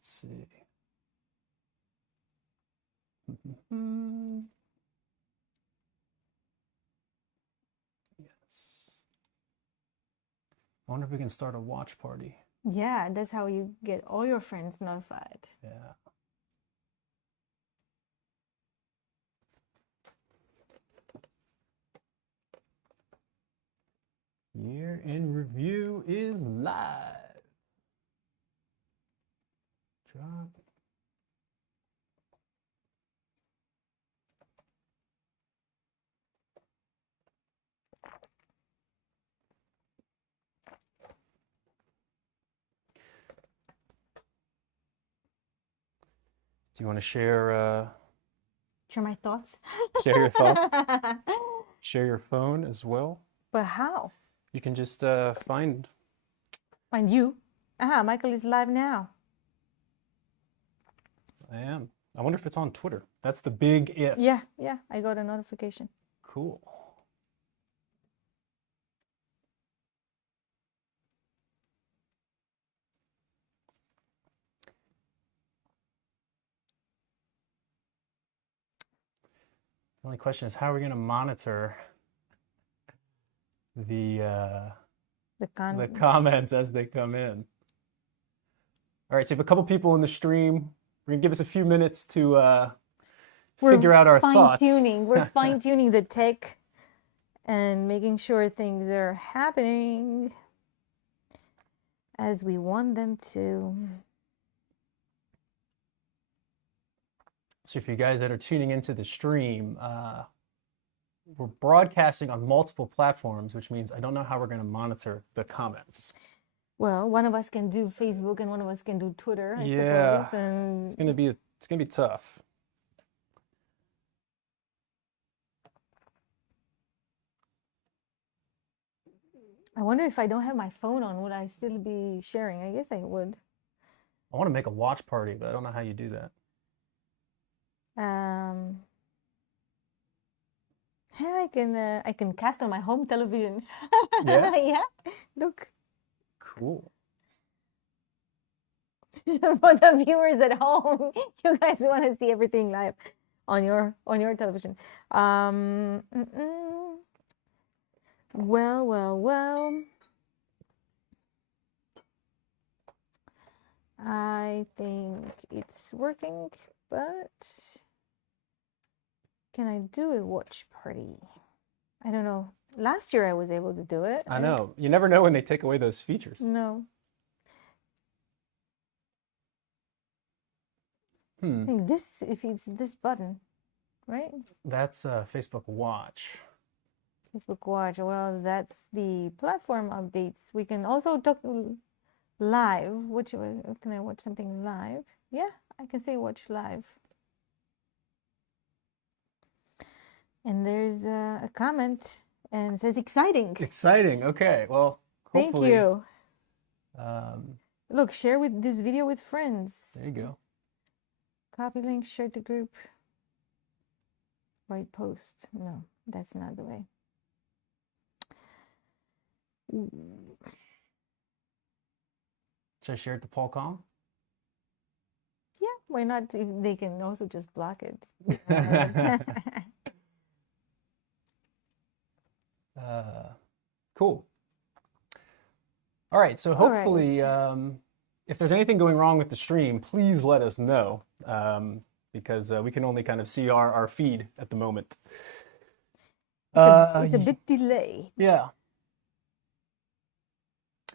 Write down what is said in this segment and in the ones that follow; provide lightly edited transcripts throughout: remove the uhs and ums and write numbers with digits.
Let's see. Yes. I wonder if we can start a watch party. Yeah, that's how you get all your friends notified. Yeah. Year in Review is live. Drop. Do you want to share my thoughts? share your thoughts? Share your phone as well? But how? You can just find you. Michael is live now. I am. I wonder if it's on Twitter. That's the big if. Yeah, I got a notification. Cool. The only question is, how are we going to monitor the comments as they come in? All right, so you have a couple people in the stream. We're going to give us a few minutes to figure out our thoughts. We're fine-tuning the tech and making sure things are happening as we want them to. So if you guys that are tuning into the stream, we're broadcasting on multiple platforms, which means I don't know how we're going to monitor the comments. Well, one of us can do Facebook and one of us can do Twitter, I suppose. And it's gonna be tough. I wonder if I don't have my phone on, would I still be sharing? I guess I would. I want to make a watch party, but I don't know how you do that. Yeah, I can cast on my home television. Yeah? Yeah, look. Cool. For the viewers at home, you guys want to see everything live on your television. Well. I think it's working, but can I do a watch party? I don't know. Last year I was able to do it. I know. You never know when they take away those features. No. I think if it's this button, right? That's Facebook Watch. Facebook Watch. Well, that's the platform updates. We can also talk live. Can I watch something live? Yeah, I can say watch live. And there's a comment and it says exciting. Exciting. Okay. Well, hopefully. Thank you. Look, share this video with friends. There you go. Copy link, share to group. Write post. No, that's not the way. Should I share it to Paul Kong? Yeah, why not? They can also just block it. Cool. All right, so hopefully, if there's anything going wrong with the stream, please let us know, because we can only kind of see our feed at the moment. It's a bit delayed. Yeah.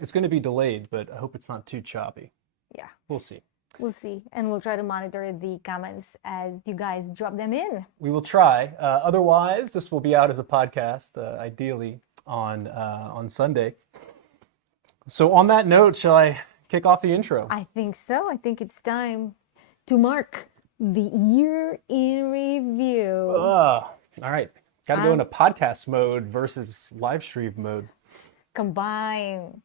It's going to be delayed, but I hope it's not too choppy. Yeah. We'll see. We'll see. And we'll try to monitor the comments as you guys drop them in. We will try. Otherwise, this will be out as a podcast, ideally on Sunday. So on that note, shall I kick off the intro? I think so. I think it's time to mark the year in review. All right. Got to go into podcast mode versus live stream mode. Combined.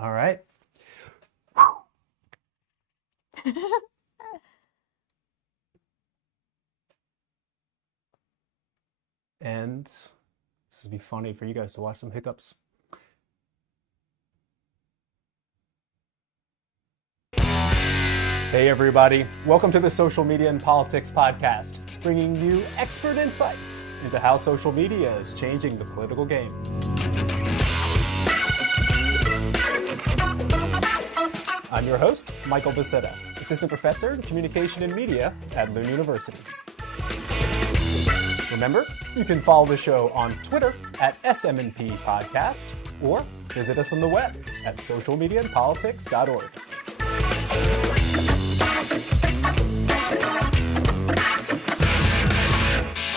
All right. And this would be funny for you guys to watch some hiccups. Hey, everybody. Welcome to the Social Media and Politics Podcast, bringing you expert insights into how social media is changing the political game. I'm your host, Michael Becerra, Assistant Professor in Communication and Media at Lund University. Remember, you can follow the show on Twitter at SMNP Podcast or visit us on the web at socialmediaandpolitics.org.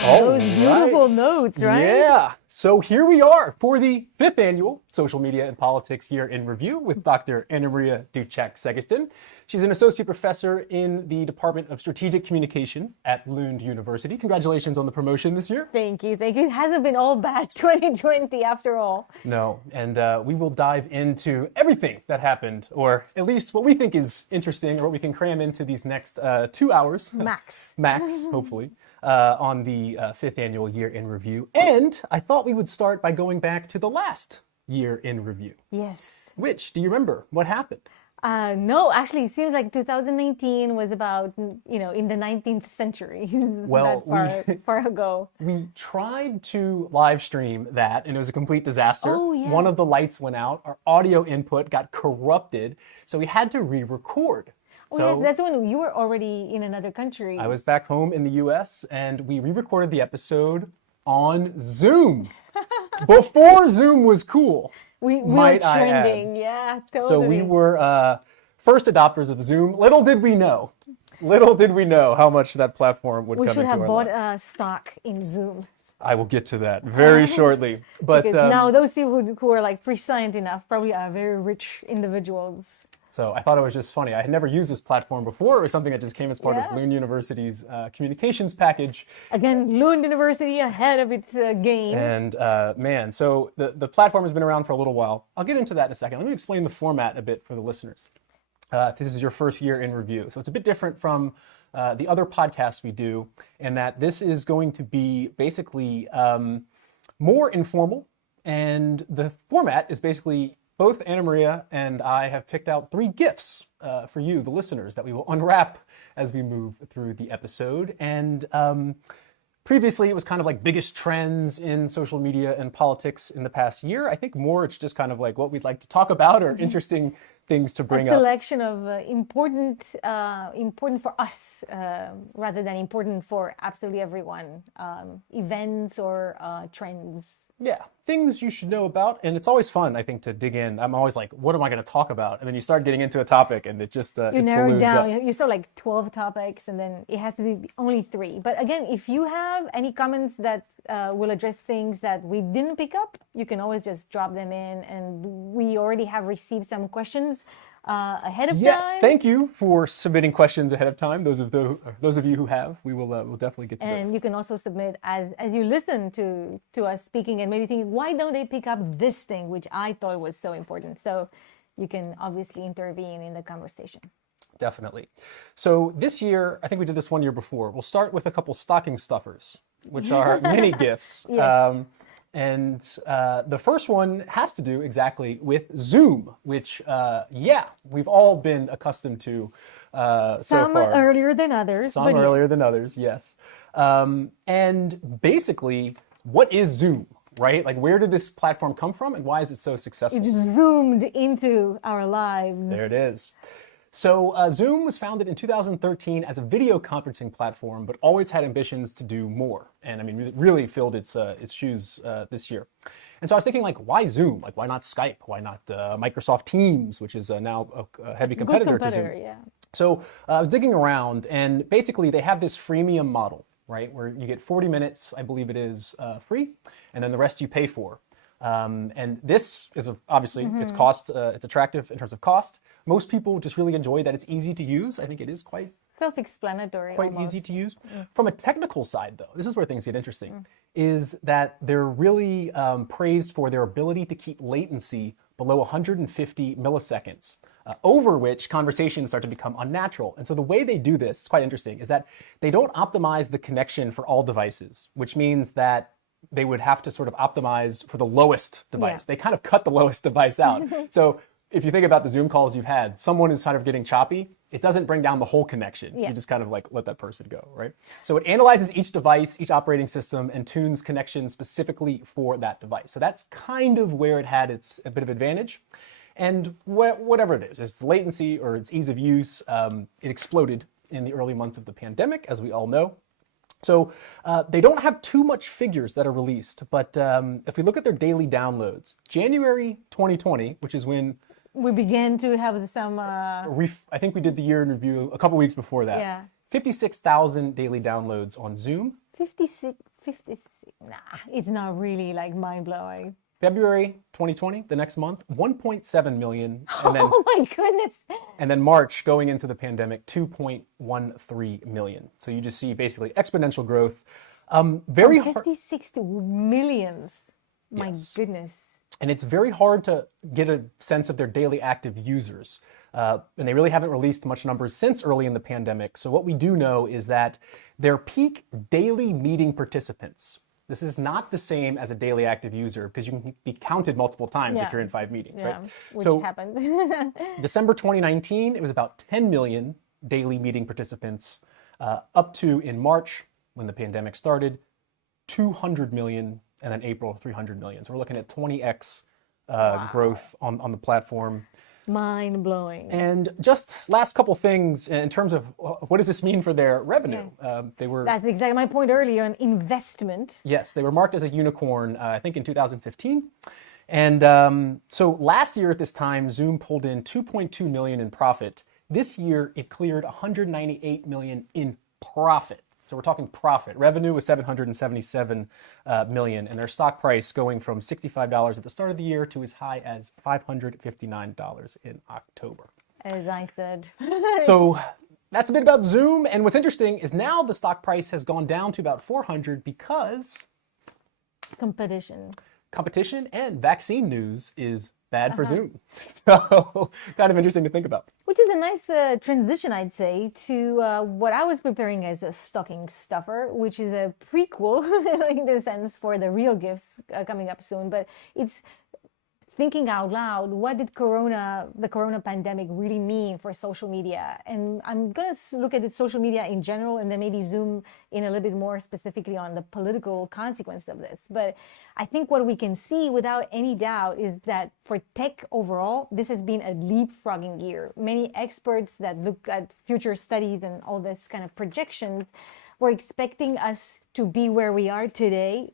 Those beautiful notes, right? Yeah. So here we are for the 5th annual Social Media and Politics Year in Review with Dr. Anna Maria Ducek-Segiston. She's an associate professor in the Department of Strategic Communication at Lund University. Congratulations on the promotion this year. Thank you. Thank you. It hasn't been all bad 2020 after all. No, and we will dive into everything that happened, or at least what we think is interesting, or what we can cram into these next 2 hours. Max. Max, hopefully. On the 5th annual Year in Review. And I thought we would start by going back to the last Year in Review. Yes. Which, do you remember what happened? No, actually, it seems like 2019 was about, in the 19th century. Well, that far ago. We tried to live stream that, and it was a complete disaster. Oh, yes. One of the lights went out. Our audio input got corrupted, so we had to re-record. Oh, yes, that's when you were already in another country. I was back home in the US, and we re-recorded the episode on Zoom. Before Zoom was cool. We were trending, yeah, totally. So we were first adopters of Zoom. Little did we know how much that platform would come into our lives. We should have bought stock in Zoom. I will get to that very shortly. But now those people who are like prescient enough probably are very rich individuals. So I thought it was just funny. I had never used this platform before. It was something that just came as part of Lund University's communications package. Again, Lund University ahead of its game. And man, so the platform has been around for a little while. I'll get into that in a second. Let me explain the format a bit for the listeners. If this is your first year in review. So it's a bit different from the other podcasts we do in that this is going to be basically more informal. And the format is basically both Anna Maria and I have picked out 3 gifts for you, the listeners, that we will unwrap as we move through the episode. And previously, it was kind of like biggest trends in social media and politics in the past year. I think more it's just kind of like what we'd like to talk about or interesting things to bring up. A selection of important for us rather than important for absolutely everyone. Events or trends. Yeah, things you should know about. And it's always fun, I think, to dig in. I'm always like, what am I going to talk about? And then you start getting into a topic and it just you narrow it down. You start like 12 topics and then it has to be only 3. But again, if you have any comments that will address things that we didn't pick up, you can always just drop them in. And we already have received some questions ahead of time. Yes, thank you for submitting questions ahead of time. Those of you who have, we'll definitely get to those. And you can also submit as you listen to us speaking and maybe thinking, why don't they pick up this thing, which I thought was so important. So you can obviously intervene in the conversation. Definitely. So this year, I think we did this one year before. We'll start with a couple stocking stuffers, which are mini gifts. Yes. And the first one has to do exactly with Zoom, which, we've all been accustomed to so Some far. earlier than others. Some earlier than others, yes. And basically, what is Zoom, right? Like, where did this platform come from and why is it so successful? It just zoomed into our lives. There it is. So Zoom was founded in 2013 as a video conferencing platform, but always had ambitions to do more. And I mean, it really filled its shoes this year. And so I was thinking, like, why Zoom? Like, why not Skype? Why not Microsoft Teams, which is now a heavy competitor to Zoom? Yeah. So I was digging around, and basically they have this freemium model, right, where you get 40 minutes, I believe it is, free, and then the rest you pay for. And this is obviously it's attractive in terms of cost. Most people just really enjoy that it's easy to use. I think it is quite self-explanatory, quite almost. easy to use. From a technical side, though, this is where things get interesting, is that they're really praised for their ability to keep latency below 150 milliseconds, over which conversations start to become unnatural. And so the way they do this is quite interesting, is that they don't optimize the connection for all devices, which means that they would have to sort of optimize for the lowest device. Yeah. They kind of cut the lowest device out. So if you think about the Zoom calls you've had, someone is kind of getting choppy, it doesn't bring down the whole connection. Yeah. You just kind of like let that person go, right? So it analyzes each device, each operating system, and tunes connections specifically for that device. So that's kind of where it had a bit of advantage. And whatever it is, it's latency or its ease of use, it exploded in the early months of the pandemic, as we all know. So they don't have too much figures that are released, but if we look at their daily downloads, January 2020, which is when We began to have some. I think we did the year in review a couple weeks before that. Yeah. 56,000 daily downloads on Zoom. 56. Nah, it's not really like mind blowing. February 2020, the next month, 1.7 million, and then Oh my goodness. and then March, going into the pandemic, 2.13 million. So you just see basically exponential growth. Very hard. 56 to millions. My Yes. goodness. And it's very hard to get a sense of their daily active users. And they really haven't released much numbers since early in the pandemic. So what we do know is that their peak daily meeting participants, this is not the same as a daily active user because you can be counted multiple times if Yeah. you're in 5 meetings, Yeah, right? which So happened. December 2019, it was about 10 million daily meeting participants, up to in March, when the pandemic started, 200 million, and then April, 300 million. So we're looking at 20x growth on the platform. Mind blowing. And just last couple things in terms of what does this mean for their revenue? They were That's exactly my point earlier on investment. Yes, they were marked as a unicorn, I think in 2015. And so last year at this time, Zoom pulled in 2.2 million in profit. This year, it cleared 198 million in profit. So we're talking profit. Revenue was 777 million, and their stock price going from $65 at the start of the year to as high as $559 in October. As I said. So that's a bit about Zoom. And what's interesting is now the stock price has gone down to about 400 because Competition. competition and vaccine news is bad for Zoom. So kind of interesting to think about. Which is a nice transition, I'd say, to what I was preparing as a stocking stuffer, which is a prequel in the sense for the real gifts coming up soon. But it's thinking out loud, what did the corona pandemic really mean for social media? And I'm going to look at social media in general and then maybe zoom in a little bit more specifically on the political consequence of this. But I think what we can see without any doubt is that for tech overall, this has been a leapfrogging year. Many experts that look at future studies and all this kind of projections were expecting us to be where we are today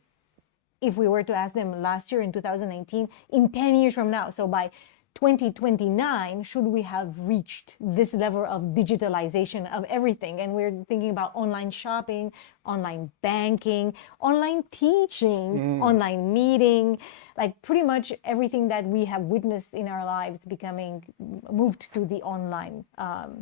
if we were to ask them last year in 2019, in 10 years from now. So by 2029, should we have reached this level of digitalization of everything? And we're thinking about online shopping, online banking, online teaching, online meeting, like pretty much everything that we have witnessed in our lives becoming moved to the online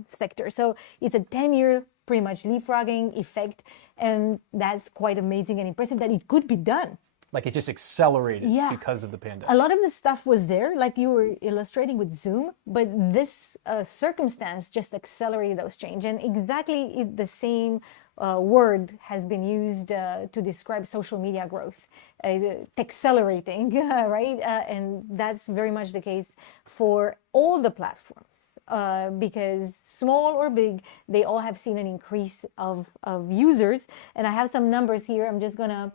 sector. So it's a 10-year pretty much leapfrogging effect. And that's quite amazing and impressive that it could be done. Like it just accelerated Yeah. because of the pandemic. A lot of the stuff was there, like you were illustrating with Zoom, but this circumstance just accelerated those change. And exactly the same word has been used to describe social media growth, accelerating, right? And that's very much the case for all the platforms. Because small or big, they all have seen an increase of users. And I have some numbers here. I'm just gonna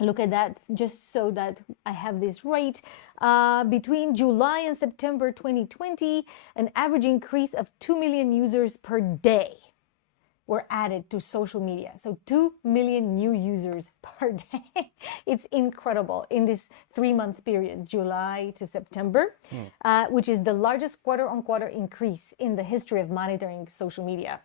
look at that just so that I have this right. Between July and September 2020, an average increase of 2 million users per day were added to social media. So 2 million new users per day. It's incredible in this 3-month period, July to September, which is the largest quarter-on-quarter increase in the history of monitoring social media.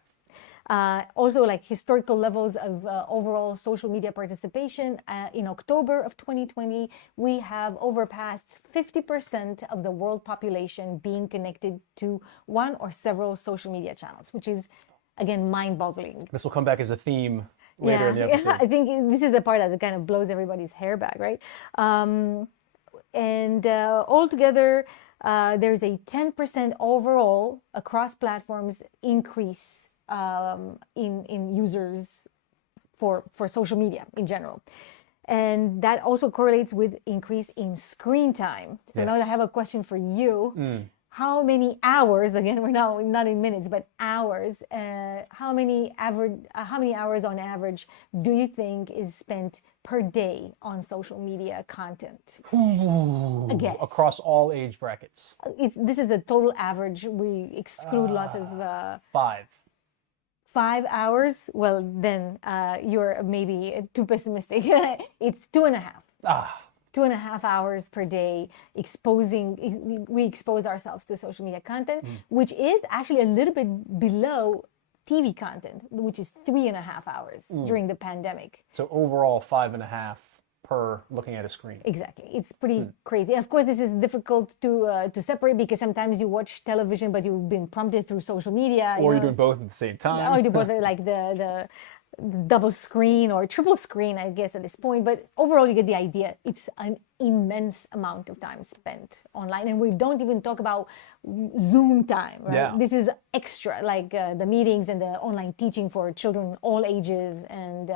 Also, like historical levels of overall social media participation. In October of 2020, we have overpassed 50% of the world population being connected to one or several social media channels, which is, again, mind-boggling. This will come back as a theme later in the episode. Yeah, I think this is the part that kind of blows everybody's hair back, right? And altogether, there's a 10% overall across platforms increase in users for social media in general. And that also correlates with increase in screen time. So now I have a question for you. how many hours, again, we're not in minutes, but hours, how many hours on average do you think is spent per day on social media content? Ooh, guess. across all age brackets. This is the total average. We exclude lots of 5. 5 hours. Well, then you're maybe too pessimistic. It's 2.5. 2.5 hours per day we expose ourselves to social media content, which is actually a little bit below TV content, which is 3.5 hours during the pandemic. So overall 5.5 per looking at a screen. Exactly. It's pretty crazy. And of course, this is difficult to separate because sometimes you watch television, but you've been prompted through social media. Or you're doing both at the same time. Or you do both, like the double screen or triple screen, I guess, at this point. But overall, you get the idea. It's an immense amount of time spent online. And we don't even talk about Zoom time, right? Yeah. This is extra, like the meetings and the online teaching for children all ages, and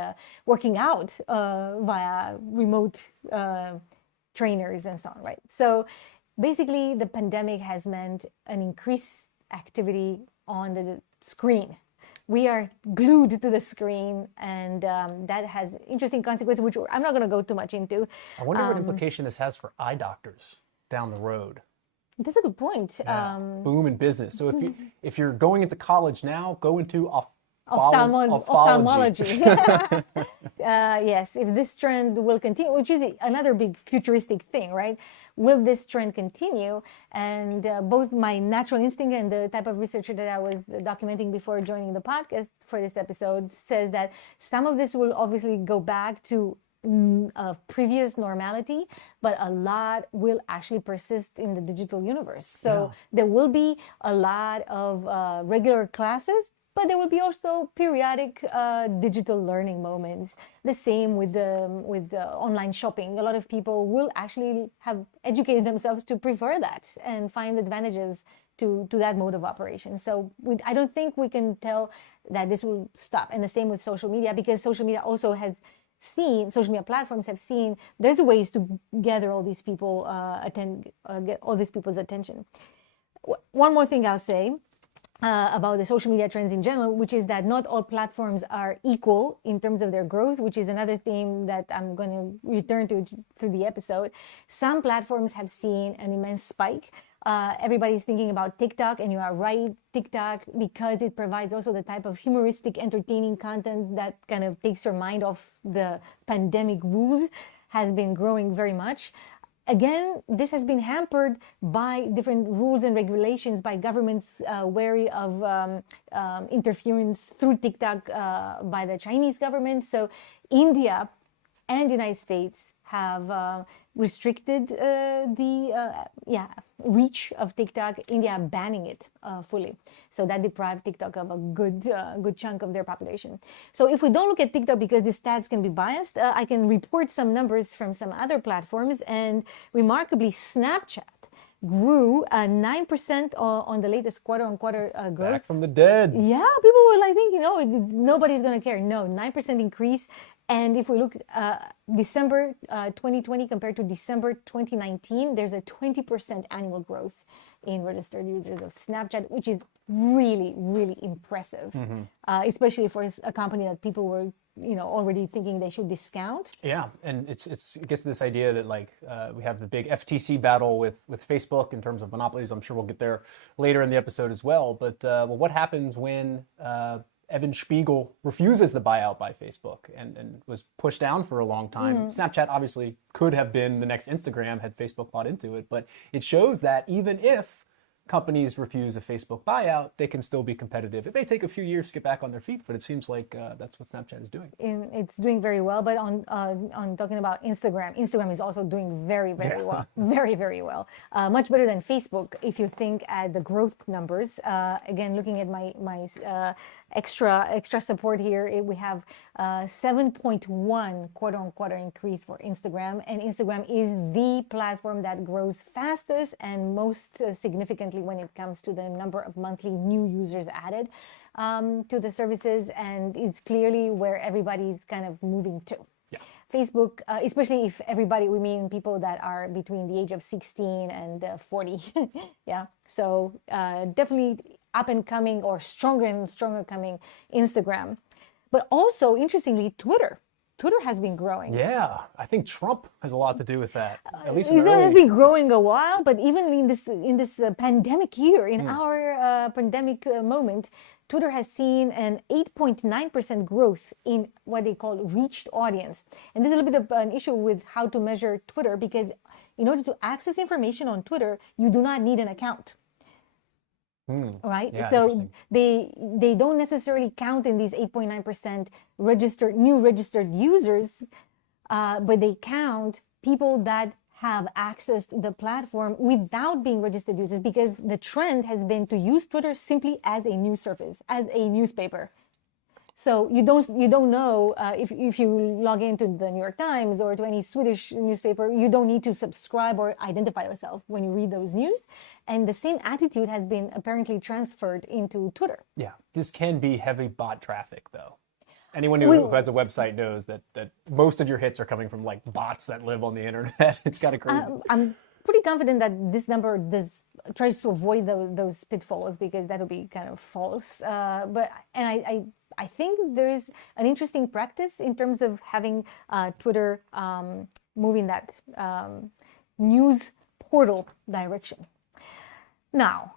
working out via remote trainers and so on, right? So basically, the pandemic has meant an increased activity on the screen. We are glued to the screen, and that has interesting consequences, which I'm not going to go too much into. I wonder what implication this has for eye doctors down the road. That's a good point. Yeah. Boom in business. So if you're going into college now, go into ophthalmology. Yes, if this trend will continue, which is another big futuristic thing, right? Will this trend continue? And both my natural instinct and the type of researcher that I was documenting before joining the podcast for this episode says that some of this will obviously go back to previous normality, but a lot will actually persist in the digital universe. So there will be a lot of regular classes, but there will be also periodic digital learning moments. The same with online shopping. A lot of people will actually have educated themselves to prefer that and find advantages to that mode of operation. So I don't think we can tell that this will stop. And the same with social media, because social media also has seen, social media platforms have seen, there's ways to gather all these people, get all these people's attention. One more thing I'll say about the social media trends in general, which is that not all platforms are equal in terms of their growth, which is another theme that I'm going to return to through the episode. Some platforms have seen an immense spike. Everybody's thinking about TikTok, and you are right, TikTok, because it provides also the type of humoristic, entertaining content that kind of takes your mind off the pandemic woes, has been growing very much. Again, this has been hampered by different rules and regulations by governments wary of interference through TikTok by the Chinese government. So India and the United States have restricted the reach of TikTok. India banning it fully. So that deprived TikTok of a good chunk of their population. So if we don't look at TikTok, because the stats can be biased, I can report some numbers from some other platforms. And remarkably, Snapchat grew 9% on the latest quarter-on-quarter growth. Back from the dead. Yeah, people were like thinking, nobody's going to care. No, 9% increase. And if we look December 2020 compared to December 2019, there's a 20% annual growth in registered users of Snapchat, which is really, really impressive, especially for a company that people were already thinking they should discount. Yeah, and it gets to this idea that we have the big FTC battle with Facebook in terms of monopolies. I'm sure we'll get there later in the episode as well. But what happens when Evan Spiegel refuses the buyout by Facebook and was pushed down for a long time? Snapchat obviously could have been the next Instagram had Facebook bought into it, but it shows that even if companies refuse a Facebook buyout, they can still be competitive. It may take a few years to get back on their feet, but it seems like that's what Snapchat is doing. It's doing very well. But on talking about Instagram is also doing very, very well. Very, very well. Much better than Facebook if you think at the growth numbers. Again, looking at my extra support here, we have 7.1 quarter-on-quarter increase for Instagram. And Instagram is the platform that grows fastest and most significantly when it comes to the number of monthly new users added to the services, and it's clearly where everybody's kind of moving to. Yeah. Facebook, especially if everybody, we mean people that are between the age of 16 and 40. Yeah. So definitely up and coming, or stronger and stronger coming, Instagram. But also, interestingly, Twitter. Twitter has been growing. Yeah, I think Trump has a lot to do with that. At least in It the has early... been growing a while, but even in this pandemic year, in our pandemic moment, Twitter has seen an 8.9% growth in what they call reached audience. And this is a little bit of an issue with how to measure Twitter, because in order to access information on Twitter, you do not need an account. Right? Yeah, so they don't necessarily count in these 8.9% new registered users, but they count people that have accessed the platform without being registered users, because the trend has been to use Twitter simply as a news service, as a newspaper. So you don't know if you log into the New York Times or to any Swedish newspaper, you don't need to subscribe or identify yourself when you read those news. And the same attitude has been apparently transferred into Twitter. Yeah, this can be heavy bot traffic, though. Anyone who has a website knows that most of your hits are coming from like bots that live on the internet. It's kind of crazy. I'm pretty confident that this number tries to avoid those pitfalls, because that would be kind of false. I think there's an interesting practice in terms of having Twitter move in that news portal direction. Now,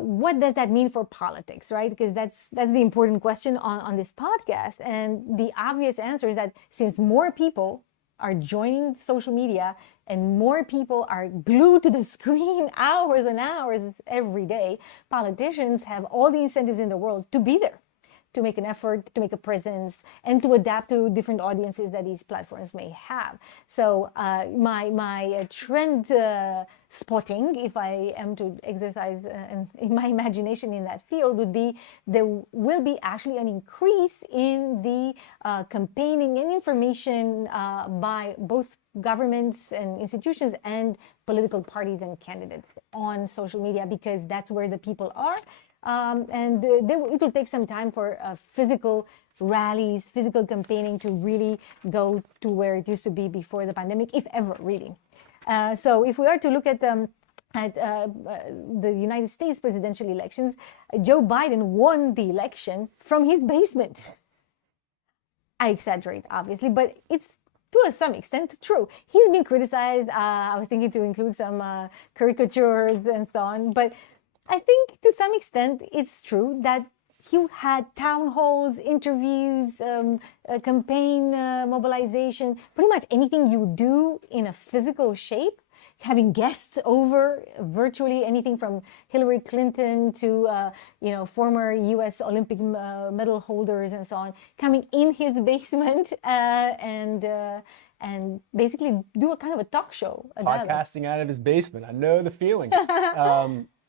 what does that mean for politics, right? Because that's the important question on this podcast. And the obvious answer is that since more people are joining social media and more people are glued to the screen hours and hours every day, politicians have all the incentives in the world to be there, to make an effort, to make a presence, and to adapt to different audiences that these platforms may have. So my trend spotting, if I am to exercise in my imagination in that field, would be there will be actually an increase in the campaigning and information by both governments and institutions and political parties and candidates on social media, because that's where the people are. It will take some time for physical rallies, physical campaigning to really go to where it used to be before the pandemic, if ever, really. So if we are to look at the United States presidential elections, Joe Biden won the election from his basement. I exaggerate, obviously, but it's to some extent true. He's been criticized. I was thinking to include some caricatures and so on, but I think to some extent it's true that he had town halls, interviews, campaign mobilization, pretty much anything you do in a physical shape, having guests over virtually, anything from Hillary Clinton to former U.S. Olympic medal holders and so on, coming in his basement and basically do a kind of a talk show. Podcasting out of his basement. I know the feeling.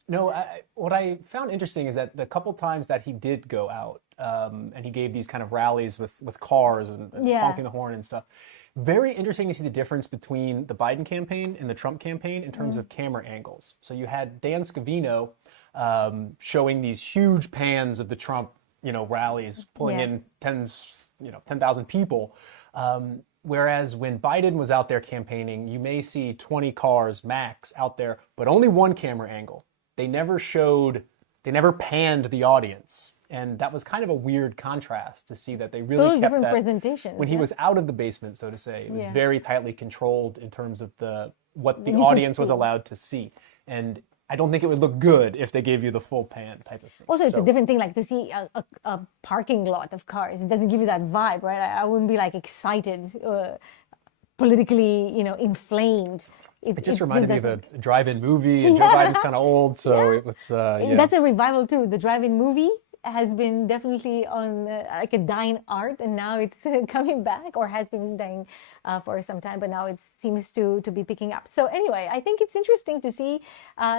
No, what I found interesting is that the couple times that he did go out and he gave these kind of rallies with cars and honking the horn and stuff, very interesting to see the difference between the Biden campaign and the Trump campaign in terms of camera angles. So you had Dan Scavino showing these huge pans of the Trump, rallies, pulling in 10,000 people. Whereas when Biden was out there campaigning, you may see 20 cars max out there, but only one camera angle. They never panned the audience. And that was kind of a weird contrast to see that they really kept that presentation. When he was out of the basement, so to say, it was very tightly controlled in terms of what the audience was allowed to see. And I don't think it would look good if they gave you the full pan type of thing. Also, it's a different thing, like to see a parking lot of cars. It doesn't give you that vibe, right? I wouldn't be like excited, politically, inflamed. It just reminded me of a drive-in movie, and Joe Biden's kind of old, so it's That's a revival too. The drive-in movie has been definitely on like a dying art, and now it's coming back, or has been dying for some time, but now it seems to be picking up. So anyway, I think it's interesting to see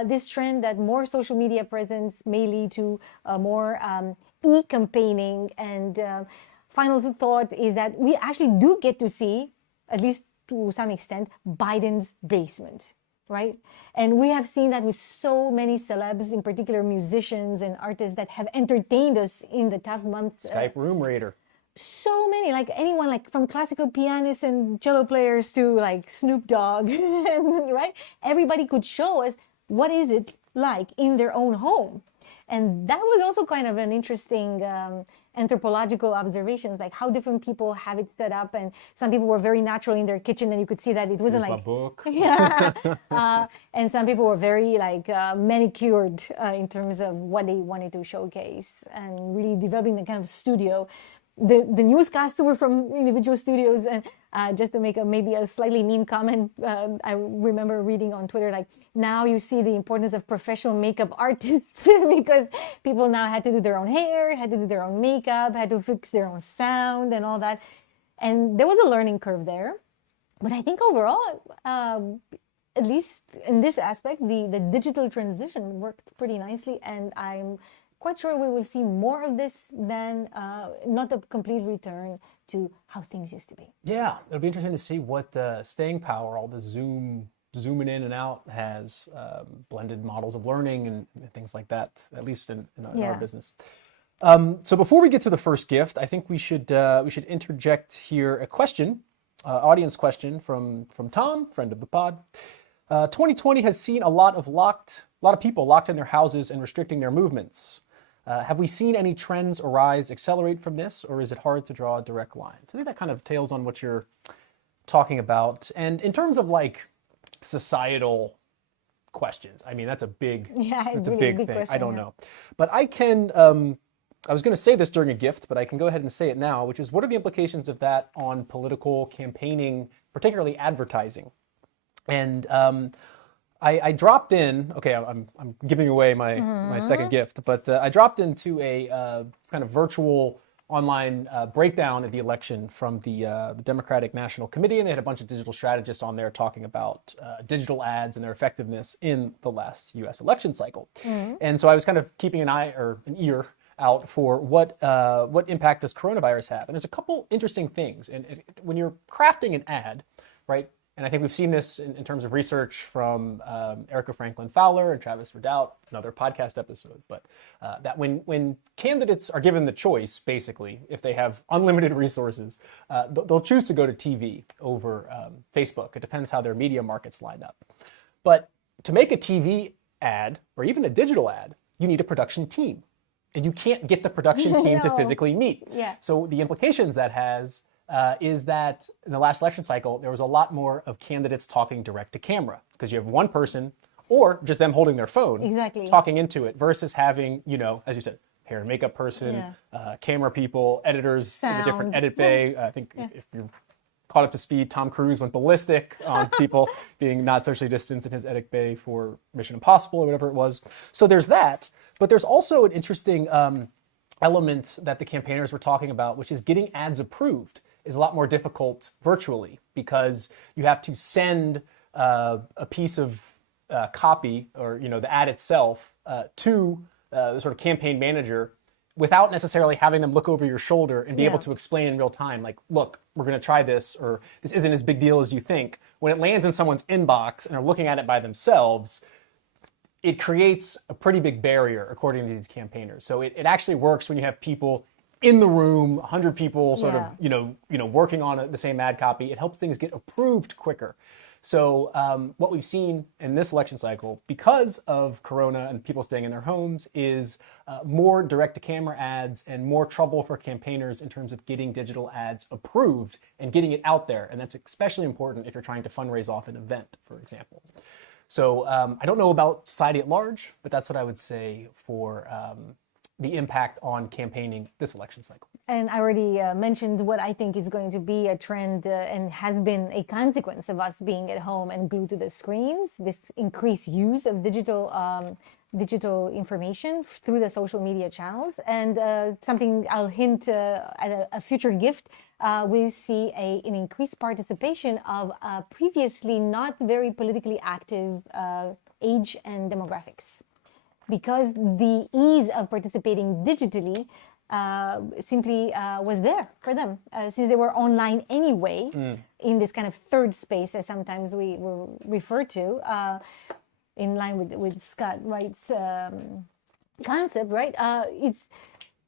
this trend that more social media presence may lead to more e-campaigning. And final thought is that we actually do get to see, at least to some extent, Biden's basement, right? And we have seen that with so many celebs, in particular musicians and artists that have entertained us in the tough months. Skype room raider. so many, like anyone, like from classical pianists and cello players to like Snoop Dogg, right? Everybody could show us what is it like in their own home. And that was also kind of an interesting anthropological observations, like how different people have it set up. And some people were very natural in their kitchen, and you could see that it wasn't Here's like my book. yeah. And some people were very like manicured in terms of what they wanted to showcase, and really developing the kind of studio. The newscasts were from individual studios, and just to make maybe a slightly mean comment, I remember reading on Twitter, like, now you see the importance of professional makeup artists because people now had to do their own hair, had to do their own makeup, had to fix their own sound and all that. And there was a learning curve there. But I think overall, at least in this aspect, the digital transition worked pretty nicely, and I'm quite sure we will see more of this than not a complete return to how things used to be. Yeah, it'll be interesting to see what staying power all the zooming in and out has, blended models of learning and things like that, at least in our business. So before we get to the first gift, I think we should interject here a question, audience question from Tom, friend of the pod. 2020 has seen a lot of people locked in their houses and restricting their movements. Have we seen any trends arise, accelerate from this, or is it hard to draw a direct line? So I think that kind of tails on what you're talking about. And in terms of like societal questions, I mean, that's a big, that's really a big thing. question, I don't know. But I can, I was going to say this during a gift, but I can go ahead and say it now, which is, what are the implications of that on political campaigning, particularly advertising? And I dropped in, okay, I'm giving away my second gift, but I dropped into a kind of virtual online breakdown of the election from the Democratic National Committee, and they had a bunch of digital strategists on there talking about digital ads and their effectiveness in the last U.S. election cycle. And so I was kind of keeping an eye or an ear out for what impact does coronavirus have. And there's a couple interesting things. And when you're crafting an ad, right, and I think we've seen this in terms of research from Erica Franklin Fowler and Travis Ridout, another podcast episode, but that when candidates are given the choice, basically, if they have unlimited resources, they'll choose to go to TV over Facebook. It depends how their media markets line up. But to make a TV ad, or even a digital ad, you need a production team. And you can't get the production team to physically meet. Yeah. So the implications that has is that in the last election cycle, there was a lot more of candidates talking direct to camera, because you have one person or just them holding their phone talking into it, versus having, you know, as you said, hair and makeup person, camera people, editors in the different edit bay. I think if you're caught up to speed, Tom Cruise went ballistic on people being not socially distanced in his edit bay for Mission Impossible or whatever it was. So there's that, but there's also an interesting element that the campaigners were talking about, which is getting ads approved is a lot more difficult virtually, because you have to send a piece of copy, or, you know, the ad itself to the sort of campaign manager, without necessarily having them look over your shoulder and be able to explain in real time, like, look, we're going to try this, or this isn't as big deal as you think. When it lands in someone's inbox and are looking at it by themselves, it creates a pretty big barrier, according to these campaigners. So it actually works when you have people in the room, 100 people sort of, you know, working on the same ad copy. It helps things get approved quicker. So what we've seen in this election cycle, because of Corona and people staying in their homes, is more direct-to-camera ads and more trouble for campaigners in terms of getting digital ads approved and getting it out there. And that's especially important if you're trying to fundraise off an event, for example. So I don't know about society at large, but that's what I would say for the impact on campaigning this election cycle. And I already mentioned what I think is going to be a trend and has been a consequence of us being at home and glued to the screens, this increased use of digital information through the social media channels. And something I'll hint at a future gift, we see an increased participation of previously not very politically active age and demographics, because the ease of participating digitally simply was there for them, since they were online anyway, in this kind of third space, as sometimes we were referred to, in line with Scott Wright's concept, right? It's,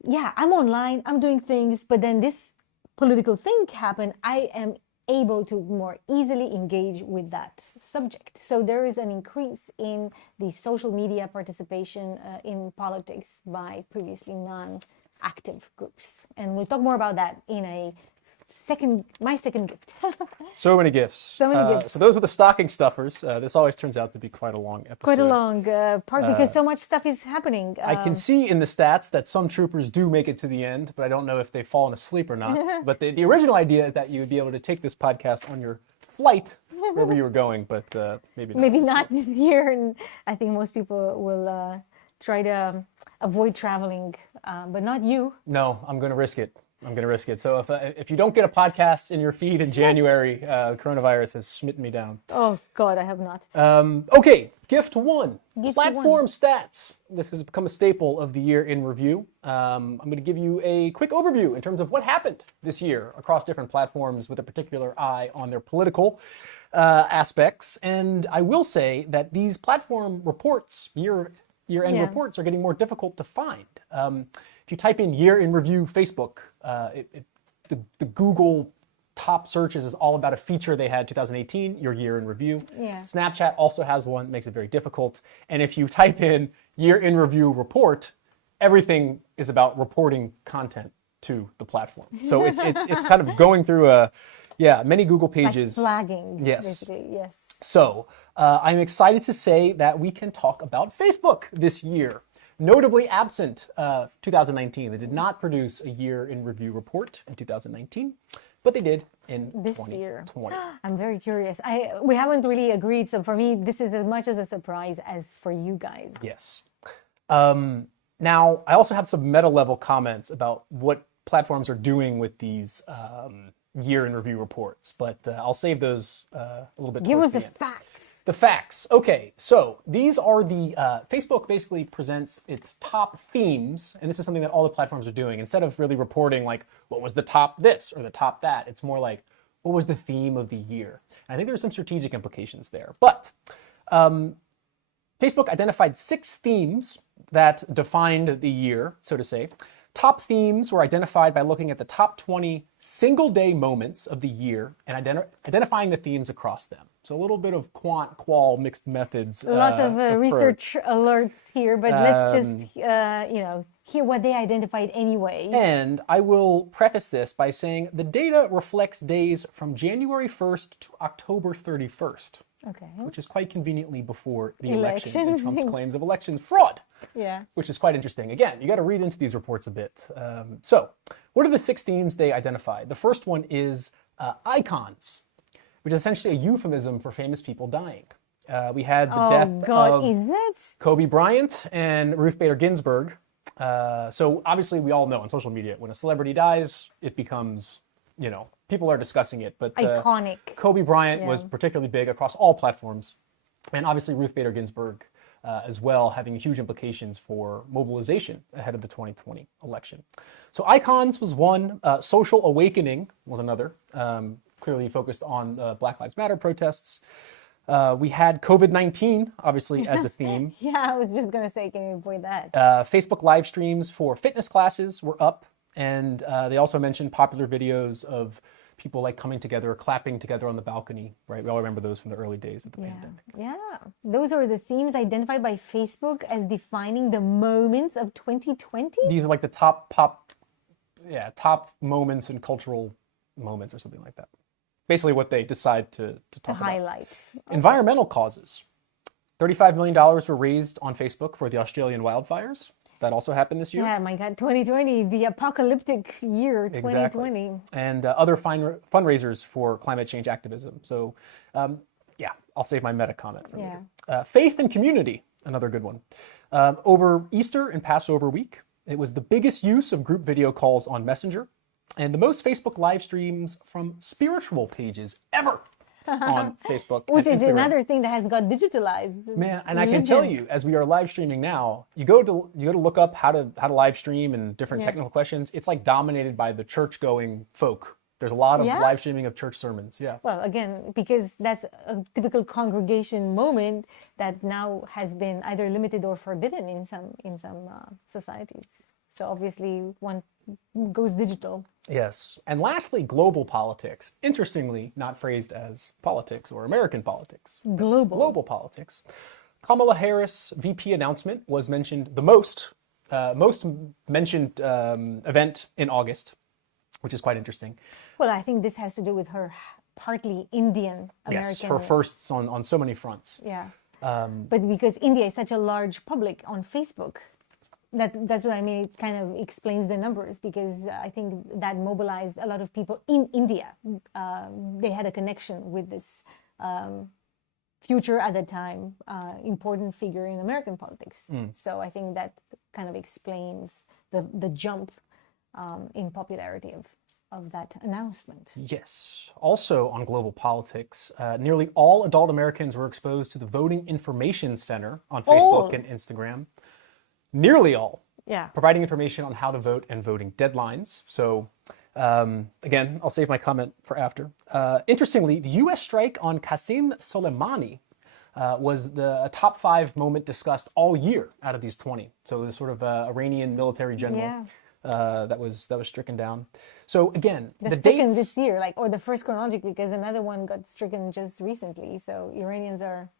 yeah, I'm online, I'm doing things, but then this political thing happen, I am able to more easily engage with that subject. So there is an increase in the social media participation in politics by previously non-active groups. And we'll talk more about that in my second gift. So many gifts. So many gifts. So those were the stocking stuffers. This always turns out to be quite a long episode. Quite a long part because so much stuff is happening. I can see in the stats that some troopers do make it to the end, but I don't know if they've fallen asleep or not. But the original idea is that you would be able to take this podcast on your flight wherever you were going, but maybe not. Maybe not this year, and I think most people will try to avoid traveling, but not you. No, I'm going to risk it. So if you don't get a podcast in your feed in January, coronavirus has smitten me down. Oh God, I have not. Okay, gift one. Gift Platform stats. This has become a staple of the year in review. I'm going to give you a quick overview in terms of what happened this year across different platforms with a particular eye on their political aspects. And I will say that these platform reports, year-end reports, are getting more difficult to find. If you type in year in review Facebook, the Google top searches is all about a feature they had 2018, your year in review. Yeah. Snapchat also has one, makes it very difficult. And if you type in year in review report, everything is about reporting content to the platform. So it's kind of going through many Google pages. Like flagging, Yes. basically, yes. So I'm excited to say that we can talk about Facebook this year. Notably absent 2019. They did not produce a year in review report in 2019, but they did in This 2020. year. I'm very curious. We haven't really agreed, so for me, this is as much as a surprise as for you guys. Yes. Now, I also have some meta level comments about what platforms are doing with these year in review reports, but I'll save those a little bit. Give us towards the the end. facts. The facts. Okay, so these are the Facebook basically presents its top themes, and this is something that all the platforms are doing. Instead of really reporting like what was the top this or the top that, it's more like what was the theme of the year. And I think there's some strategic implications there. But Facebook identified 6 themes that defined the year, so to say. Top themes were identified by looking at the top 20 single-day moments of the year and identifying the themes across them. So a little bit of qual mixed methods. Lots of approach. research alerts here, but let's just hear what they identified anyway. And I will preface this by saying the data reflects days from January 1st to October 31st, Okay. which is quite conveniently before the election and Elections. Trump's claims of election fraud. Yeah. Which is quite interesting. Again, you got to read into these reports a bit. So, what are the 6 themes they identified? The first one is icons, which is essentially a euphemism for famous people dying. We had the death of is that? Kobe Bryant and Ruth Bader Ginsburg. So obviously we all know on social media, when a celebrity dies, it becomes, people are discussing it. But Iconic. Kobe Bryant was particularly big across all platforms. And obviously Ruth Bader Ginsburg as well, having huge implications for mobilization ahead of the 2020 election. So icons was one. Social awakening was another, clearly focused on Black Lives Matter protests. We had COVID-19, obviously, as a theme. Yeah, I was just going to say, can you avoid that? Facebook live streams for fitness classes were up. And they also mentioned popular videos of people like coming together or clapping together on the balcony, right? We all remember those from the early days of the pandemic. Yeah, those are the themes identified by Facebook as defining the moments of 2020. These are like the top moments and cultural moments or something like that. Basically what they decide to talk about. Highlight. Environmental causes. $35 million were raised on Facebook for the Australian wildfires. That also happened this year. Yeah, my God, 2020, the apocalyptic year, 2020. Exactly. And other fundraisers for climate change activism. So, I'll save my meta comment for later. Faith and community, another good one. Over Easter and Passover week, it was the biggest use of group video calls on Messenger and the most Facebook live streams from spiritual pages ever on Facebook. Which and is Instagram. another thing that has got digitalized. Man, and I can tell you, as we are live streaming now, you go to look up how to live stream and different technical questions. It's like dominated by the church going folk. There's a lot of live streaming of church sermons. Yeah. Well, again, because that's a typical congregation moment that now has been either limited or forbidden in some societies. So obviously one goes digital. Yes. And lastly, global politics. Interestingly, not phrased as politics or American politics. Global politics. Kamala Harris VP announcement was mentioned the most mentioned event in August, which is quite interesting. Well, I think this has to do with her partly Indian American. Yes, her firsts on so many fronts. Yeah. But because India is such a large public on Facebook, that's what I mean. It kind of explains the numbers, because I think that mobilized a lot of people in India. They had a connection with this future at the time important figure in American politics. So I think that kind of explains the jump in popularity of that announcement. Yes. Also on global politics, nearly all adult Americans were exposed to the Voting Information Center on Facebook and Instagram. Nearly all. Yeah. Providing information on how to vote and voting deadlines. So again, I'll save my comment for after. Interestingly, the U.S. strike on Qasem Soleimani was the top 5 moment discussed all year out of these 20. So the sort of Iranian military general that was stricken down. So again, the dates this year, or the first chronologically, because another one got stricken just recently. So Iranians are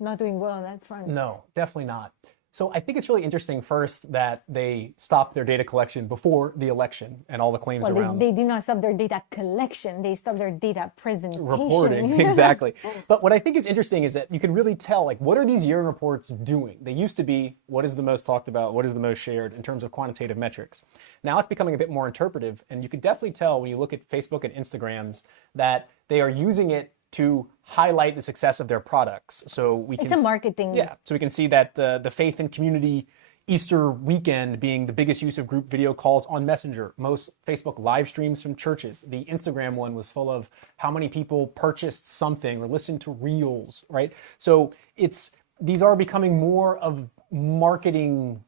not doing well on that front. No, definitely not. So I think it's really interesting first that they stopped their data collection before the election and all the claims around. They did not stop their data collection. They stopped their data presentation. Reporting, exactly. But what I think is interesting is that you can really tell, what are these year-end reports doing? They used to be, what is the most talked about, what is the most shared in terms of quantitative metrics. Now it's becoming a bit more interpretive, and you can definitely tell when you look at Facebook and Instagrams that they are using it to highlight the success of their products. So we can. It's a marketing. Yeah. So we can see that the Faith and Community Easter weekend being the biggest use of group video calls on Messenger. Most Facebook live streams from churches. The Instagram one was full of how many people purchased something or listened to reels, right? So these are becoming more of marketing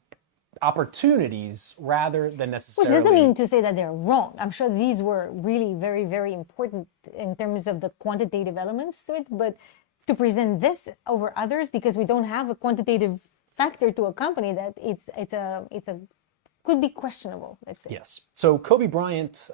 opportunities rather than necessarily. Which doesn't mean to say that they're wrong. I'm sure these were really very, very important in terms of the quantitative elements to it, but to present this over others because we don't have a quantitative factor to accompany that, it's a could be questionable, let's say. Yes. So Kobe Bryant,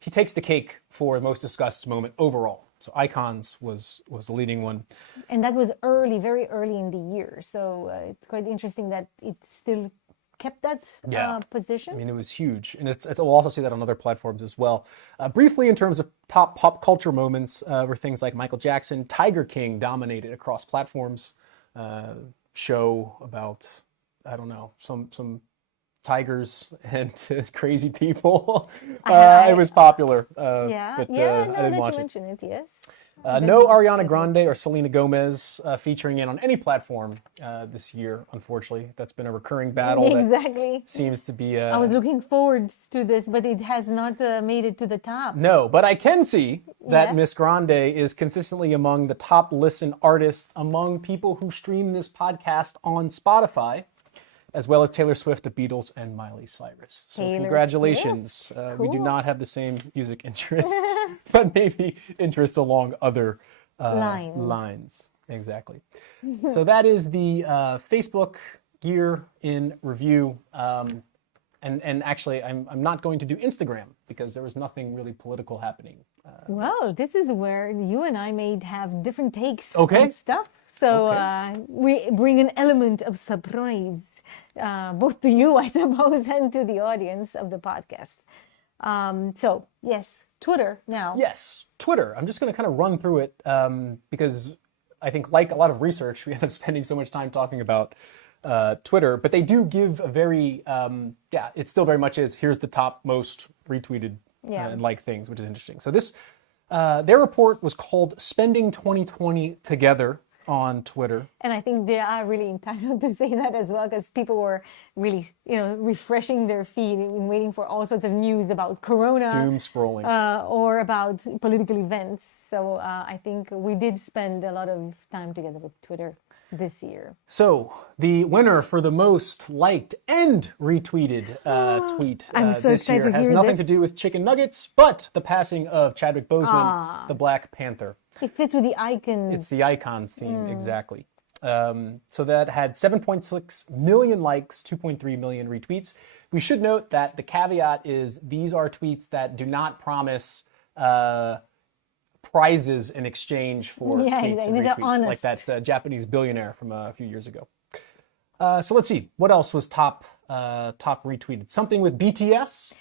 he takes the cake for most discussed moment overall. So Icons was the leading one. And that was early, very early in the year. So it's quite interesting that it still kept that position. I mean, it was huge. And we'll also see that on other platforms as well. Briefly, in terms of top pop culture moments, were things like Michael Jackson, Tiger King dominated across platforms. Show about, I don't know, some tigers and crazy people. It was popular. But I didn't watch it. Mention it, yes. No Ariana Grande or Selena Gomez featuring in on any platform this year, unfortunately. That's been a recurring battle. Exactly. That seems to be... I was looking forward to this, but it has not made it to the top. No, but I can see that Miss Grande is consistently among the top listen artists among people who stream this podcast on Spotify, as well as Taylor Swift, the Beatles, and Miley Cyrus. So congratulations. We do not have the same music interests, but maybe interests along other lines. Exactly. So that is the Facebook year in review. And actually, I'm not going to do Instagram because there was nothing really political happening. Well, this is where you and I may have different takes on stuff. So we bring an element of surprise, both to you, I suppose, and to the audience of the podcast. So, yes, Twitter now. Yes, Twitter. I'm just going to kind of run through it because I think, like a lot of research, we end up spending so much time talking about Twitter, but they do give a very, it still very much is, here's the top most retweeted and like things, which is interesting. So this, their report was called Spending 2020 Together on Twitter. And I think they are really entitled to say that as well, because people were really, refreshing their feed and waiting for all sorts of news about Corona. Doom scrolling. Or about political events. So I think we did spend a lot of time together with Twitter this year. So the winner for the most liked and retweeted tweet I'm so this excited year to has hear nothing this. to do with chicken nuggets, but the passing of Chadwick Boseman, the Black Panther. It fits with the icons. It's the Icons theme, exactly. So that had 7.6 million likes, 2.3 million retweets. We should note that the caveat is these are tweets that do not promise prizes in exchange for Yeah, tweets and these are retweets, like honest. that Japanese billionaire from a few years ago. So let's see, what else was top retweeted? Something with BTS.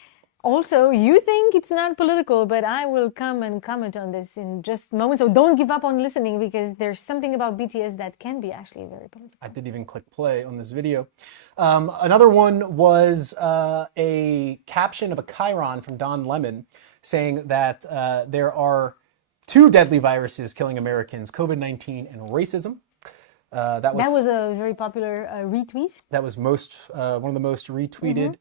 Also, you think it's not political, but I will come and comment on this in just moments. So don't give up on listening, because there's something about BTS that can be actually very political. I didn't even click play on this video. Another one was a caption of a chyron from Don Lemon saying that there are two deadly viruses killing Americans, COVID-19 and racism. That was a very popular retweet. That was one of the most retweeted.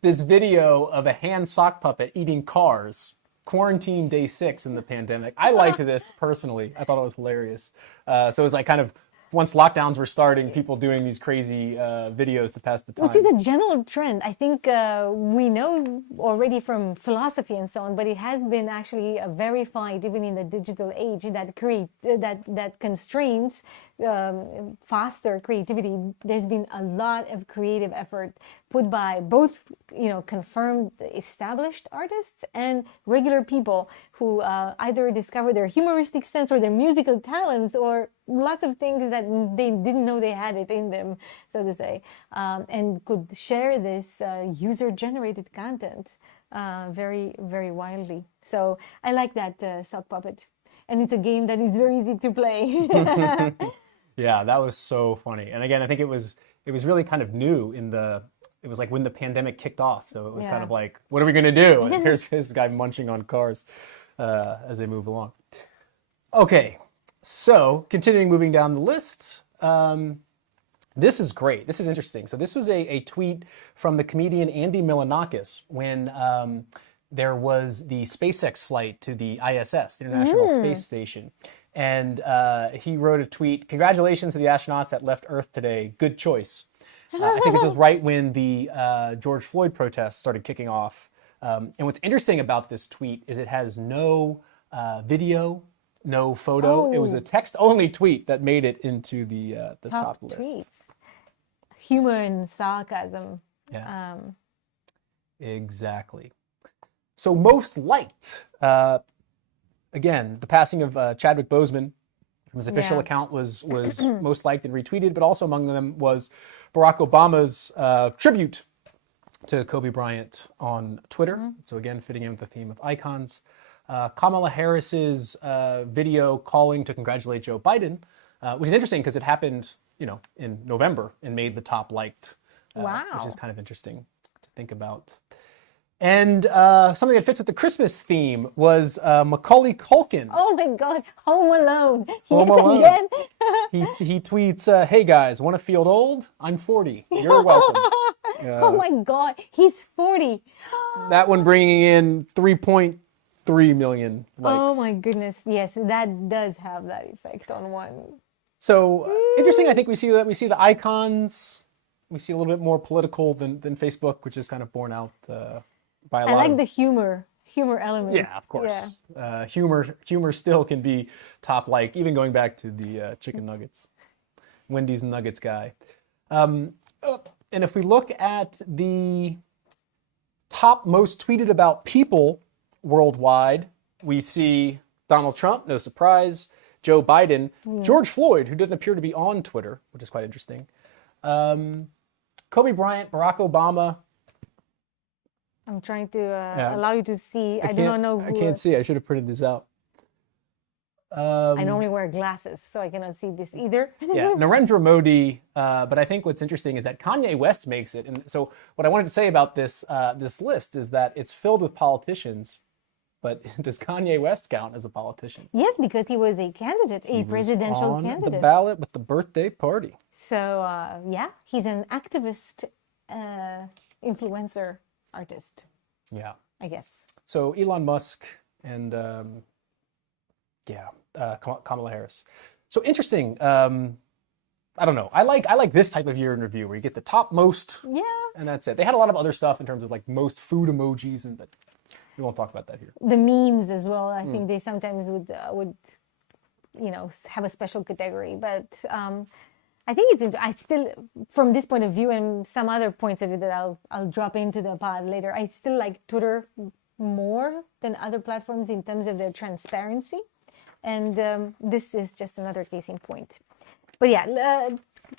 This video of a hand sock puppet eating cars, quarantine day 6 in the pandemic. I liked this personally. I thought it was hilarious. So it was like kind of, once lockdowns were starting, people doing these crazy videos to pass the time. Which is a general trend. I think we know already from philosophy and so on, but it has been actually verified even in the digital age that constrains faster creativity. There's been a lot of creative effort put by both, confirmed established artists and regular people who either discover their humoristic sense or their musical talents or lots of things that they didn't know they had it in them, so to say, and could share this user-generated content very, very wildly. So I like that sock puppet, and it's a game that is very easy to play. Yeah, that was so funny. And again, I think it was really kind of new it was like when the pandemic kicked off. So it was kind of like, what are we going to do? And here's this guy munching on cars as they move along. Okay, so continuing moving down the list. This is great. This is interesting. So this was a tweet from the comedian Andy Milonakis when there was the SpaceX flight to the ISS, the International Space Station. And he wrote a tweet, "Congratulations to the astronauts that left Earth today. Good choice." I think this was right when the George Floyd protests started kicking off. And what's interesting about this tweet is it has no video, no photo. It was a text-only tweet that made it into the top list. Tweets. Humor and sarcasm. Yeah. Exactly. So most liked. Again, the passing of Chadwick Boseman from his official account was most liked and retweeted, but also among them was Barack Obama's tribute to Kobe Bryant on Twitter. So again, fitting in with the theme of icons. Kamala Harris's video calling to congratulate Joe Biden, which is interesting because it happened, in November and made the top liked, which is kind of interesting to think about. And something that fits with the Christmas theme was Macaulay Culkin. Oh my God, Home Alone. Home Alone. Again. he tweets, "Hey guys, want to feel old? I'm 40. You're welcome." Oh my God, he's 40. That one bringing in 3.3 million likes. Oh my goodness, yes, that does have that effect on one. So interesting. I think we see the icons. We see a little bit more political than Facebook, which is kind of borne out by a lot. I like the humor element. Yeah, of course. Yeah. Humor still can be top like, even going back to the chicken nuggets, Wendy's nuggets guy. And if we look at the top most tweeted about people worldwide, we see Donald Trump, no surprise, Joe Biden, George Floyd, who didn't appear to be on Twitter, which is quite interesting, Kobe Bryant, Barack Obama. I'm trying to allow you to see. I do not know who. I can't see. I should have printed this out. I normally wear glasses, so I cannot see this either. Yeah, Narendra Modi. But I think what's interesting is that Kanye West makes it. And so what I wanted to say about this list is that it's filled with politicians. But does Kanye West count as a politician? Yes, because he was a candidate, a presidential on candidate. The ballot with the birthday party. So yeah, he's an activist, influencer, artist. Yeah, I guess. So Elon Musk and Kamala Harris. So interesting. I don't know. I like this type of year in review where you get the top most. Yeah. And that's it. They had a lot of other stuff in terms of like most food emojis, but we won't talk about that here. The memes as well. I think they sometimes would have a special category. But I think I still, from this point of view and some other points of view that I'll drop into the pod later, I still like Twitter more than other platforms in terms of their transparency. And this is just another case in point. But yeah,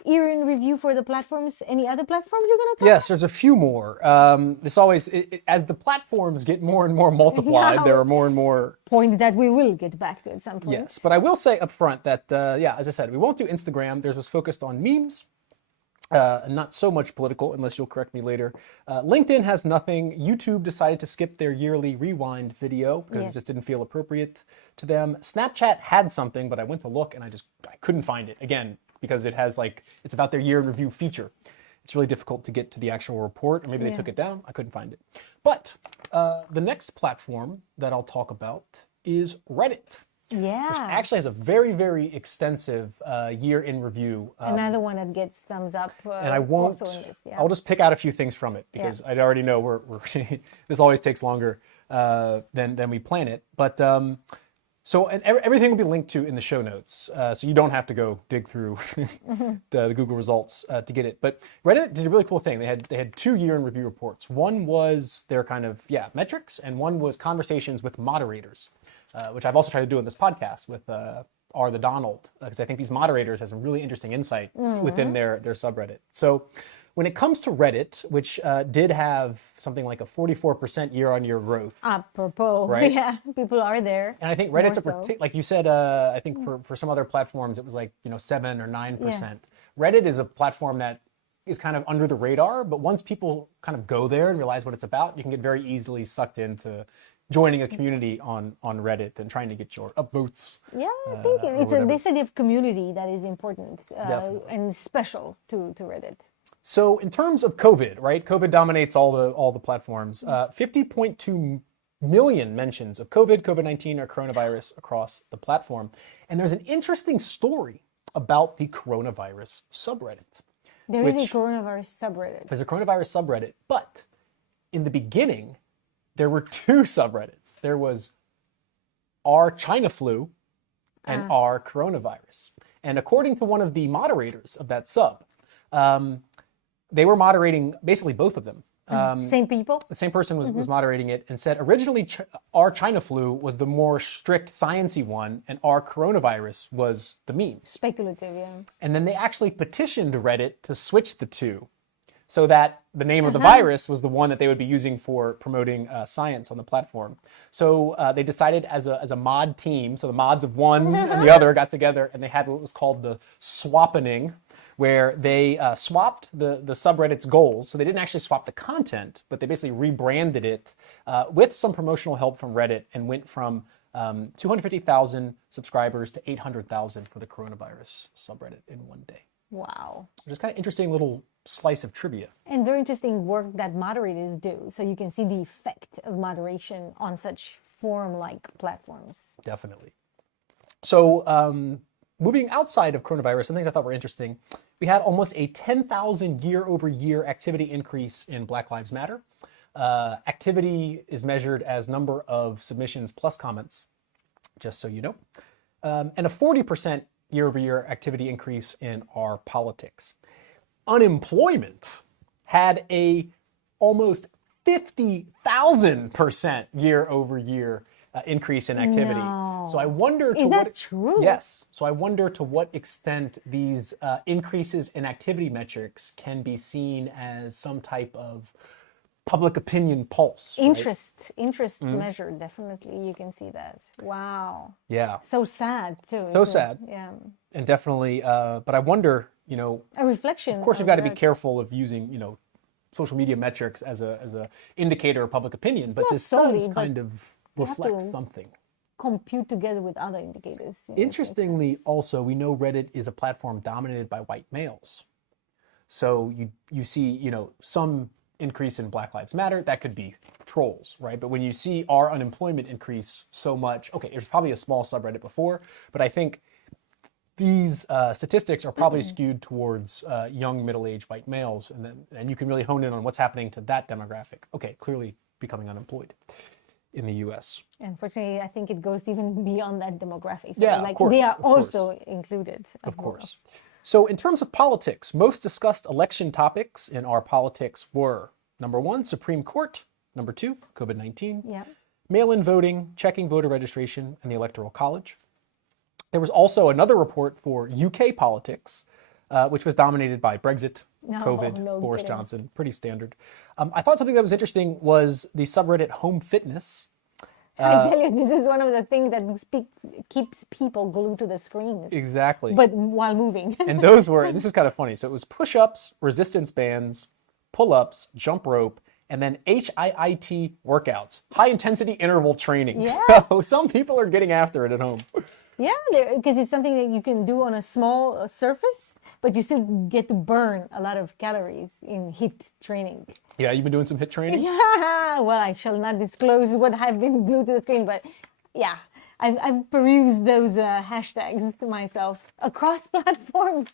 year in review for the platforms. Any other platforms you're going to cover? Yes, there's a few more. This always, as the platforms get more and more multiplied, there are more and more point that we will get back to at some point. Yes, but I will say up front that, as I said, we won't do Instagram. Theirs was focused on memes, not so much political, unless you'll correct me later. LinkedIn has nothing. YouTube decided to skip their yearly rewind video because it just didn't feel appropriate to them. Snapchat had something, but I went to look and I couldn't find it. Again, because it has it's about their year in review feature. It's really difficult to get to the actual report, or maybe they took it down. I couldn't find it. But the next platform that I'll talk about is Reddit. Yeah. Which actually has a very, very extensive year in review. Another one that gets thumbs up. And I won't, also in this, I'll just pick out a few things from it because I already know we're this always takes longer than we plan it. But and everything will be linked to in the show notes. So you don't have to go dig through the Google results to get it. But Reddit did a really cool thing. They had 2 year in review reports. One was their kind of, metrics, and one was conversations with moderators, which I've also tried to do in this podcast with R. the Donald, because I think these moderators have some really interesting insight within their subreddit. So when it comes to Reddit, which did have something like a 44% year-on-year growth. Apropos, right? Yeah, people are there. And I think Reddit's like you said, I think for some other platforms it was 7 or 9%. Reddit is a platform that is kind of under the radar, but once people kind of go there and realize what it's about, you can get very easily sucked into joining a community on Reddit and trying to get your upvotes. Yeah, I think it's a density of community that is important and special to Reddit. So in terms of COVID, right? COVID dominates all the platforms. 50.2 million mentions of COVID-19 or coronavirus across the platform. And there's an interesting story about the coronavirus subreddit. There is a coronavirus subreddit. There's a coronavirus subreddit, but in the beginning, there were 2 subreddits. There was r China flu and r coronavirus. And according to one of the moderators of that sub, they were moderating basically both of them. Same people? The same person was moderating it and said originally r China flu was the more strict sciencey one and r coronavirus was the memes. Speculative, yeah. And then they actually petitioned Reddit to switch the 2 so that the name of the virus was the one that they would be using for promoting science on the platform. So they decided as a mod team, so the mods of one and the other got together and they had what was called the swappening, where they swapped the subreddit's goals. So they didn't actually swap the content, but they basically rebranded it with some promotional help from Reddit and went from 250,000 subscribers to 800,000 for the coronavirus subreddit in one day. Wow. Which is kind of interesting little slice of trivia. And very interesting work that moderators do. So you can see the effect of moderation on such forum-like platforms. Definitely. So moving outside of coronavirus, some things I thought were interesting. We had almost a 10,000 year-over-year activity increase in Black Lives Matter. Activity is measured as number of submissions plus comments, just so you know. And a 40% year-over-year activity increase in our politics. Unemployment had a almost 50,000% year-over-year increase in activity. No. So I wonder Is that true? Yes. So I wonder to what extent these increases in activity metrics can be seen as some type of public opinion pulse. Interest measure, definitely. You can see that. Wow. Yeah. So sad too. So sad. Yeah. And definitely, but I wonder, a reflection. of course we've got to be careful of using, social media metrics as a indicator of public opinion, but this does kind of reflect something. Compute together with other indicators. Interestingly, also, we know Reddit is a platform dominated by white males. So you see, some increase in Black Lives Matter, that could be trolls, right? But when you see our unemployment increase so much, okay, there's probably a small subreddit before, but I think these statistics are probably skewed towards young middle-aged white males, and you can really hone in on what's happening to that demographic. Okay, clearly becoming unemployed. in the US. Unfortunately, I think it goes even beyond that demographic. So Yeah, of like course, they are of course. also included. Of course. So in terms of politics, most discussed election topics in our politics were number 1, Supreme Court, number 2, COVID-19, Yeah. mail-in voting, checking voter registration, and the Electoral College. There was also another report for UK politics, which was dominated by Brexit, COVID, no Boris kidding. Johnson, pretty standard. I thought something that was interesting was the subreddit Home Fitness. I tell you, this is one of the things that keeps people glued to the screens, Exactly. but while moving. And those were, this is kind of funny. So it was push-ups, resistance bands, pull-ups, jump rope, and then HIIT workouts, high intensity interval training. Yeah. So some people are getting after it at home. Yeah, because it's something that you can do on a small surface, but you still get to burn a lot of calories in HIIT training. Yeah, you've been doing some HIIT training? Yeah, well, I shall not disclose what I've been glued to the screen, but yeah, I've perused those hashtags myself across platforms.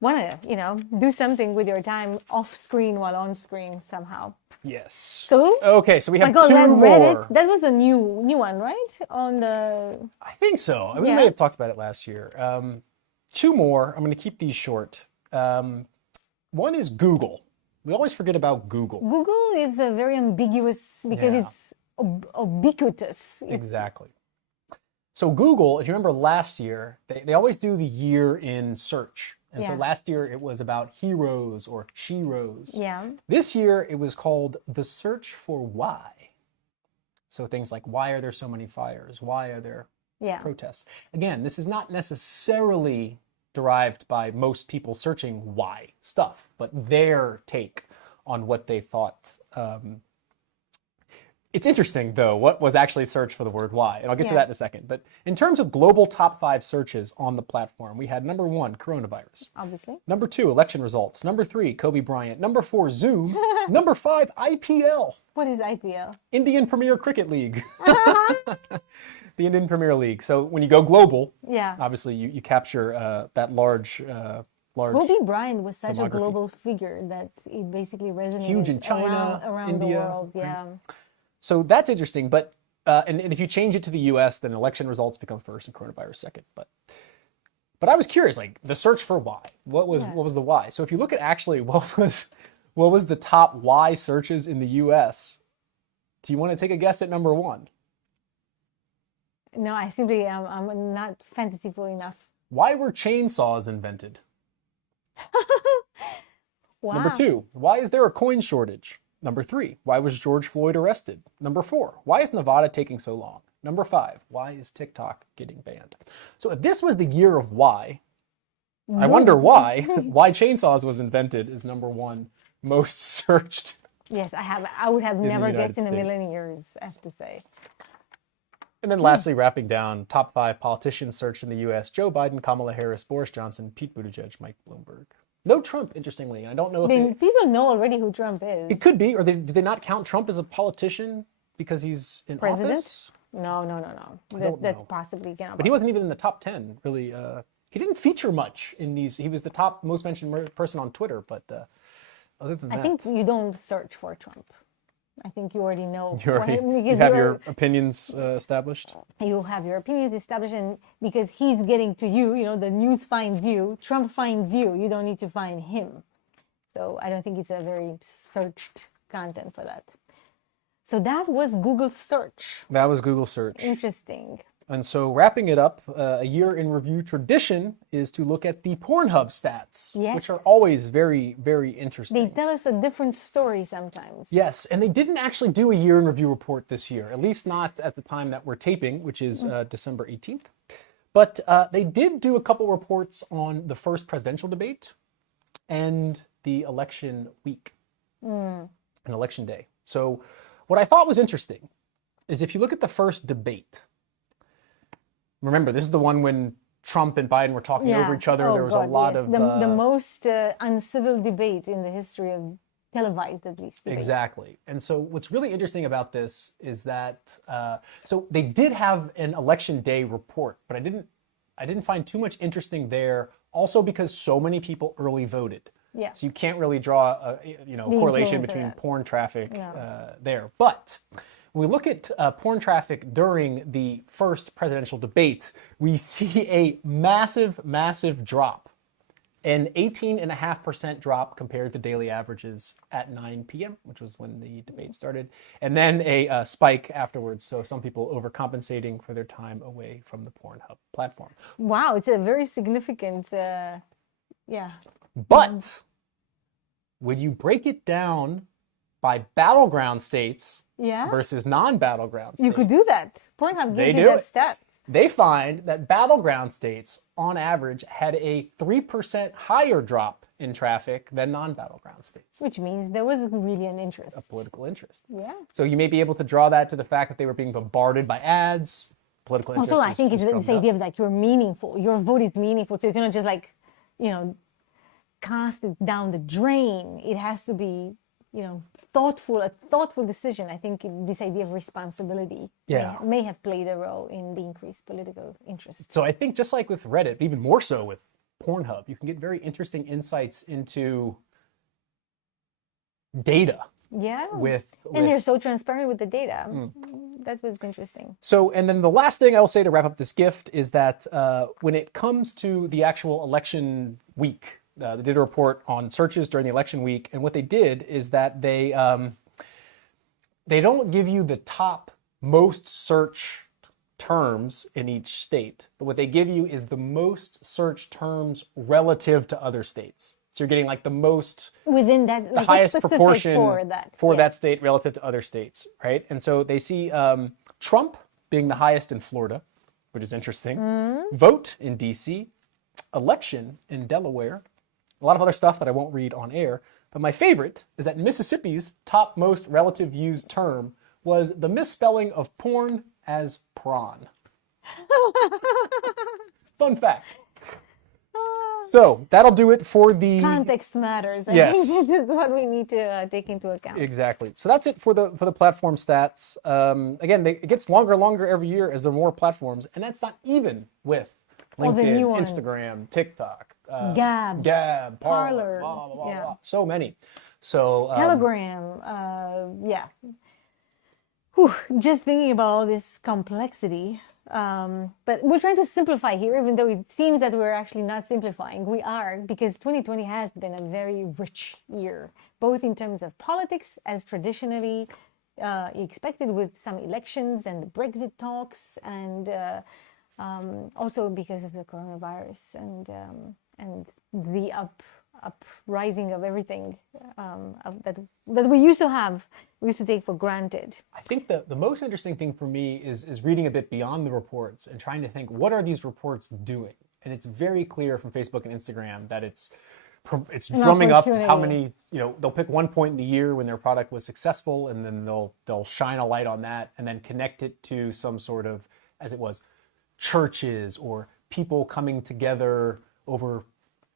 Want to, do something with your time off screen while on screen somehow. Yes. So, Okay, so we have Michael, two that more. Reddit, that was a new one, right? On the I think so. We Yeah. may have talked about it last year. Two more. I'm going to keep these short. One is Google. We always forget about Google. Google is a very ambiguous because Yeah. it's ubiquitous. Exactly. So Google, if you remember last year, they always do the year in search. And so Yeah. last year it was about heroes or sheroes. Yeah. This year it was called The Search for Why. So things like, why are there so many fires? Why are there Yeah. protests? Again, this is not necessarily derived by most people searching why stuff, but their take on what they thought. It's interesting, though, what was actually searched for the word why, and I'll get to Yeah. that in a second. But in terms of global top 5 searches on the platform, we had number 1, coronavirus. Obviously. Number 2, election results. Number 3, Kobe Bryant. Number 4, Zoom. Number 5, IPL, What is IPL? Indian Premier Cricket League. The Indian Premier League. So when you go global, Yeah. obviously you capture that large. Kobe Bryant was such a demography. global figure that it basically resonated Huge in China, around India, the world. Yeah. So that's interesting. But and if you change it to the U.S., then election results become first and coronavirus second. But I was curious, like the search for why. What was the why? So if you look at actually what was the top why searches in the U.S., do you want to take a guess at number 1? No, I simply I'm not fantasyful enough. Why were chainsaws invented? Wow. Number 2, why is there a coin shortage? Number 3, why was George Floyd arrested? Number 4, why is Nevada taking so long? Number 5, why is TikTok getting banned? So if this was the year of why, I wonder why chainsaws was invented is number 1 most searched. Yes, I would have the never guessed in United a million States. years, I have to say. And then lastly, wrapping down, top 5 politicians searched in the U.S. Joe Biden, Kamala Harris, Boris Johnson, Pete Buttigieg, Mike Bloomberg. No Trump, interestingly. I don't know if People know already who Trump is. it could be, or did they not count Trump as a politician because he's in President? office? No. don't That know. possibly cannot. But he wasn't even in the top 10, really. He didn't feature much in these. He was the top most mentioned person on Twitter, but other than I that, think you don't search for Trump. I think you already know. you already because you have your opinions established. you have your opinions established, and because he's getting to you, the news finds you, Trump finds you. You don't need to find him. So I don't think it's a very searched content for that. So that was Google search. That was Google search. Interesting. And so wrapping it up, a year in review tradition is to look at the Pornhub stats, Yes. which are always very, very interesting. They tell us a different story sometimes. Yes, and they didn't actually do a year in review report this year, at least not at the time that we're taping, which is December 18th. But they did do a couple reports on the first presidential debate and the election week and election day. So what I thought was interesting is if you look at the first debate, remember, this is the one when Trump and Biden were talking over each other. Oh, There was God, a lot yes. of... the most uncivil debate in the history of televised, at least. Debate. Exactly. And so what's really interesting about this is that, so they did have an election day report, but I didn't find too much interesting there, also because so many people early voted. Yeah. So you can't really draw a correlation influence of between that. porn traffic No. there. But When we look at porn traffic during the first presidential debate, we see a massive, massive drop. An 18.5% drop compared to daily averages at 9 p.m., which was when the debate started, and then a spike afterwards. So some people overcompensating for their time away from the Pornhub platform. Wow, it's a very significant, yeah. But when you break it down by battleground states Yeah. versus non-battleground states, You could do that. Pornhub They gives you do that it. stat. they find that battleground states, on average, had a 3% higher drop in traffic than non-battleground states. Which means there was really an interest. Political interest. Yeah. So you may be able to draw that to the fact that they were being bombarded by ads. Political interest. Also, I think it's was this drummed up. idea of like you're meaningful. Your vote is meaningful. So you cannot just like, cast it down the drain. It has to be, thoughtful, a thoughtful decision. I think this idea of responsibility Yeah. may have played a role in the increased political interest. So I think just like with Reddit, even more so with Pornhub, you can get very interesting insights into data Yeah. with And they're so transparent with the data. That was interesting. So, and then the last thing I will say to wrap up this gift is that when it comes to the actual election week, they did a report on searches during the election week, and what they did is that they don't give you the top most search terms in each state, but what they give you is the most search terms relative to other states. So you're getting like the most Within that, the like highest what's specific proportion for that. Yeah. that state relative to other states, right? And so they see Trump being the highest in Florida, which is interesting. Vote in DC, election in Delaware, a lot of other stuff that I won't read on air. But my favorite is that Mississippi's top most relative used term was the misspelling of porn as prawn. Fun fact. So that'll do it for the Context matters. I Yes. think this is what we need to take into account. Exactly. So that's it for the platform stats. Again, it gets longer and longer every year as there are more platforms, and that's not even with All the LinkedIn, new ones. Instagram, TikTok, Gab, Parler, Parler, blah, blah, blah, yeah. blah. So many. So Telegram, yeah. Whew, just thinking about all this complexity. But we're trying to simplify here, even though it seems that we're actually not simplifying. We are, because 2020 has been a very rich year, both in terms of politics, as traditionally expected with some elections and the Brexit talks, and also because of the coronavirus and the uprising of everything that we used to take for granted. I think the most interesting thing for me is reading a bit beyond the reports and trying to think, what are these reports doing? And it's very clear from Facebook and Instagram that it's drumming up how many, they'll pick one point in the year when their product was successful, and then they'll shine a light on that and then connect it to some sort of, as it was, churches or people coming together over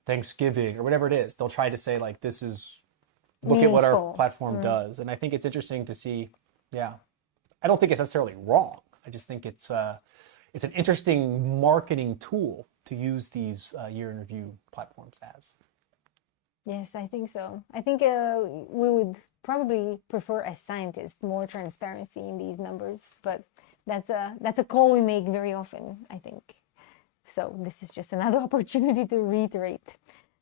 Thanksgiving or whatever it is. They'll try to say like, this is, look at what our Meaningful. platform does. And I think it's interesting to see, I don't think it's necessarily wrong. I just think it's an interesting marketing tool to use these year in review platforms as. Yes, I think so. I think we would probably prefer, as scientists, more transparency in these numbers, but that's a call we make very often, I think. So this is just another opportunity to reiterate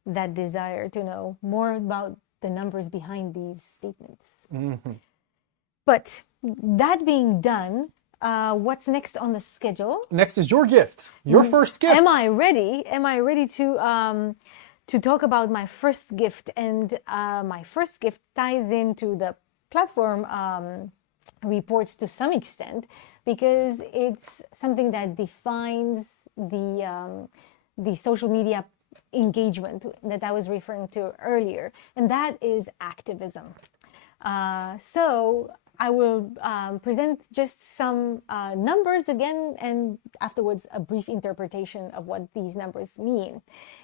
that desire to know more about the numbers behind these statements. Mm-hmm. But that being done, what's next on the schedule? Next is your gift, your first gift. Am I ready? Am I ready to talk about my first gift? And my first gift ties into the platform reports to some extent, because it's something that defines the social media engagement that I was referring to earlier, and that is activism. So I will present just some numbers again, and afterwards a brief interpretation of what these numbers mean.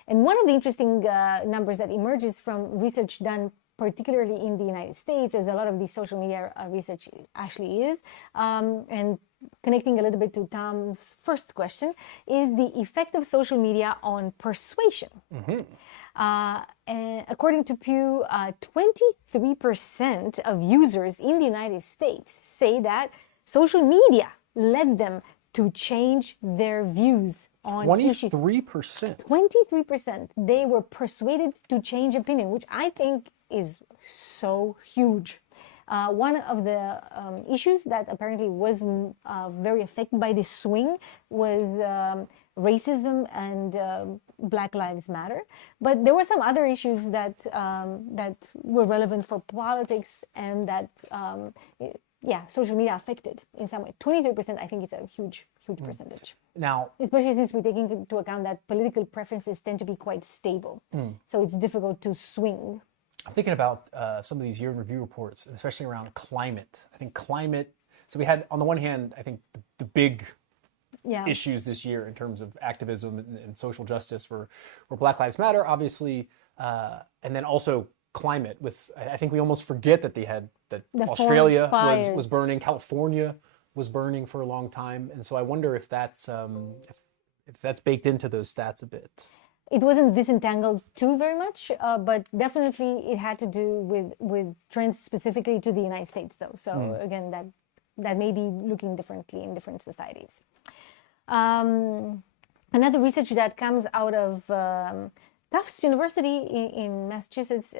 And one of the interesting numbers that emerges from research done particularly in the United States, as a lot of these social media research actually is, and connecting a little bit to Tom's first question, is the effect of social media on persuasion. And according to Pew, 23% of users in the United States say that social media led them to change their views on issues. 23%. 23%. They were persuaded to change opinion, which I think is so huge. One of the issues that apparently was very affected by this swing was racism and Black Lives Matter. But there were some other issues that were relevant for politics and that social media affected in some way. 23%, I think, is a huge percentage. Now, especially since we take into account that political preferences tend to be quite stable, so it's difficult to swing. I'm thinking about some of these year in review reports, especially around climate. I think climate. So we had, on the one hand, I think the big issues this year in terms of activism and social justice were Black Lives Matter, obviously, and then also climate. With, I think we almost forget that Australia was burning, California was burning for a long time, and so I wonder if that's baked into those stats a bit. It wasn't disentangled too very much, but definitely it had to do with trends specifically to the United States, though. So again, that may be looking differently in different societies. Another research that comes out of Tufts University in Massachusetts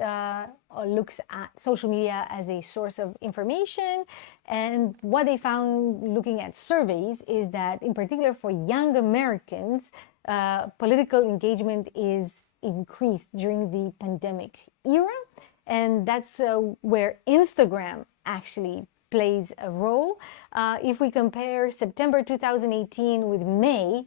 looks at social media as a source of information. And what they found looking at surveys is that, in particular for young Americans, political engagement is increased during the pandemic era. And that's where Instagram actually plays a role. If we compare September 2018 with May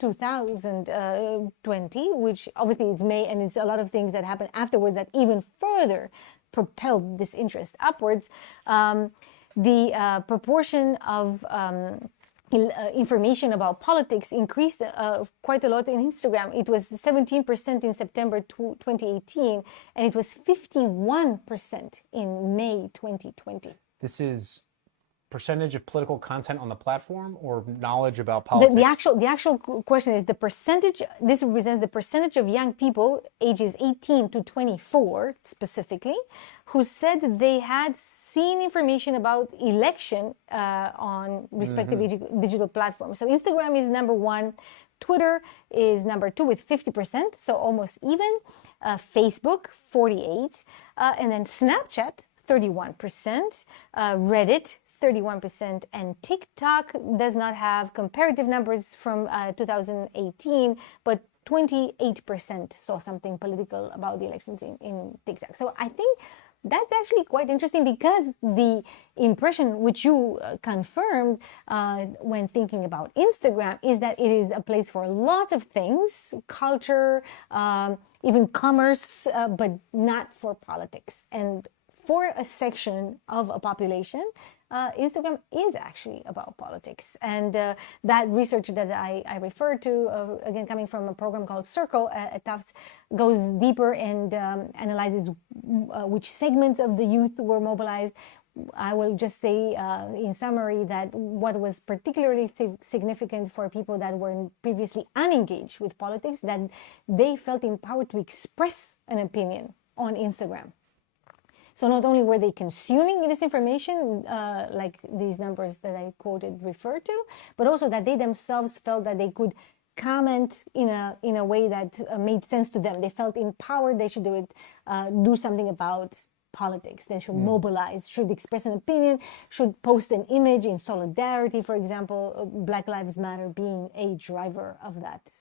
2020, which obviously it's May, and it's a lot of things that happen afterwards that even further propelled this interest upwards. The proportion of information about politics increased quite a lot in Instagram. It was 17% in September 2018, and it was 51% in May 2020. This is percentage of political content on the platform or knowledge about politics? The actual question is the percentage. This represents the percentage of young people ages 18 to 24 specifically who said they had seen information about election on respective digital platforms. So Instagram is number one, Twitter is number two with 50%, so almost even, Facebook 48%, and then Snapchat 31%, Reddit 31%, and TikTok does not have comparative numbers from 2018, but 28% saw something political about the elections in TikTok. So I think that's actually quite interesting, because the impression which you confirmed when thinking about Instagram is that it is a place for lots of things, culture, even commerce, but not for politics. And for a section of a population, Instagram is actually about politics. And that research that I referred to, again, coming from a program called Circle at Tufts, goes deeper and analyzes which segments of the youth were mobilized. I will just say in summary that what was particularly significant for people that were previously unengaged with politics, that they felt empowered to express an opinion on Instagram. So not only were they consuming this information, like these numbers that I quoted refer to, but also that they themselves felt that they could comment in a way that made sense to them. They felt empowered. They should do something about politics. They should mobilize, should express an opinion, should post an image in solidarity, for example, Black Lives Matter being a driver of that.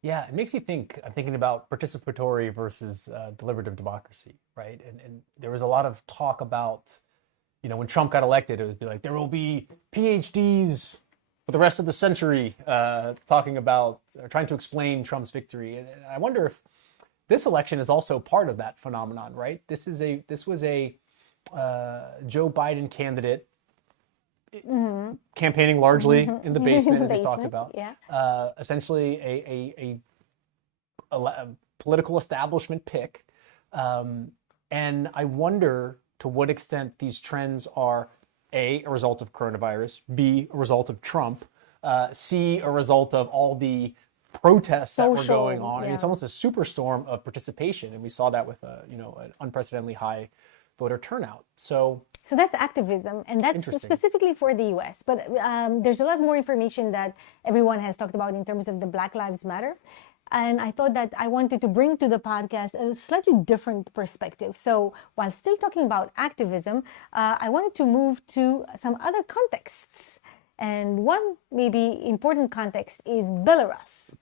Yeah, it makes you think. I'm thinking about participatory versus deliberative democracy, right? And there was a lot of talk about, when Trump got elected, it would be like, there will be PhDs for the rest of the century talking about, trying to explain Trump's victory. And I wonder if this election is also part of that phenomenon, right? This was a Joe Biden candidate campaigning largely in the basement, as we talked about. Yeah. Essentially a political establishment pick. And I wonder to what extent these trends are A, a result of coronavirus, B, a result of Trump, C, a result of all the protests that were Social, going on. I mean, it's yeah. almost a superstorm of participation, and we saw that with an unprecedentedly high voter turnout. So that's activism, and that's Interesting. specifically for the US. But there's a lot more information that everyone has talked about in terms of the Black Lives Matter. And I thought that I wanted to bring to the podcast a slightly different perspective. So while still talking about activism, I wanted to move to some other contexts. And one maybe important context is Belarus.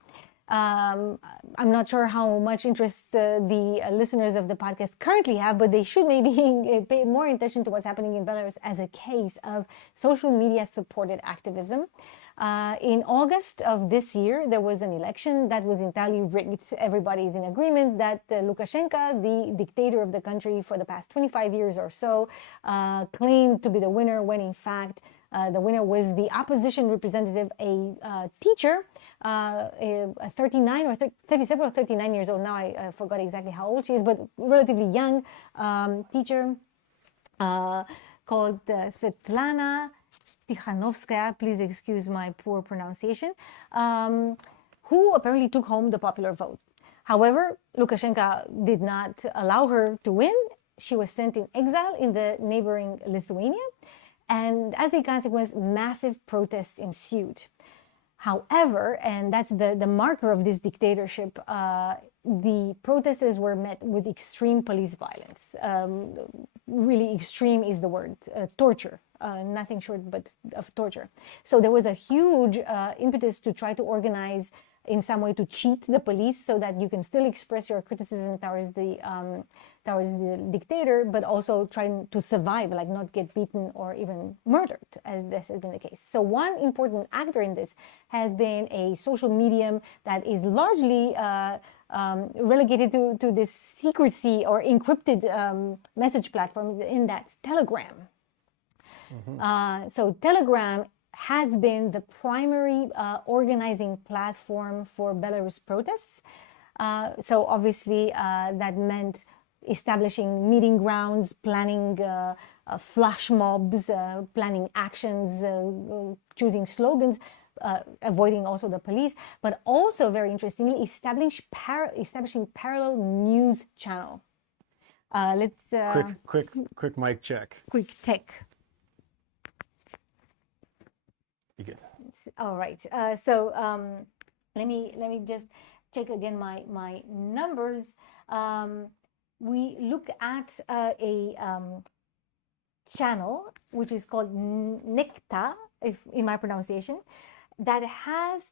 I'm not sure how much interest the listeners of the podcast currently have, but they should maybe pay more attention to what's happening in Belarus as a case of social media supported activism. In August of this year, there was an election that was entirely rigged. Everybody is in agreement that Lukashenko, the dictator of the country for the past 25 years or so, claimed to be the winner when in fact the winner was the opposition representative, a teacher, a 39 or 37 or 39 years old. Now I forgot exactly how old she is, but relatively young teacher called Svetlana Tikhanovskaya, please excuse my poor pronunciation, who apparently took home the popular vote. However, Lukashenko did not allow her to win. She was sent in exile in the neighboring Lithuania. And as a consequence, massive protests ensued. However, and that's the marker of this dictatorship, the protesters were met with extreme police violence. Really extreme is the word, torture, nothing short but of torture. So there was a huge impetus to try to organize in some way to cheat the police so that you can still express your criticism towards the dictator, but also trying to survive, like not get beaten or even murdered, as this has been the case. So one important actor in this has been a social medium that is largely relegated to this secrecy or encrypted message platform, in that Telegram. So Telegram has been the primary organizing platform for Belarus protests. So obviously that meant establishing meeting grounds, planning flash mobs, planning actions, choosing slogans, avoiding also the police, but also very interestingly establishing parallel news channel. Let's quick mic check. quick tech. You good? All right. So let me just check again my numbers. We look at a channel which is called Nekta, if in my pronunciation, that has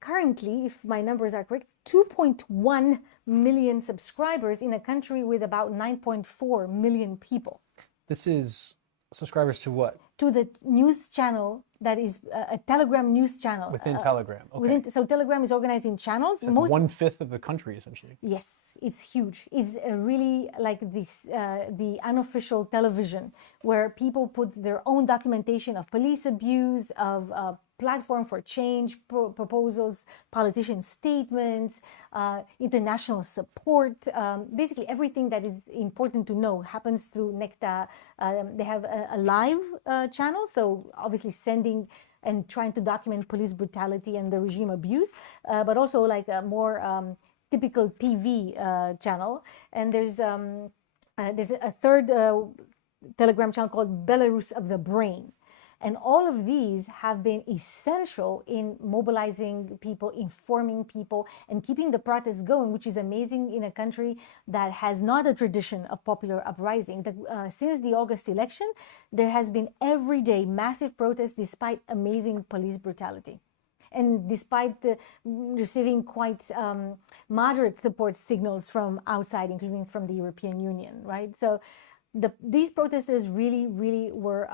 currently, if my numbers are correct, 2.1 million subscribers in a country with about 9.4 million people. This is subscribers to what? To the news channel that is a Telegram news channel. Within Telegram. Okay. So Telegram is organized in channels. So it's 1/5 of the country, essentially. Yes, it's huge. It's really like this, the unofficial television where people put their own documentation of police abuse, of platform for change proposals, politician statements, international support. Basically, everything that is important to know happens through Nekta. They have a live channel, so obviously sending and trying to document police brutality and the regime abuse, but also like a more typical TV channel. And there's a third Telegram channel called Belarus of the Brain. And all of these have been essential in mobilizing people, informing people, and keeping the protests going, which is amazing in a country that has not a tradition of popular uprising. Since the August election, there has been every day massive protests despite amazing police brutality. And despite receiving quite moderate support signals from outside, including from the European Union, right? So these protesters really were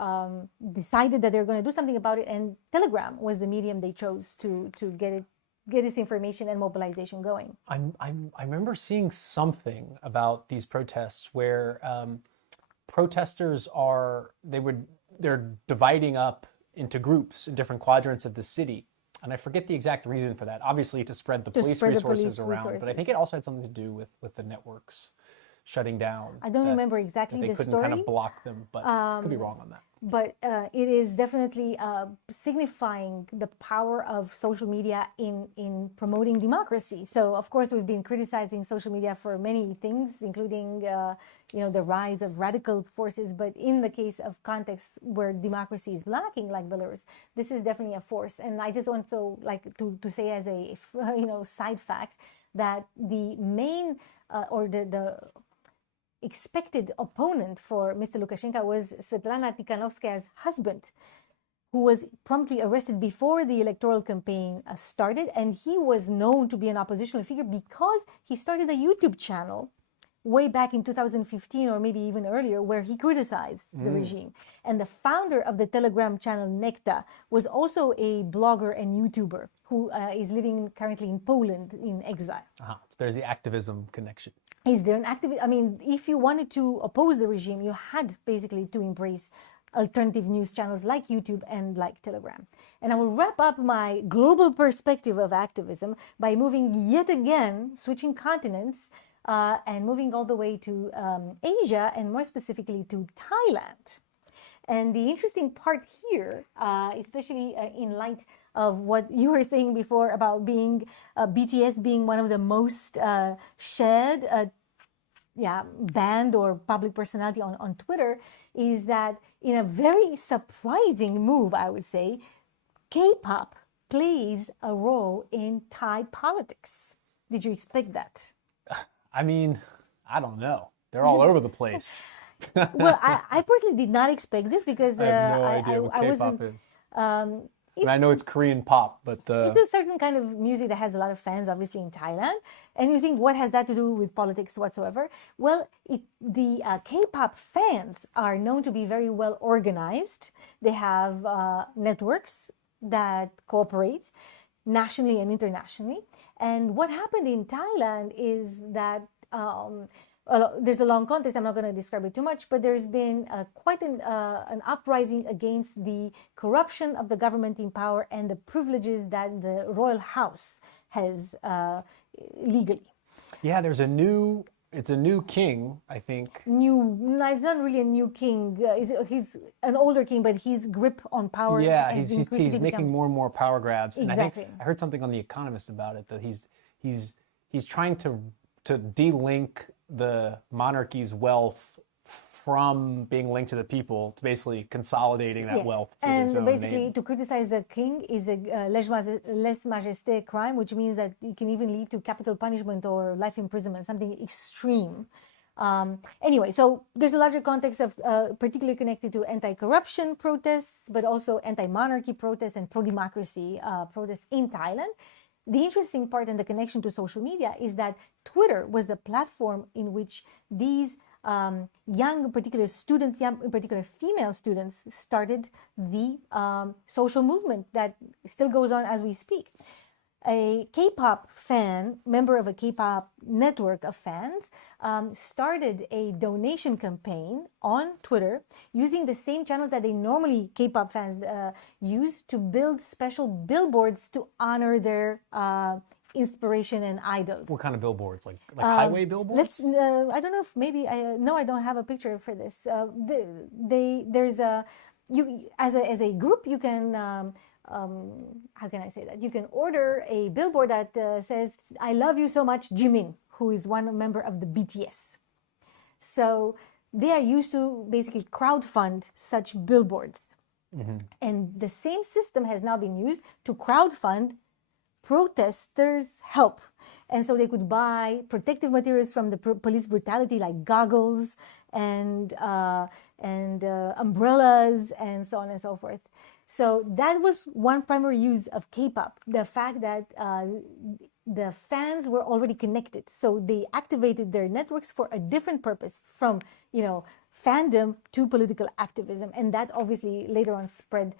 decided that they're going to do something about it, and Telegram was the medium they chose to get this information and mobilization going. I remember seeing something about these protests where protesters they're dividing up into groups in different quadrants of the city. And I forget the exact reason for that. Obviously, to spread the police resources around, but I think it also had something to do with the networks shutting down. I don't that- remember exactly that they the couldn't kind story. of block them, but could be wrong on that. But it is definitely signifying the power of social media in promoting democracy. So, of course, we've been criticizing social media for many things, including the rise of radical forces. But in the case of contexts where democracy is lacking, like Belarus, this is definitely a force. And I just want to say as a side fact that the main or the expected opponent for Mr. Lukashenko was Svetlana Tikhanovskaya's husband, who was promptly arrested before the electoral campaign started. And he was known to be an oppositional figure because he started a YouTube channel way back in 2015 or maybe even earlier, where he criticized the regime. And the founder of the Telegram channel Nekta was also a blogger and YouTuber who is living currently in Poland in exile. So there's the activism connection. Is there an active? I mean, if you wanted to oppose the regime, you had basically to embrace alternative news channels like YouTube and like Telegram. And I will wrap up my global perspective of activism by moving yet again, switching continents, and moving all the way to Asia, and more specifically to Thailand. And the interesting part here, especially in light of what you were saying before about being BTS being one of the most shared band or public personality on Twitter, is that in a very surprising move, I would say, K-pop plays a role in Thai politics. Did you expect that? I mean, I don't know. They're all over the place. Well, I personally did not expect this because I have no idea what I K-pop wasn't. is. I know it's Korean pop, but It's a certain kind of music that has a lot of fans, obviously, in Thailand. And you think, what has that to do with politics whatsoever? Well, the K-pop fans are known to be very well organized. They have networks that cooperate nationally and internationally. And what happened in Thailand is that there's a long context. I'm not going to describe it too much, but there's been quite an uprising against the corruption of the government in power and the privileges that the royal house has legally. yeah, it's a new king, I think. No, it's not really a new king. He's an older king, but his grip on power Yeah, has he's increasingly making become... more and more power grabs. And I think Exactly. I heard something on The Economist about it, that he's trying to de-link the monarchy's wealth from being linked to the people, to basically consolidating that Yes. wealth to And his own basically, name. to criticize the king is a lèse-majesté crime, which means that it can even lead to capital punishment or life imprisonment, something extreme. Anyway, so there's a larger context of particularly connected to anti-corruption protests, but also anti-monarchy protests and pro-democracy protests in Thailand. The interesting part and the connection to social media is that Twitter was the platform in which these young, particular students, young, in particular female students, started the social movement that still goes on as we speak. A K-pop fan, member of a K-pop network of fans, started a donation campaign on Twitter using the same channels that they normally K-pop fans use to build special billboards to honor their inspiration and idols. What kind of billboards? Like highway billboards? I don't know if maybe no, I don't have a picture for this. There's a as a group you can. How can I say that? You can order a billboard that says, "I love you so much, Jimin," who is one member of the BTS. So they are used to basically crowdfund such billboards. And the same system has now been used to crowdfund protesters' help. And so they could buy protective materials from the police brutality, like goggles and umbrellas and so on and so forth. So that was one primary use of K-pop, the fact that the fans were already connected. So they activated their networks for a different purpose, from, fandom to political activism. And that obviously later on spread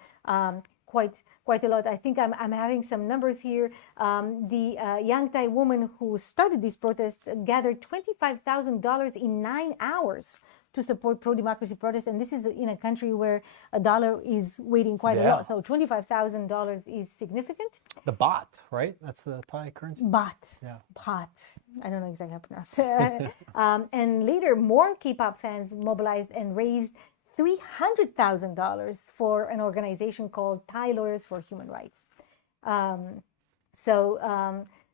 quite quite a lot. I think I'm having some numbers here. The young Thai woman who started this protest gathered $25,000 in 9 hours to support pro-democracy protests. And this is in a country where a dollar is weighting quite a Yeah. lot. So $25,000 is significant. The baht, right? That's the Thai currency. Baht. Yeah. Baht. I don't know exactly how to pronounce it. And later, more K-pop fans mobilized and raised $300,000 for an organization called Thai Lawyers for Human Rights.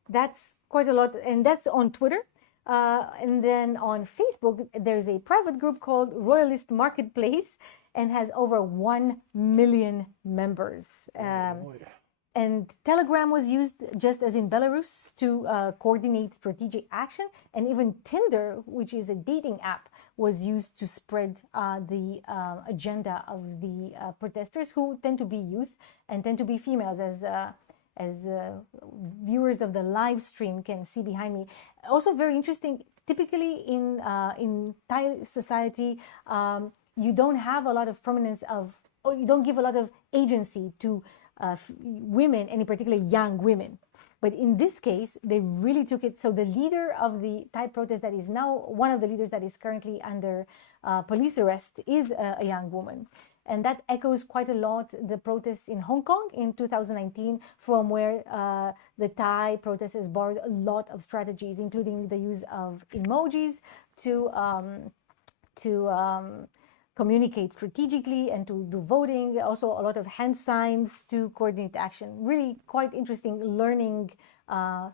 That's quite a lot, and that's on Twitter. And then on Facebook, there's a private group called Royalist Marketplace and has over 1 million members. And Telegram was used just as in Belarus to coordinate strategic action. And even Tinder, which is a dating app, was used to spread the agenda of the protesters, who tend to be youth and tend to be females, as viewers of the live stream can see behind me. Also very interesting, typically in Thai society, you don't have a lot of prominence or you don't give a lot of agency to women, and in particular young women. But in this case, they really took it. So the leader of the Thai protest, that is now one of the leaders that is currently under police arrest, is a young woman. And that echoes quite a lot the protests in Hong Kong in 2019, from where the Thai protesters borrowed a lot of strategies, including the use of emojis to communicate strategically and to do voting. Also, a lot of hand signs to coordinate action. Really quite interesting learning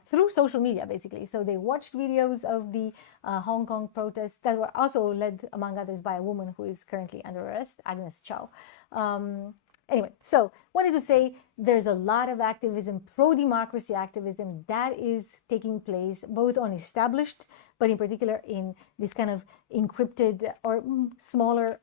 through social media, basically. So they watched videos of the Hong Kong protests that were also led, among others, by a woman who is currently under arrest, Agnes Chow. Anyway, so wanted to say there's a lot of activism, pro-democracy activism, that is taking place both on established, but in particular in this kind of encrypted or smaller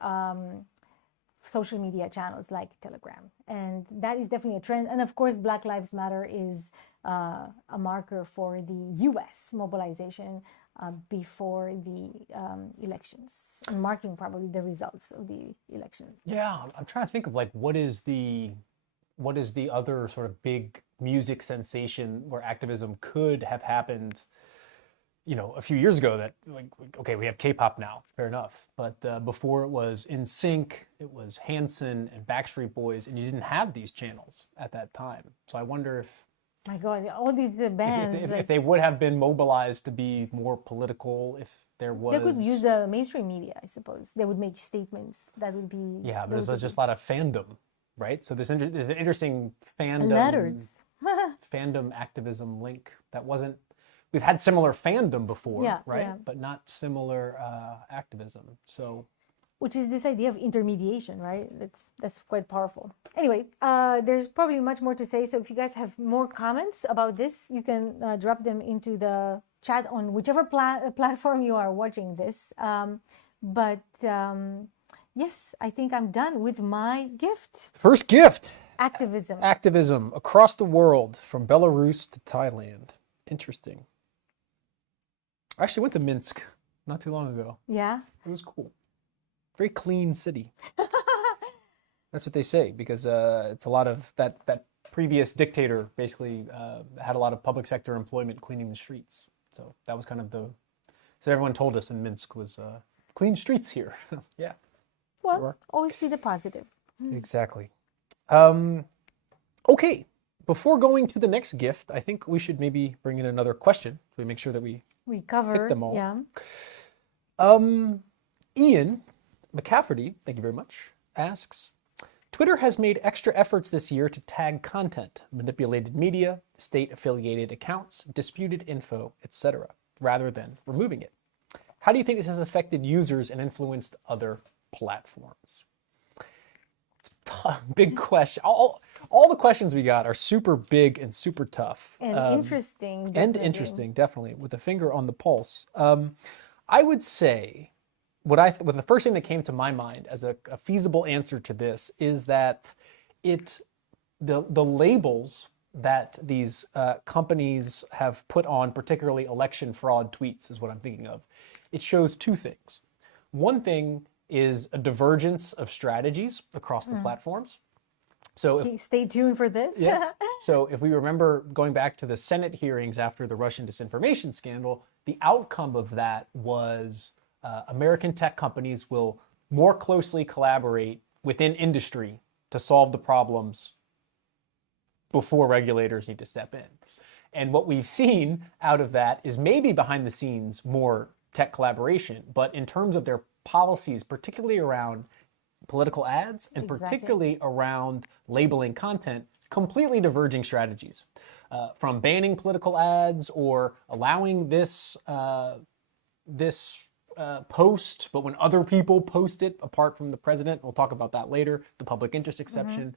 social media channels like Telegram. And that is definitely a trend. And of course, Black Lives Matter is a marker for the US mobilization before the elections, and marking probably the results of the election. Yeah, I'm trying to think of like what is the other sort of big music sensation where activism could have happened, a few years ago. That like, okay, we have K-pop now, fair enough, but before it was NSYNC, it was Hanson and Backstreet Boys, and you didn't have these channels at that time. So I wonder if My God, all these bands. if they would have been mobilized to be more political, if there was. They could use the mainstream media, I suppose. They would make statements that would be. Yeah, but there's just a lot of fandom, right? So there's an interesting fandom. Letters. Fandom activism link that wasn't. We've had similar fandom before, Yeah, right? yeah. But not similar activism. So. Which is this idea of intermediation, right? That's quite powerful. Anyway, there's probably much more to say. So if you guys have more comments about this, you can drop them into the chat on whichever platform you are watching this. Yes, I think I'm done with my gift. First gift. Activism. Activism across the world, from Belarus to Thailand. Interesting. I actually went to Minsk not too long ago. Yeah. It was cool. Very clean city. That's what they say, because it's a lot of that previous dictator basically had a lot of public sector employment cleaning the streets. So that was kind of so everyone told us in Minsk was clean streets here. Yeah. Well, always see the positive. Exactly. Okay. Before going to the next gift, I think we should maybe bring in another question so we make sure that we cover hit them all. Yeah. Ian McCafferty, thank you very much, asks, Twitter has made extra efforts this year to tag content, manipulated media, state-affiliated accounts, disputed info, etc., rather than removing it. How do you think this has affected users and influenced other platforms? It's a tough, big question. All the questions we got are super big and super tough. And interesting. And definitely. interesting, definitely, with a finger on the pulse. I would say the first thing that came to my mind as a feasible answer to this is that the labels that these companies have put on, particularly election fraud tweets, is what I'm thinking of. It shows two things. One thing is a divergence of strategies across the platforms. So Stay tuned for this. yes. So if we remember going back to the Senate hearings after the Russian disinformation scandal, the outcome of that was American tech companies will more closely collaborate within industry to solve the problems before regulators need to step in. And what we've seen out of that is maybe behind the scenes more tech collaboration, but in terms of their policies, particularly around political ads and particularly around labeling content, completely diverging strategies. From banning political ads or allowing this post, but when other people post it apart from the president, we'll talk about that later, the public interest exception.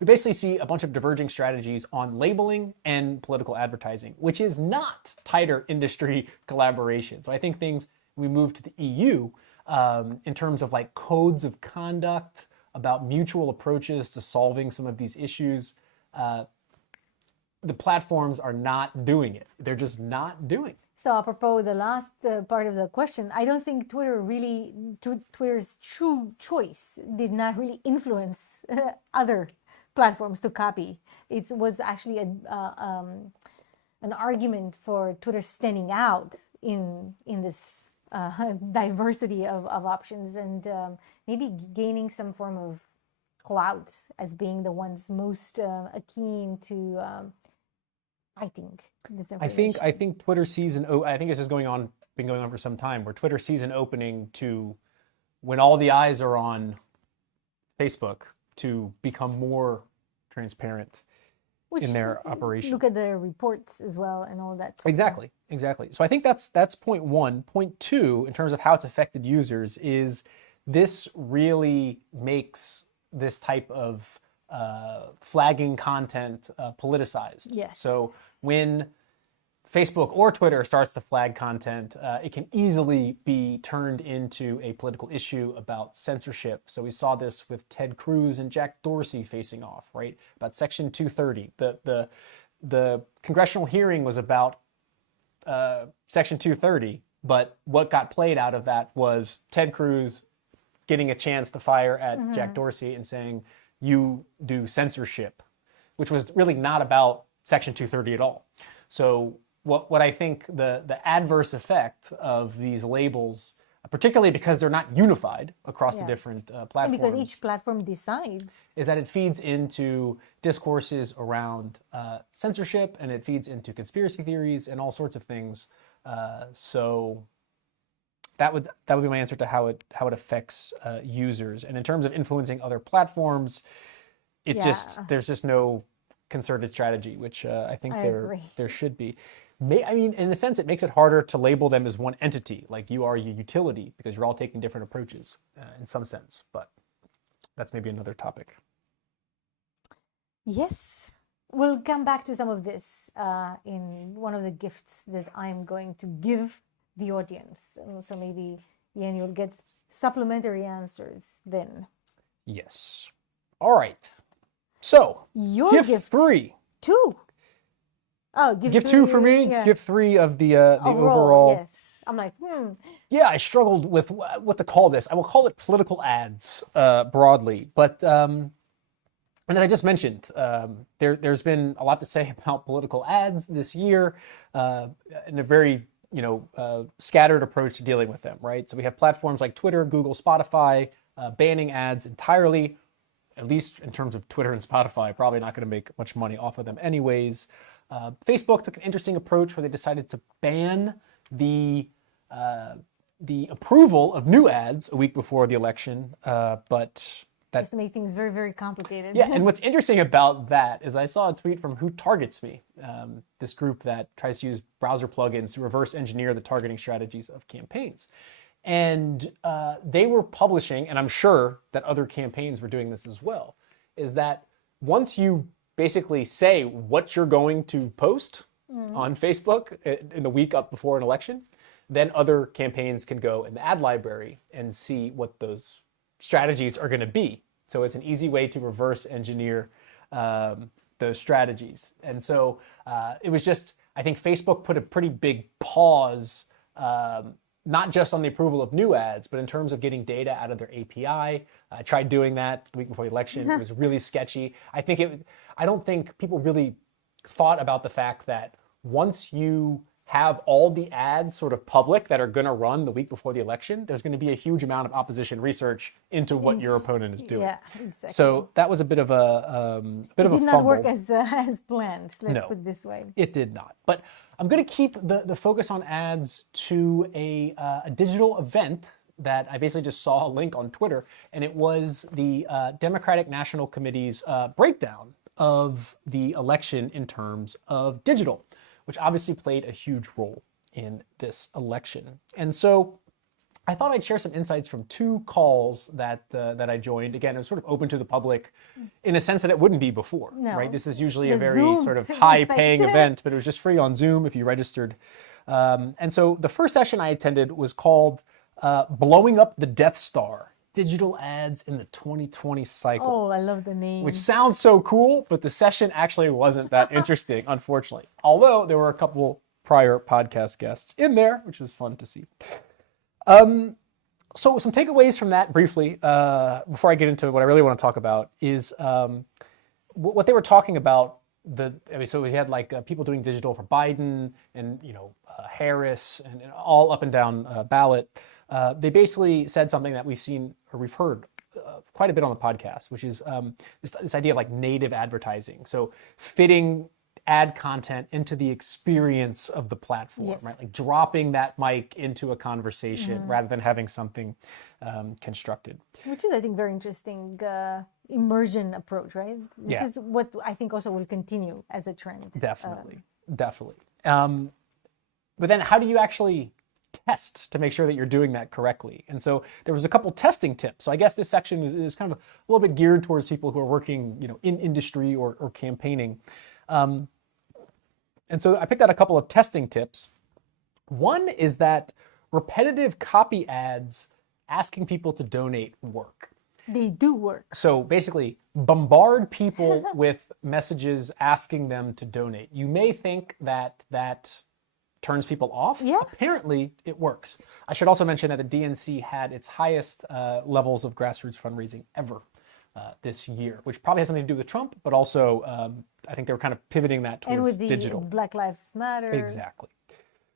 We basically see a bunch of diverging strategies on labeling and political advertising, which is not tighter industry collaboration. So I think things, we move to the EU, in terms of like codes of conduct about mutual approaches to solving some of these issues, the platforms are not doing it. They're just not doing it. So apropos the last part of the question, I don't think Twitter's true choice did not really influence other platforms to copy. It was actually an argument for Twitter standing out in this diversity of options and maybe gaining some form of clout as being the ones most keen to fighting disinformation. I think Twitter sees I think this is been going on for some time, where Twitter sees an opening to, when all the eyes are on Facebook, to become more transparent in their operation. Look at their reports as well and all that. Exactly. So I think that's point one. Point two, in terms of how it's affected users, is this really makes this type of flagging content politicized. Yes. So when Facebook or Twitter starts to flag content, it can easily be turned into a political issue about censorship. So we saw this with Ted Cruz and Jack Dorsey facing off, right? About Section 230. The congressional hearing was about Section 230, but what got played out of that was Ted Cruz getting a chance to fire at Jack Dorsey and saying, you do censorship, which was really not about Section 230 at all. So what I think the adverse effect of these labels, particularly because they're not unified across the different platforms, and because each platform decides, is that it feeds into discourses around censorship, and it feeds into conspiracy theories and all sorts of things. So that would be my answer to how it affects users. And in terms of influencing other platforms, there's just no concerted strategy, which I think there should be. I mean, in a sense, it makes it harder to label them as one entity, like you are a utility, because you're all taking different approaches in some sense. But that's maybe another topic. Yes. We'll come back to some of this in one of the gifts that I'm going to give the audience. So maybe, Ian, you'll get supplementary answers then. Yes. All right. So, your gift 3. 2. Oh, gift 2 for me. Yeah. Gift 3 of the overall. Yes. I'm like, Yeah, I struggled with what to call this. I will call it political ads broadly, but and then I just mentioned there's been a lot to say about political ads this year, in a very scattered approach to dealing with them. Right. So we have platforms like Twitter, Google, Spotify banning ads entirely. At least in terms of Twitter and Spotify, probably not going to make much money off of them anyways. Facebook took an interesting approach where they decided to ban the approval of new ads a week before the election, but just to make things very, very complicated. Yeah, and what's interesting about that is I saw a tweet from Who Targets Me, this group that tries to use browser plugins to reverse engineer the targeting strategies of campaigns. And they were publishing, and I'm sure that other campaigns were doing this as well, is that once you basically say what you're going to post on Facebook in the week up before an election, then other campaigns can go in the ad library and see what those strategies are going to be. So it's an easy way to reverse engineer those strategies. And so it was just, I think Facebook put a pretty big pause not just on the approval of new ads, but in terms of getting data out of their API. I tried doing that the week before the election. It was really sketchy. I don't think people really thought about the fact that once you have all the ads sort of public that are going to run the week before the election, there's going to be a huge amount of opposition research into what your opponent is doing. Yeah, exactly. So that was a bit of a it did not fumble. work as planned. Let's No. put it this way. It did not. But I'm going to keep the focus on ads to a digital event that I basically just saw a link on Twitter, and it was the Democratic National Committee's breakdown of the election in terms of digital, which obviously played a huge role in this election. And so I thought I'd share some insights from two calls that I joined. Again, it was sort of open to the public in a sense that it wouldn't be before, right? This is usually a The very Zoom sort of high-paying effect. event, but it was just free on Zoom if you registered. And so the first session I attended was called Blowing Up the Death Star, Digital Ads in the 2020 Cycle. Oh, I love the name. Which sounds so cool, but the session actually wasn't that interesting, unfortunately. Although there were a couple prior podcast guests in there, which was fun to see. So some takeaways from that briefly, before I get into what I really want to talk about, is what they were talking about. So we had like people doing digital for Biden and Harris and all up and down ballot. They basically said something that we've seen or we've heard quite a bit on the podcast, which is this idea of like native advertising. So fitting ad content into the experience of the platform, Yes. right? Like dropping that mic into a conversation rather than having something constructed. Which is, I think, very interesting immersion approach, right? This Yeah. is what I think also will continue as a trend. Definitely. But then how do you actually test to make sure that you're doing that correctly? And so there was a couple testing tips. So I guess this section is kind of a little bit geared towards people who are working, in industry or campaigning. And so I picked out a couple of testing tips. One is that repetitive copy ads asking people to donate work. They do work. So basically, bombard people with messages asking them to donate. You may think that turns people off. Yeah. Apparently, it works. I should also mention that the DNC had its highest levels of grassroots fundraising ever this year, which probably has something to do with Trump, but also I think they were kind of pivoting that towards And with the digital. Black Lives Matter. Exactly.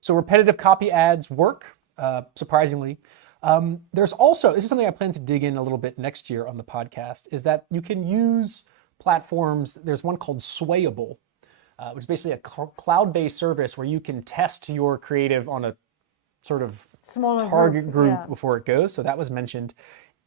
So repetitive copy ads work, surprisingly. There's also, this is something I plan to dig in a little bit next year on the podcast, is that you can use platforms. There's one called Swayable, which is basically a cloud-based service where you can test your creative on a sort of Smaller target group yeah. before it goes. So that was mentioned.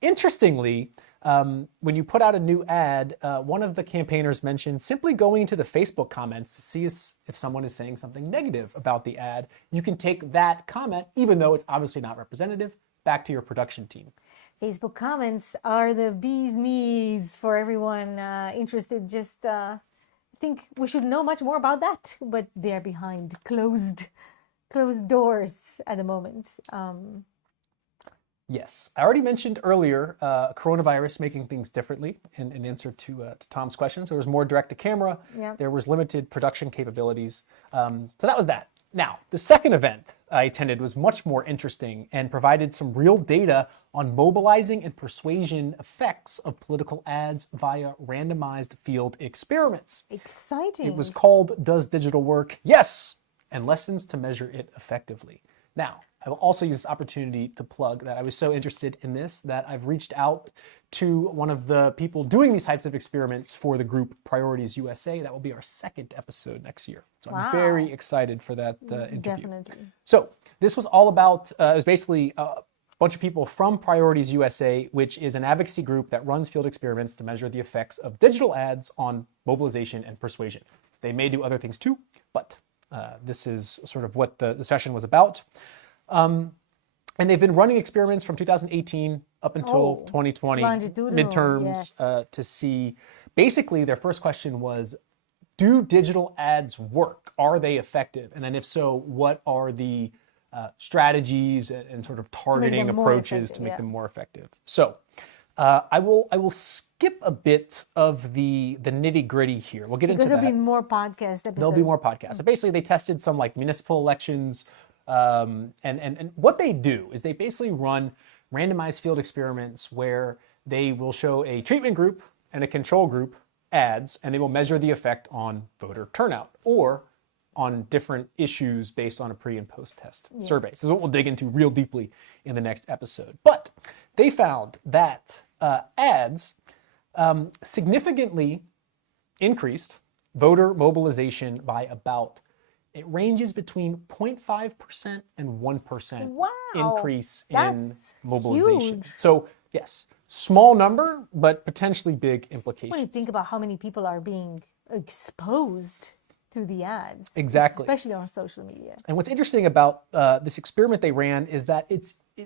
Interestingly, when you put out a new ad, one of the campaigners mentioned simply going into the Facebook comments to see if someone is saying something negative about the ad. You can take that comment, even though it's obviously not representative, back to your production team. Facebook comments are the bee's knees for everyone interested. Just think we should know much more about that, but they are behind closed doors at the moment. Yes, I already mentioned earlier coronavirus making things differently in answer to Tom's question. So there was more direct to camera. Yeah. There was limited production capabilities. So that was that. Now, the second event I attended was much more interesting and provided some real data on mobilizing and persuasion effects of political ads via randomized field experiments. Exciting. It was called Does Digital Work? Yes, and lessons to measure it effectively. Now, I will also use this opportunity to plug that I was so interested in this that I've reached out to one of the people doing these types of experiments for the group Priorities USA. That will be our second episode next year. So Wow. I'm very excited for that interview. Definitely. So this was all about, it was basically a bunch of people from Priorities USA, which is an advocacy group that runs field experiments to measure the effects of digital ads on mobilization and persuasion. They may do other things too, but this is sort of what the session was about. And they've been running experiments from 2018 up until 2020 longitudinal, midterms yes. to see. Basically, their first question was, do digital ads work? Are they effective? And then if so, what are the strategies and sort of targeting them more approaches to effective, make yeah. them more effective? So I will skip a bit of the nitty gritty here. We'll get Because into there'll that. be more podcast episodes. There'll be more podcasts. So basically, they tested some like municipal elections, And what they do is they basically run randomized field experiments where they will show a treatment group and a control group ads, and they will measure the effect on voter turnout or on different issues based on a pre and post test survey. This is what we'll dig into real deeply in the next episode. But they found that ads significantly increased voter mobilization by about, it ranges between 0.5% and 1% Wow, increase in that's mobilization. huge. So yes, small number, but potentially big implications. When you think about how many people are being exposed to the ads, Exactly. especially on social media. And what's interesting about this experiment they ran is that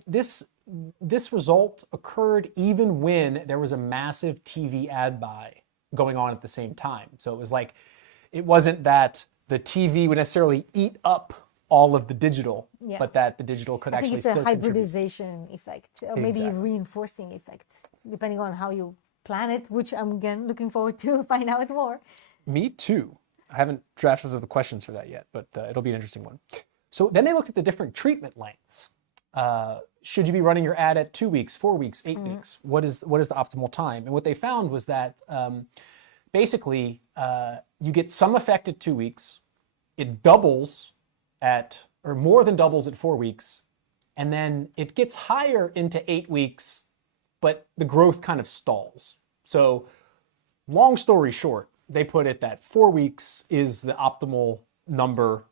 this result occurred even when there was a massive TV ad buy going on at the same time. So it was like, it wasn't that the TV would necessarily eat up all of the digital, Yeah. but that the digital could I think actually it's a still contribute. hybridization effect, or maybe a Exactly. reinforcing effect, depending on how you plan it, which I'm again looking forward to find out more. Me too. I haven't drafted the questions for that yet, but it'll be an interesting one. So then they looked at the different treatment lengths. Should you be running your ad at 2 weeks, 4 weeks, 8 weeks? What is the optimal time? And what they found was that basically you get some effect at 2 weeks, it doubles at, or more than doubles at 4 weeks, and then it gets higher into 8 weeks, but the growth kind of stalls. So long story short, they put it that 4 weeks is the optimal number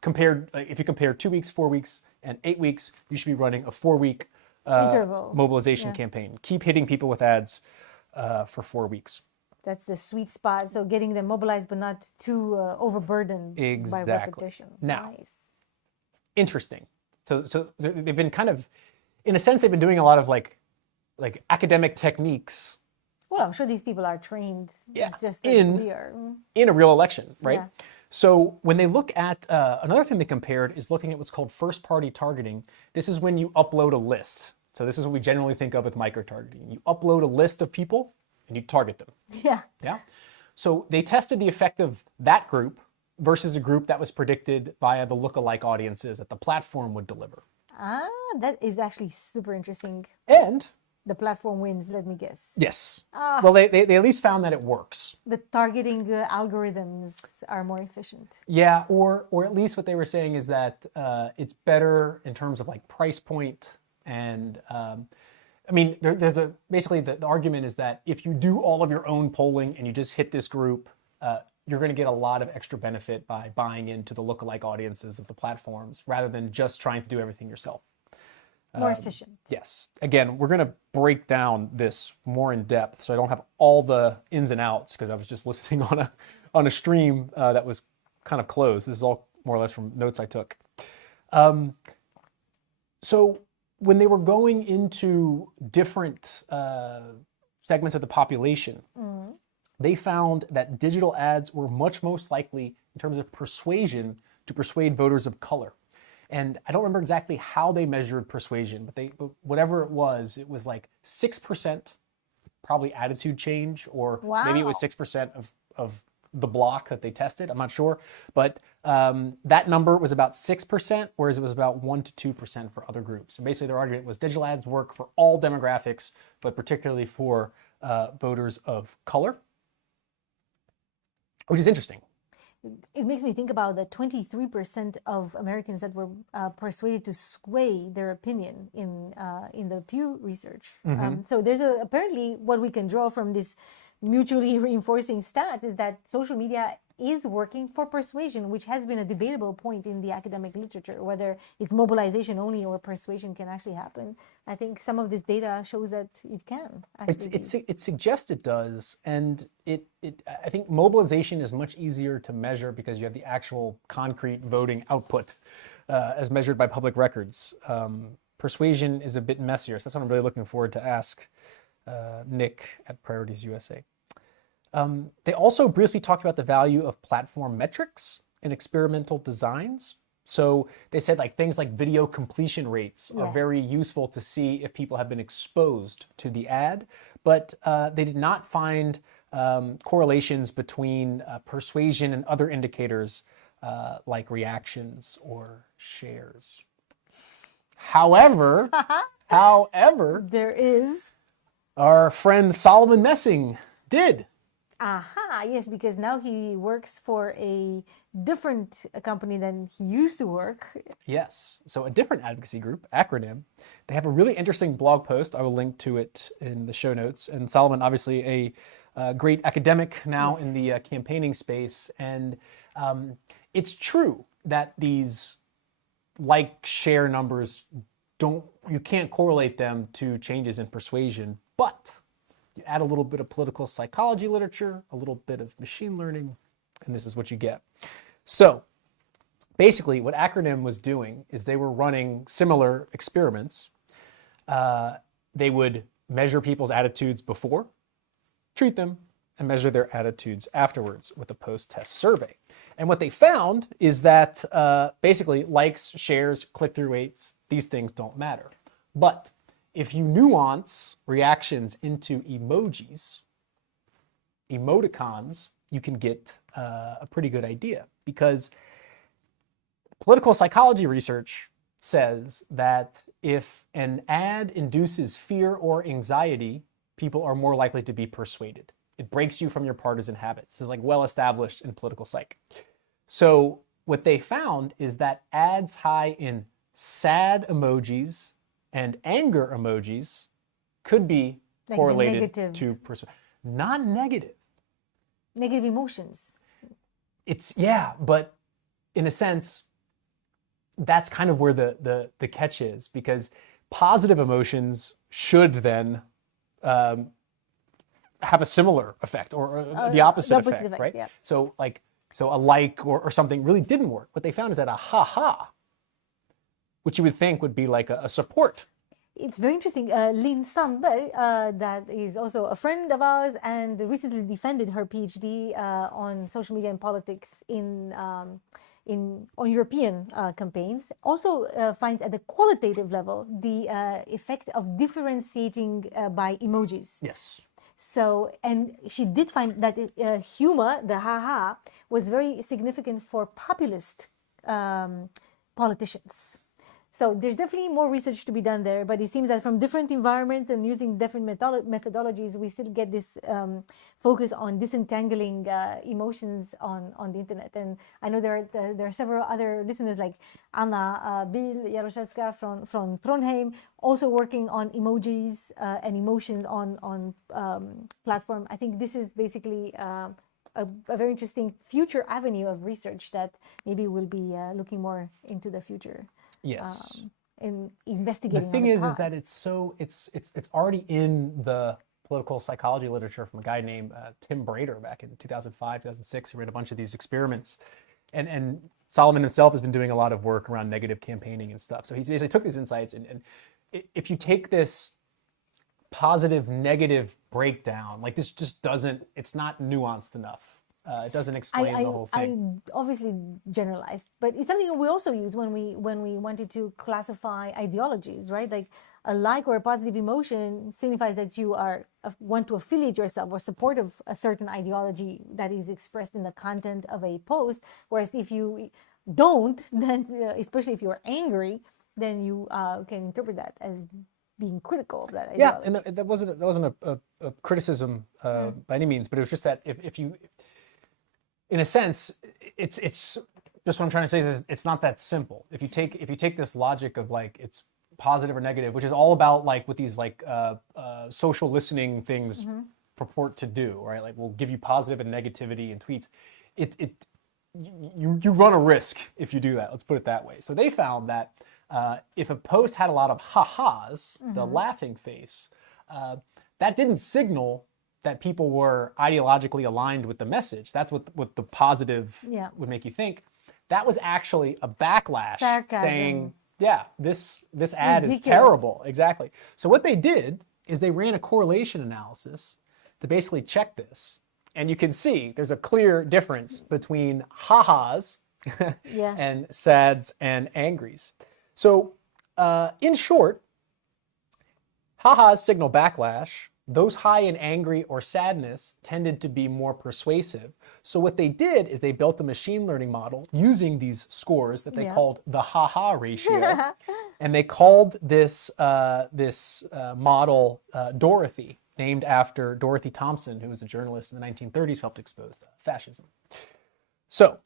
compared, like if you compare 2 weeks, 4 weeks, and 8 weeks, you should be running a 4-week Interval. mobilization campaign. Keep hitting people with ads for 4 weeks. That's the sweet spot. So getting them mobilized, but not too overburdened by Exactly. repetition. Now- Nice. Interesting. So they've been kind of, in a sense, they've been doing a lot of like academic techniques Well, I'm sure these people are trained just as in- we are. in a real election, right? Yeah. So when they look at another thing they compared is looking at what's called first-party targeting. This is when you upload a list. So this is what we generally think of with micro-targeting. You upload a list of people and you target them. Yeah. Yeah. So they tested the effect of that group versus a group that was predicted via the lookalike audiences that the platform would deliver. Ah, that is actually super interesting. And The platform wins, let me guess. yes, well, they at least found that it works. The targeting algorithms are more efficient. Yeah, or at least what they were saying is that it's better in terms of like price point and I mean, there's basically the argument is that if you do all of your own polling and you just hit this group, you're going to get a lot of extra benefit by buying into the lookalike audiences of the platforms rather than just trying to do everything yourself. More efficient. Yes. Again, we're going to break down this more in depth, so I don't have all the ins and outs because I was just listening on a stream that was kind of closed. This is all more or less from notes I took. So when they were going into different segments of the population, they found that digital ads were much most likely in terms of persuasion to persuade voters of color. And I don't remember exactly how they measured persuasion, but whatever it was like 6% probably attitude change, or maybe it was Wow. 6% of the block that they tested. I'm not sure. But that number was about 6%, whereas it was about 1 to 2% for other groups. And basically their argument was digital ads work for all demographics, but particularly for voters of color, which is interesting. It makes me think about the 23% of Americans that were persuaded to sway their opinion in the Pew research. So there's apparently what we can draw from this mutually reinforcing stat is that social media is working for persuasion, which has been a debatable point in the academic literature, whether it's mobilization only or persuasion can actually happen. I think some of this data shows that it can actually be. It suggests it does, and I think mobilization is much easier to measure because you have the actual concrete voting output as measured by public records. Persuasion is a bit messier, so that's what I'm really looking forward to ask Nick at Priorities USA. They also briefly talked about the value of platform metrics in experimental designs. So they said like things like video completion rates are Yes. very useful to see if people have been exposed to the ad, but they did not find correlations between persuasion and other indicators like reactions or shares. However, There is. our friend Solomon Messing did. Aha, yes, because now he works for a different company than he used to work. Yes. So a different advocacy group, Acronym, they have a really interesting blog post. I will link to it in the show notes. And Solomon, obviously a great academic now in the campaigning space. And it's true that these like share numbers you can't correlate them to changes in persuasion, but you add a little bit of political psychology literature, a little bit of machine learning, and this is what you get. So basically what Acronym was doing is they were running similar experiments. They would measure people's attitudes before, treat them, and measure their attitudes afterwards with a post-test survey. And what they found is that basically likes, shares, click-through rates, these things don't matter. But if you nuance reactions into emojis, emoticons, you can get a pretty good idea, because political psychology research says that if an ad induces fear or anxiety, people are more likely to be persuaded. It breaks you from your partisan habits. This is like well established in political psych. So what they found is that ads high in sad emojis and anger emojis could be Like correlated negative. to persuasion. Not negative. Negative emotions. But in a sense, that's kind of where the catch is, because positive emotions should then have a similar effect, or the opposite effect, right? Yeah. So a like or something really didn't work. What they found is that a ha-ha, which you would think would be like a support. It's very interesting. Lynn Sandberg, that is also a friend of ours and recently defended her PhD on social media and politics on European campaigns, also finds at the qualitative level the effect of differentiating by emojis. Yes. So, and she did find that humor, the haha, was very significant for populist politicians. So there's definitely more research to be done there, but it seems that from different environments and using different methodologies, we still get this focus on disentangling emotions on the internet. And I know there are several other listeners like Anna Bill Jaroszewska from Trondheim, also working on emojis and emotions on platform. I think this is basically a very interesting future avenue of research that maybe we'll be looking more into the future. Yes. In investigating. The thing is that it's already in the political psychology literature from a guy named Tim Brader back in 2005, 2006, who ran a bunch of these experiments. And Solomon himself has been doing a lot of work around negative campaigning and stuff. So he basically took these insights and if you take this positive negative breakdown, like this just it's not nuanced enough. It doesn't explain the whole thing. I obviously generalized, but it's something that we also use when we wanted to classify ideologies, right? Like a like or a positive emotion signifies that you want to affiliate yourself or support of a certain ideology that is expressed in the content of a post. Whereas if you don't, then especially if you're angry, then you can interpret that as being critical of that ideology. Yeah, and that wasn't a criticism by any means, but it was just that if you, in a sense, it's just what I'm trying to say is it's not that simple. If you take this logic of like it's positive or negative, which is all about like what these like social listening things purport to do, right? Like we'll give you positive and negativity in tweets. You run a risk if you do that. Let's put it that way. So they found that if a post had a lot of ha-has, the laughing face, that didn't signal that people were ideologically aligned with the message. That's what the positive would make you think. That was actually a backlash saying, yeah, this ad is terrible. Exactly. So what they did is they ran a correlation analysis to basically check this. And you can see there's a clear difference between ha-has and sads and angries. So in short, ha-has signal backlash, those high in angry or sadness tended to be more persuasive. So what they did is they built a machine learning model using these scores that they called the ha-ha ratio. And they called this model Dorothy, named after Dorothy Thompson, who was a journalist in the 1930s who helped expose fascism. So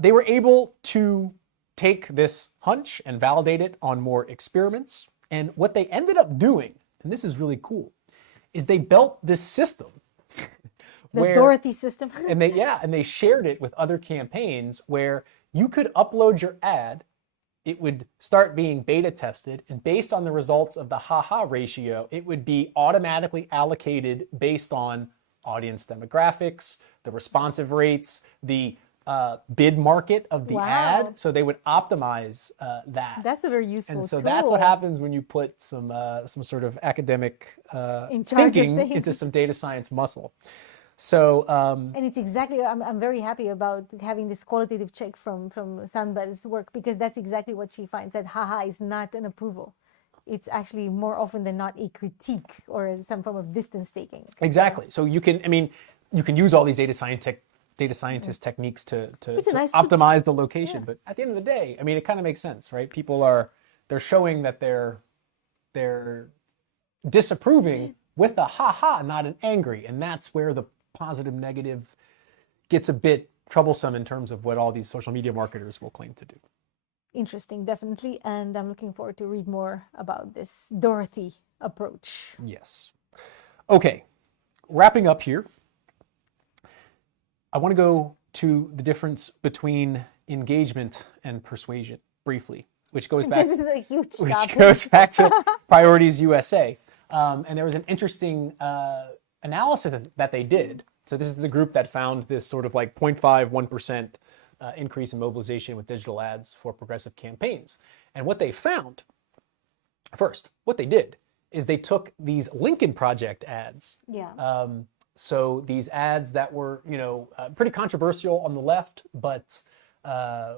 they were able to take this hunch and validate it on more experiments. And what they ended up doing, and this is really cool, is they built this system. The Dorothy system. and they shared it with other campaigns where you could upload your ad, it would start being beta tested, and based on the results of the ha-ha ratio, it would be automatically allocated based on audience demographics, the responsive rates, the bid market of the ad. So they would optimize that. That's a very useful And so tool. that's what happens when you put some sort of academic thinking into some data science muscle. So and it's exactly, I'm very happy about having this qualitative check from Sandbell's work, because that's exactly what she finds, that haha is not an approval. It's actually more often than not a critique or some form of distance taking. Exactly. So you can use all these data scientist techniques to optimize the location. But at the end of the day, I mean, it kind of makes sense, right? People they're showing that they're disapproving with a ha-ha, not an angry. And that's where the positive negative gets a bit troublesome in terms of what all these social media marketers will claim to do. Interesting, definitely. And I'm looking forward to read more about this Dorothy approach. Yes. Okay, wrapping up here. I want to go to the difference between engagement and persuasion briefly, which goes back, This is a huge which topic. goes back to Priorities USA. And there was an interesting analysis that they did. So this is the group that found this sort of like 0.5, 1% increase in mobilization with digital ads for progressive campaigns. And what they found, first, what they did is they took these Lincoln Project ads. Yeah. So these ads that were, pretty controversial on the left, but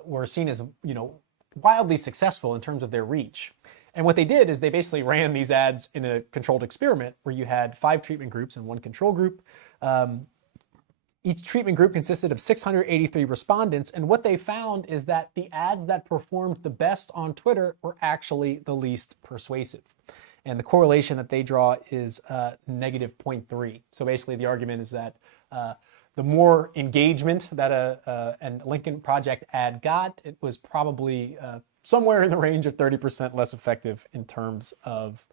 were seen as, wildly successful in terms of their reach. And what they did is they basically ran these ads in a controlled experiment where you had 5 treatment groups and 1 control group. Each treatment group consisted of 683 respondents. And what they found is that the ads that performed the best on Twitter were actually the least persuasive. And the correlation that they draw is negative 0.3. So basically the argument is that the more engagement that a Lincoln Project ad got, it was probably somewhere in the range of 30% less effective in terms of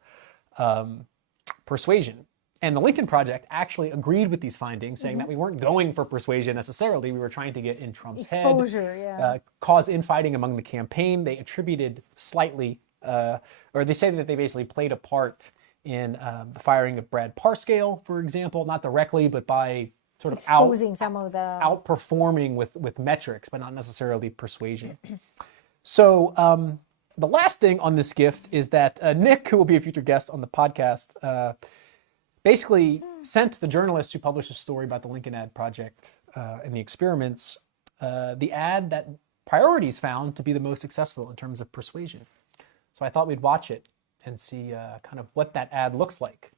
persuasion. And the Lincoln Project actually agreed with these findings, saying that we weren't going for persuasion necessarily. We were trying to get in Trump's Exposure, cause infighting among the campaign. They attributed slightly, or they say that they basically played a part in the firing of Brad Parscale, for example, not directly, but by sort of exposing some of the outperforming with metrics, but not necessarily persuasion. So the last thing on this gift is that Nick, who will be a future guest on the podcast, basically sent the journalist who published a story about the Lincoln Ad Project and the experiments, the ad that Priorities found to be the most successful in terms of persuasion. So I thought we'd watch it and see kind of what that ad looks like.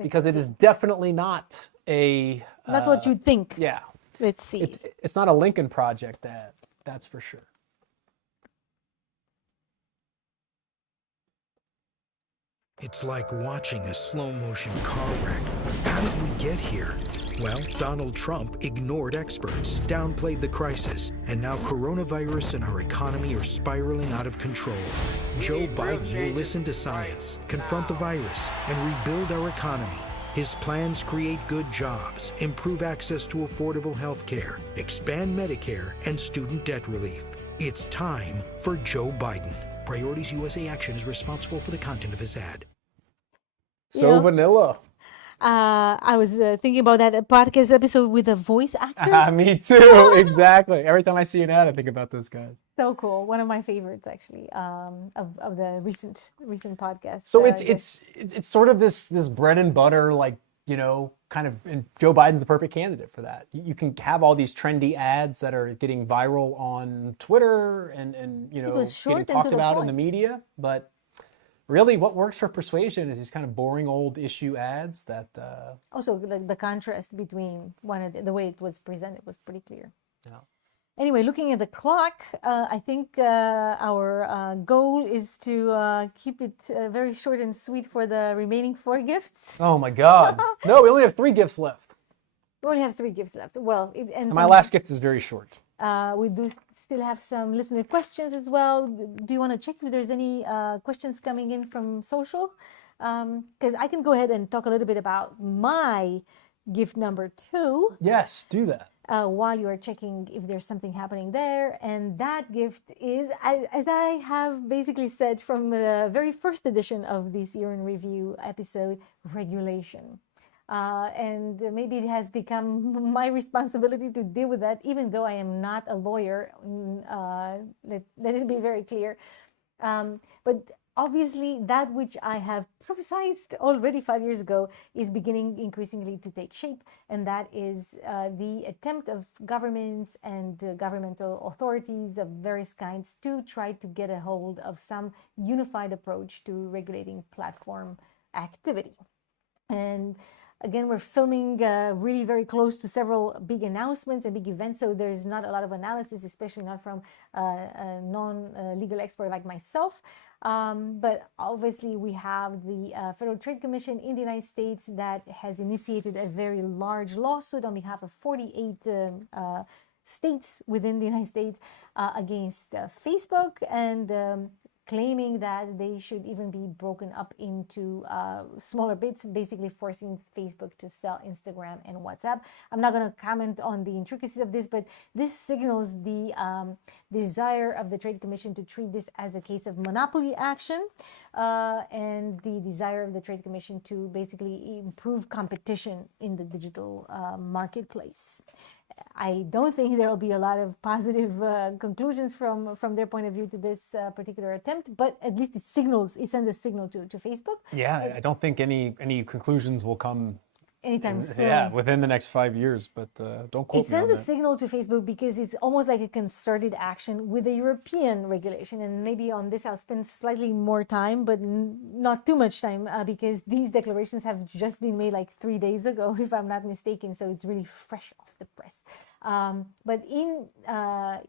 Because it is definitely not a... not what you think. Yeah. Let's see. It's not a Lincoln Project ad, that's for sure. It's like watching a slow-motion car wreck. How did we get here? Well, Donald Trump ignored experts, downplayed the crisis, and now coronavirus and our economy are spiraling out of control. Joe Biden will listen to science, confront the virus, and rebuild our economy. His plans create good jobs, improve access to affordable health care, expand Medicare, and student debt relief. It's time for Joe Biden. Priorities USA Action is responsible for the content of this ad. So vanilla. I was thinking about that podcast episode with the voice actors. Me too, exactly. Every time I see an ad, I think about those guys. So cool. One of my favorites, actually, of the recent podcast. So it's sort of this bread and butter, like, kind of, and Joe Biden's the perfect candidate for that. You can have all these trendy ads that are getting viral on Twitter and it was short getting and to talked the about in point. the media, but Really, what works for persuasion is these kind of boring old issue ads that. Also, the contrast between one and the way it was presented was pretty clear. Yeah. Anyway, looking at the clock, I think our goal is to keep it very short and sweet for the remaining 4 gifts. Oh my God! No, we only have 3 gifts left. We only have 3 gifts left. Well, it ends. And my last gift is very short. We do still have some listener questions as well. Do you want to check if there's any questions coming in from social? Because I can go ahead and talk a little bit about my gift number 2. Yes, do that. While you are checking if there's something happening there. And that gift is, as I have basically said from the very first edition of this Year in Review episode, regulation. And maybe it has become my responsibility to deal with that, even though I am not a lawyer. Let it be very clear. But obviously, that which I have prophesied already 5 years ago is beginning increasingly to take shape, and that is the attempt of governments and governmental authorities of various kinds to try to get a hold of some unified approach to regulating platform activity. And again, we're filming really very close to several big announcements and big events, so there's not a lot of analysis, especially not from a non-legal expert like myself. But obviously, we have the Federal Trade Commission in the United States that has initiated a very large lawsuit on behalf of 48 states within the United States against Facebook, and claiming that they should even be broken up into smaller bits, basically forcing Facebook to sell Instagram and WhatsApp. I'm not going to comment on the intricacies of this, but this signals the desire of the Trade Commission to treat this as a case of monopoly action, and the desire of the Trade Commission to basically improve competition in the digital marketplace. I don't think there will be a lot of positive conclusions from their point of view to this particular attempt, but at least it sends a signal to Facebook. Yeah, I don't think any conclusions will come anytime soon. Yeah, within the next 5 years, but don't quote me on It sends a that. signal to Facebook because it's almost like a concerted action with a European regulation. And maybe on this I'll spend slightly more time, but not too much time, because these declarations have just been made like 3 days ago, if I'm not mistaken. So it's really fresh off the press. But in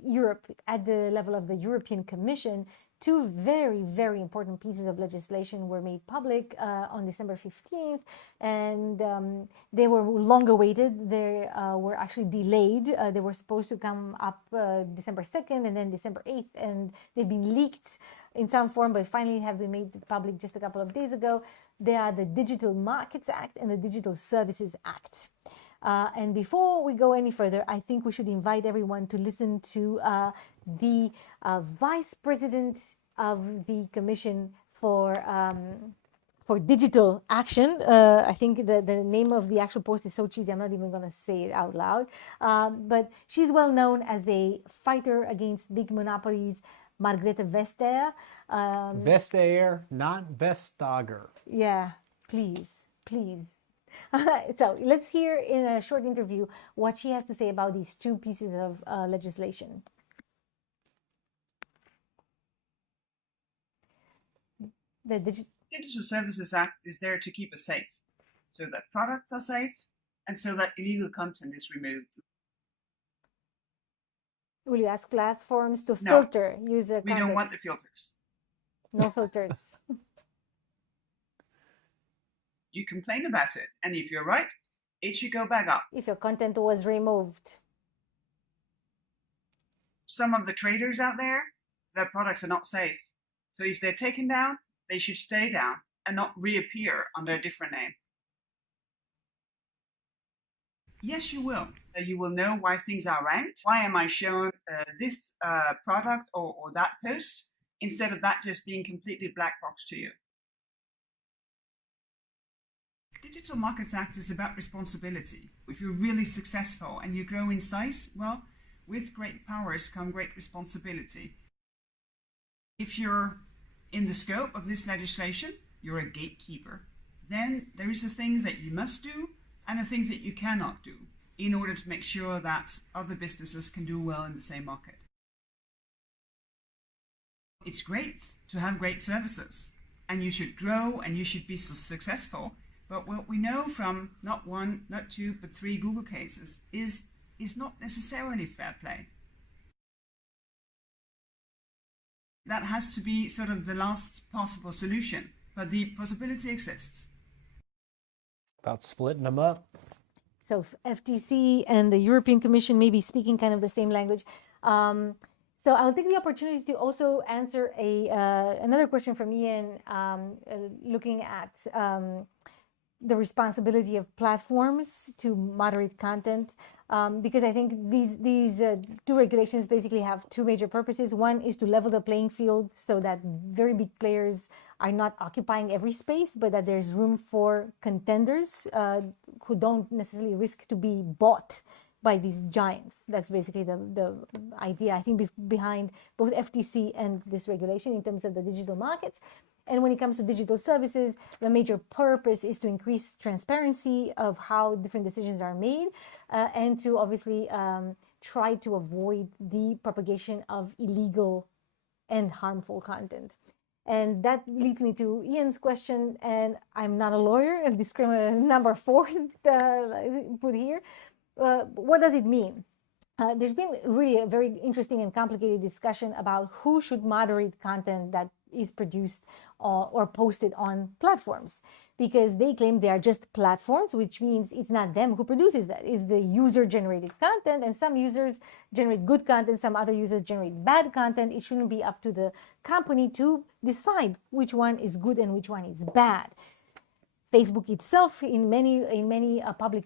Europe, at the level of the European Commission, 2 very, very important pieces of legislation were made public on December 15th, and they were long awaited. They were actually delayed. They were supposed to come up December 2nd and then December 8th, and they've been leaked in some form, but finally have been made public just a couple of days ago. They are the Digital Markets Act and the Digital Services Act. And before we go any further, I think we should invite everyone to listen to the Vice President of the Commission for Digital Action. I think the name of the actual post is so cheesy, I'm not even going to say it out loud. But she's well known as a fighter against big monopolies, Margrethe Vestager. Vestager, not Vestager. Yeah, please. So let's hear in a short interview what she has to say about these 2 pieces of legislation. The Digital Services Act is there to keep us safe, so that products are safe and so that illegal content is removed. Will you ask platforms to No. filter user We content? don't want the filters. No filters. You complain about it, and if you're right, it should go back up. If your content was removed. Some of the traders out there, their products are not safe. So if they're taken down, they should stay down and not reappear under a different name. Yes, you will. You will know why things are ranked. Why am I shown this product or that post, instead of that just being completely black box to you? Digital Markets Act is about responsibility. If you're really successful and you grow in size, well, with great powers come great responsibility. If you're in the scope of this legislation, you're a gatekeeper. Then there is the things that you must do and the things that you cannot do in order to make sure that other businesses can do well in the same market. It's great to have great services, and you should grow and you should be successful. But what we know from not one, not two, but 3 Google cases is not necessarily fair play. That has to be sort of the last possible solution, but the possibility exists. About splitting them up. So FTC and the European Commission may be speaking kind of the same language. So I'll take the opportunity to also answer another question from Ian, looking at the responsibility of platforms to moderate content, because I think these 2 regulations basically have 2 major purposes. One is to level the playing field so that very big players are not occupying every space, but that there's room for contenders who don't necessarily risk to be bought by these giants. That's basically the idea, I think, behind both FTC and this regulation in terms of the digital markets. And when it comes to digital services, the major purpose is to increase transparency of how different decisions are made, and to obviously try to avoid the propagation of illegal and harmful content. And that leads me to Ian's question, and I'm not a lawyer, disclaimer number 4 put here. What does it mean? There's been really a very interesting and complicated discussion about who should moderate content that is produced or posted on platforms, because they claim they are just platforms, which means it's not them who produces that. It's the user-generated content, and some users generate good content, some other users generate bad content. It shouldn't be up to the company to decide which one is good and which one is bad. Facebook itself, in many public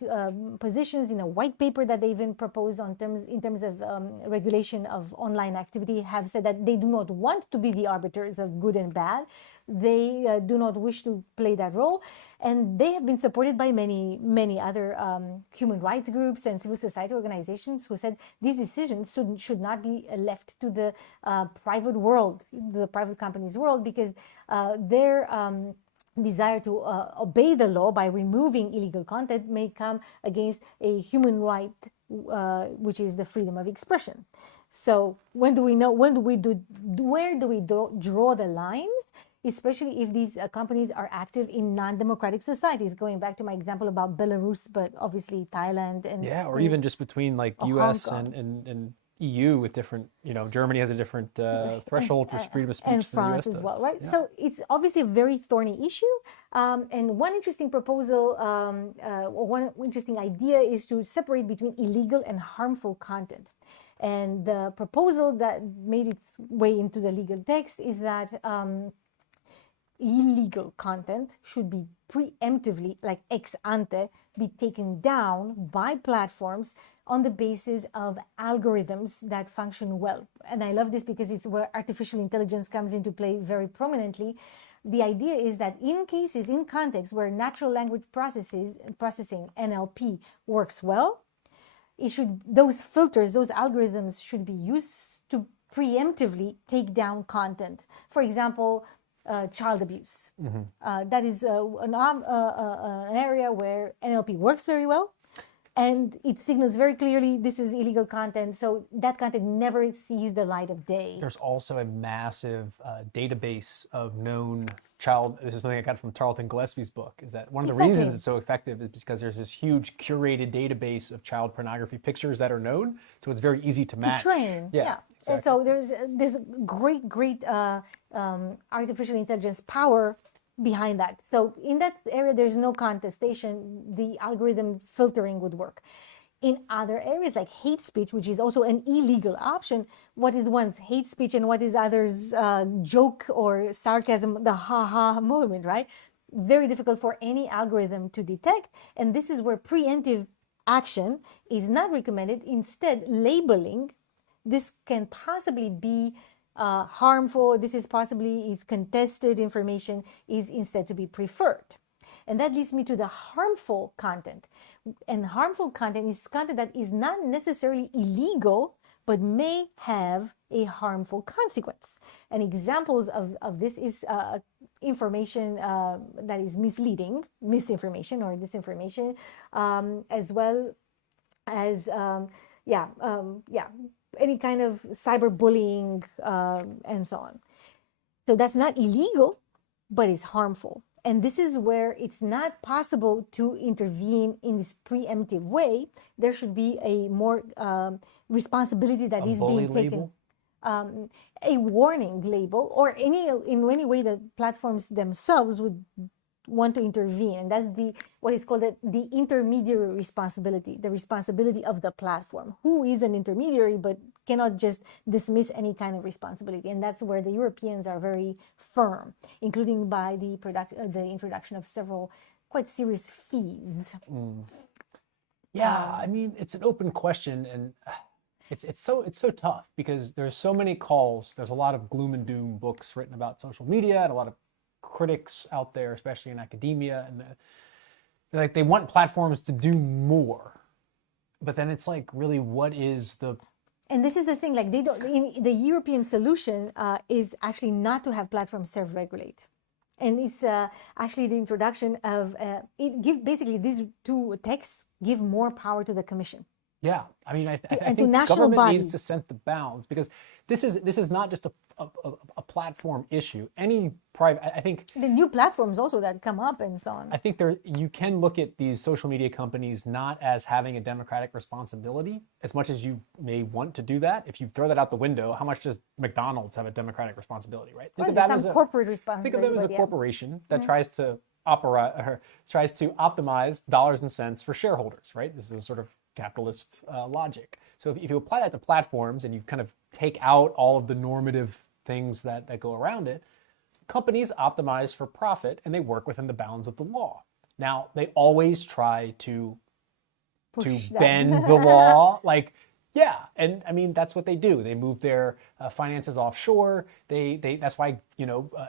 positions, in a white paper that they even proposed in terms of regulation of online activity, have said that they do not want to be the arbiters of good and bad. They do not wish to play that role, and they have been supported by many other human rights groups and civil society organizations who said these decisions should not be left to the private world, the private companies' world, because their desire to obey the law by removing illegal content may come against a human right, which is the freedom of expression. So where do we draw the lines, especially if these companies are active in non-democratic societies? Going back to my example about Belarus, but obviously Thailand and or even just between like US and EU with different, Germany has a different threshold for freedom of speech and than France the US as well, does. right? Yeah. So it's obviously a very thorny issue. And one interesting proposal, or one interesting idea is to separate between illegal and harmful content. And the proposal that made its way into the legal text is that illegal content should be preemptively, like ex ante, be taken down by platforms on the basis of algorithms that function well. And I love this because it's where artificial intelligence comes into play very prominently. The idea is that in contexts where natural language processing, NLP, works well, those filters, those algorithms should be used to preemptively take down content. For example, child abuse. That is an area where NLP works very well, and it signals very clearly this is illegal content, so that content never sees the light of day. There's also a massive database of known this is something I got from Tarleton Gillespie's book, is that one of the reasons it's so effective is because there's this huge curated database of child pornography pictures that are known, so it's very easy to match. Train, yeah. Exactly. And so there's this great artificial intelligence power behind that. So in that area, there's no contestation. The algorithm filtering would work. In other areas like hate speech, which is also an illegal option, what is one's hate speech and what is others' joke or sarcasm, the ha-ha moment, right? Very difficult for any algorithm to detect. And this is where preemptive action is not recommended. Instead, labeling, this can possibly be harmful, this is contested information, is instead to be preferred. And that leads me to the harmful content. And harmful content is content that is not necessarily illegal, but may have a harmful consequence. And examples of this is information that is misleading, misinformation or disinformation, as well as, any kind of cyberbullying and so on. So that's not illegal, but it's harmful. And this is where it's not possible to intervene in this preemptive way. There should be a more responsibility that is bully being taken. label? A warning label, or in any way that platforms themselves would want to intervene, and that's what is called the intermediary responsibility, the responsibility of the platform, who is an intermediary but cannot just dismiss any kind of responsibility. And that's where the Europeans are very firm, including by the introduction of several quite serious fees. Yeah, I mean, it's an open question, and it's so tough because there's so many calls. There's a lot of gloom and doom books written about social media, and a lot of critics out there, especially in academia, and they want platforms to do more. But then it's like, really, what is the... And this is the thing, like the European solution is actually not to have platforms self-regulate. And it's actually the introduction of, basically these two texts give more power to the Commission. Yeah, I mean, I think national government bodies. needs to set the bounds, because this is not just a platform issue. Any private, I think The new platforms also that come up and so on. I think you can look at these social media companies not as having a democratic responsibility, as much as you may want to do that. If you throw that out the window, how much does McDonald's have a democratic responsibility, right? Think Well, there's some corporate responsibility. Think of them as a but yeah. corporation that tries to optimize dollars and cents for shareholders, right? This is sort of capitalist logic. So if you apply that to platforms and you kind of take out all of the normative things that go around it, companies optimize for profit and they work within the bounds of the law. Now, they always try to Push that. bend the law. Like, yeah, and I mean, that's what they do. They move their finances offshore. That's why,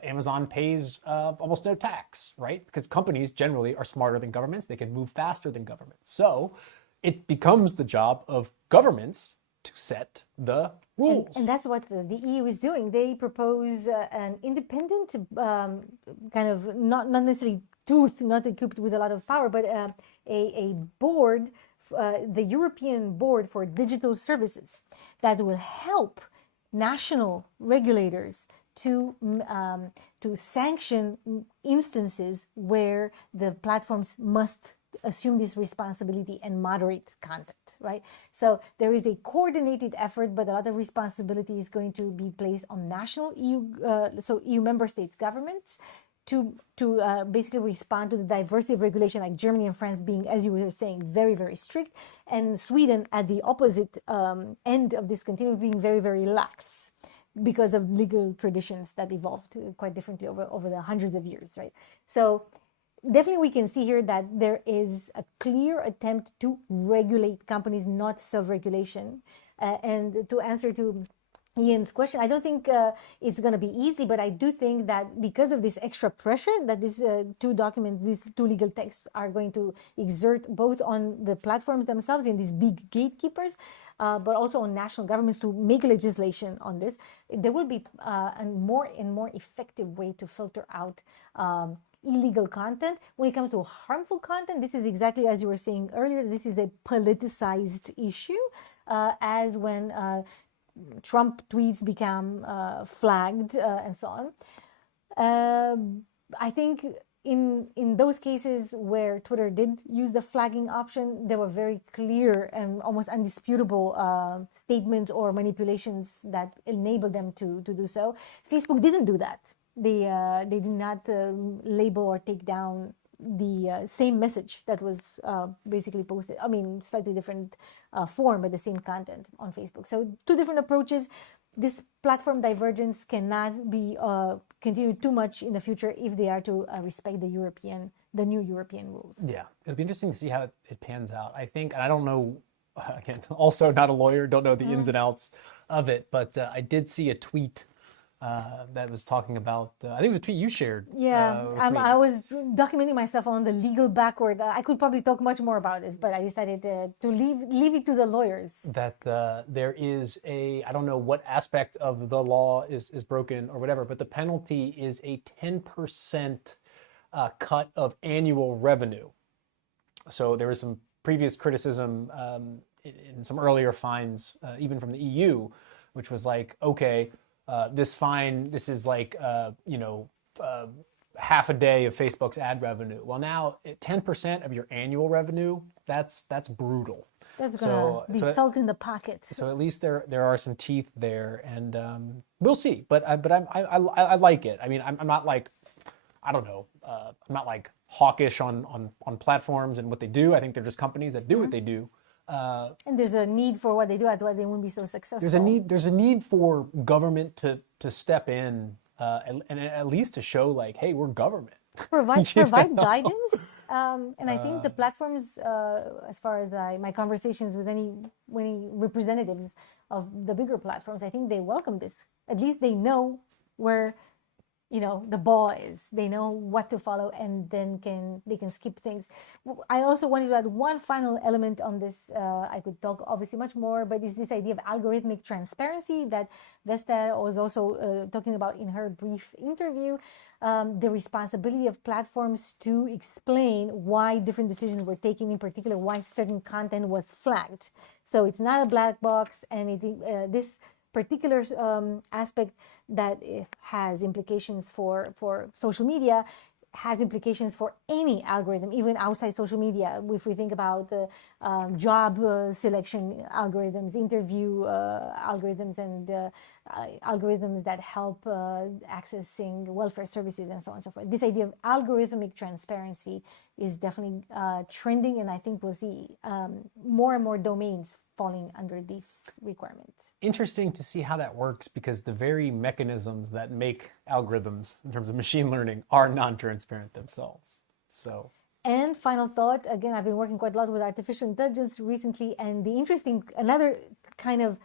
Amazon pays almost no tax, right? Because companies generally are smarter than governments. They can move faster than governments. So it becomes the job of governments to set the rules. And that's what the EU is doing. They propose an independent, kind of not necessarily not equipped with a lot of power, but a board, the European Board for Digital Services, that will help national regulators to sanction instances where the platforms must assume this responsibility and moderate content, right? So there is a coordinated effort, but a lot of responsibility is going to be placed on national EU member states governments to basically respond to the diversity of regulation, like Germany and France being, as you were saying, very, very strict, and Sweden at the opposite end of this continuum being very, very lax because of legal traditions that evolved quite differently over the hundreds of years, right? So definitely we can see here that there is a clear attempt to regulate companies, not self-regulation. And to answer to Ian's question, I don't think it's going to be easy, but I do think that because of this extra pressure that these two legal texts are going to exert both on the platforms themselves and these big gatekeepers, but also on national governments to make legislation on this, there will be a more and more effective way to filter out illegal content. When it comes to harmful content, this is exactly as you were saying earlier, this is a politicized issue, as when Trump tweets become flagged and so on. I think in those cases where Twitter did use the flagging option, there were very clear and almost undisputable statements or manipulations that enabled them to do so. Facebook didn't do that. They did not label or take down the same message that was basically posted. I mean, slightly different form, but the same content on Facebook. So two different approaches. This platform divergence cannot be continued too much in the future if they are to respect the new European rules. Yeah, it'll be interesting to see how it pans out. I think, and I don't know, again, also not a lawyer, don't know the ins and outs of it, but I did see a tweet that was talking about, I think it was a tweet you shared. Yeah, with me. I was documenting myself on the legal backward. I could probably talk much more about this, but I decided to leave it to the lawyers. That there is I don't know what aspect of the law is broken or whatever, but the penalty is a 10% cut of annual revenue. So there was some previous criticism in some earlier fines, even from the EU, which was like, okay, this fine, this is like, half a day of Facebook's ad revenue. Well, now 10% of your annual revenue, that's brutal. That's gonna be felt in the pocket. So at least there are some teeth there, and we'll see. But I like it. I mean, I'm not like, I don't know, I'm not like hawkish on platforms and what they do. I think they're just companies that do what they do. And there's a need for what they do. Otherwise, they won't be so successful. There's a need for government to step in and at least to show like, hey, we're government. Provide guidance, and I think the platforms, as far as my conversations with any representatives of the bigger platforms, I think they welcome this. At least they know where the ball is. They know what to follow, and then they can skip things. I also wanted to add one final element on this. I could talk obviously much more, but it's this idea of algorithmic transparency that Vesta was also talking about in her brief interview. The responsibility of platforms to explain why different decisions were taken, in particular why certain content was flagged. So it's not a black box, and this particular aspect that has implications for social media has implications for any algorithm, even outside social media. If we think about the job selection algorithms, interview algorithms, and algorithms that help accessing welfare services and so on and so forth. This idea of algorithmic transparency is definitely trending, and I think we'll see more and more domains falling under these requirements. Interesting to see how that works, because the very mechanisms that make algorithms in terms of machine learning are non-transparent themselves. So. And final thought, again, I've been working quite a lot with artificial intelligence recently, and another kind of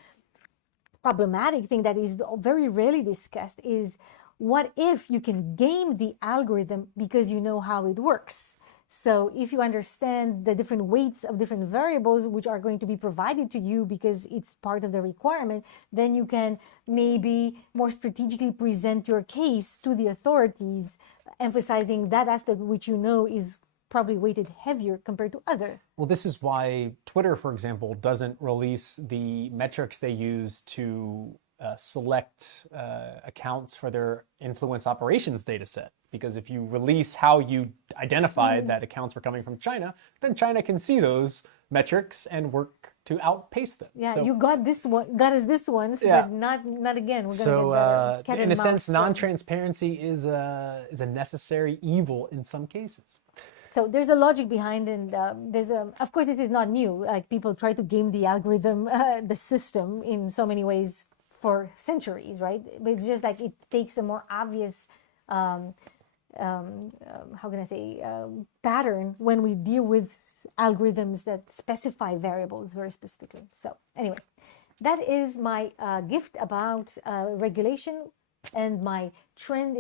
problematic thing that is very rarely discussed is, what if you can game the algorithm because you know how it works? So if you understand the different weights of different variables which are going to be provided to you because it's part of the requirement, then you can maybe more strategically present your case to the authorities, emphasizing that aspect which is probably weighted heavier compared to other. Well, this is why Twitter, for example, doesn't release the metrics they use to select accounts for their influence operations data set. Because if you release how you identified that accounts were coming from China, then China can see those metrics and work to outpace them. Yeah, so, you got this one, got us this once, but not again. We're so get in a sense, non-transparency is a necessary evil in some cases. So there's a logic behind, and of course, this is not new. Like, people try to game the algorithm, the system in so many ways for centuries, right? But it's just like it takes a more obvious, how can I say, pattern when we deal with algorithms that specify variables very specifically. So anyway, that is my gift about regulation. And my trend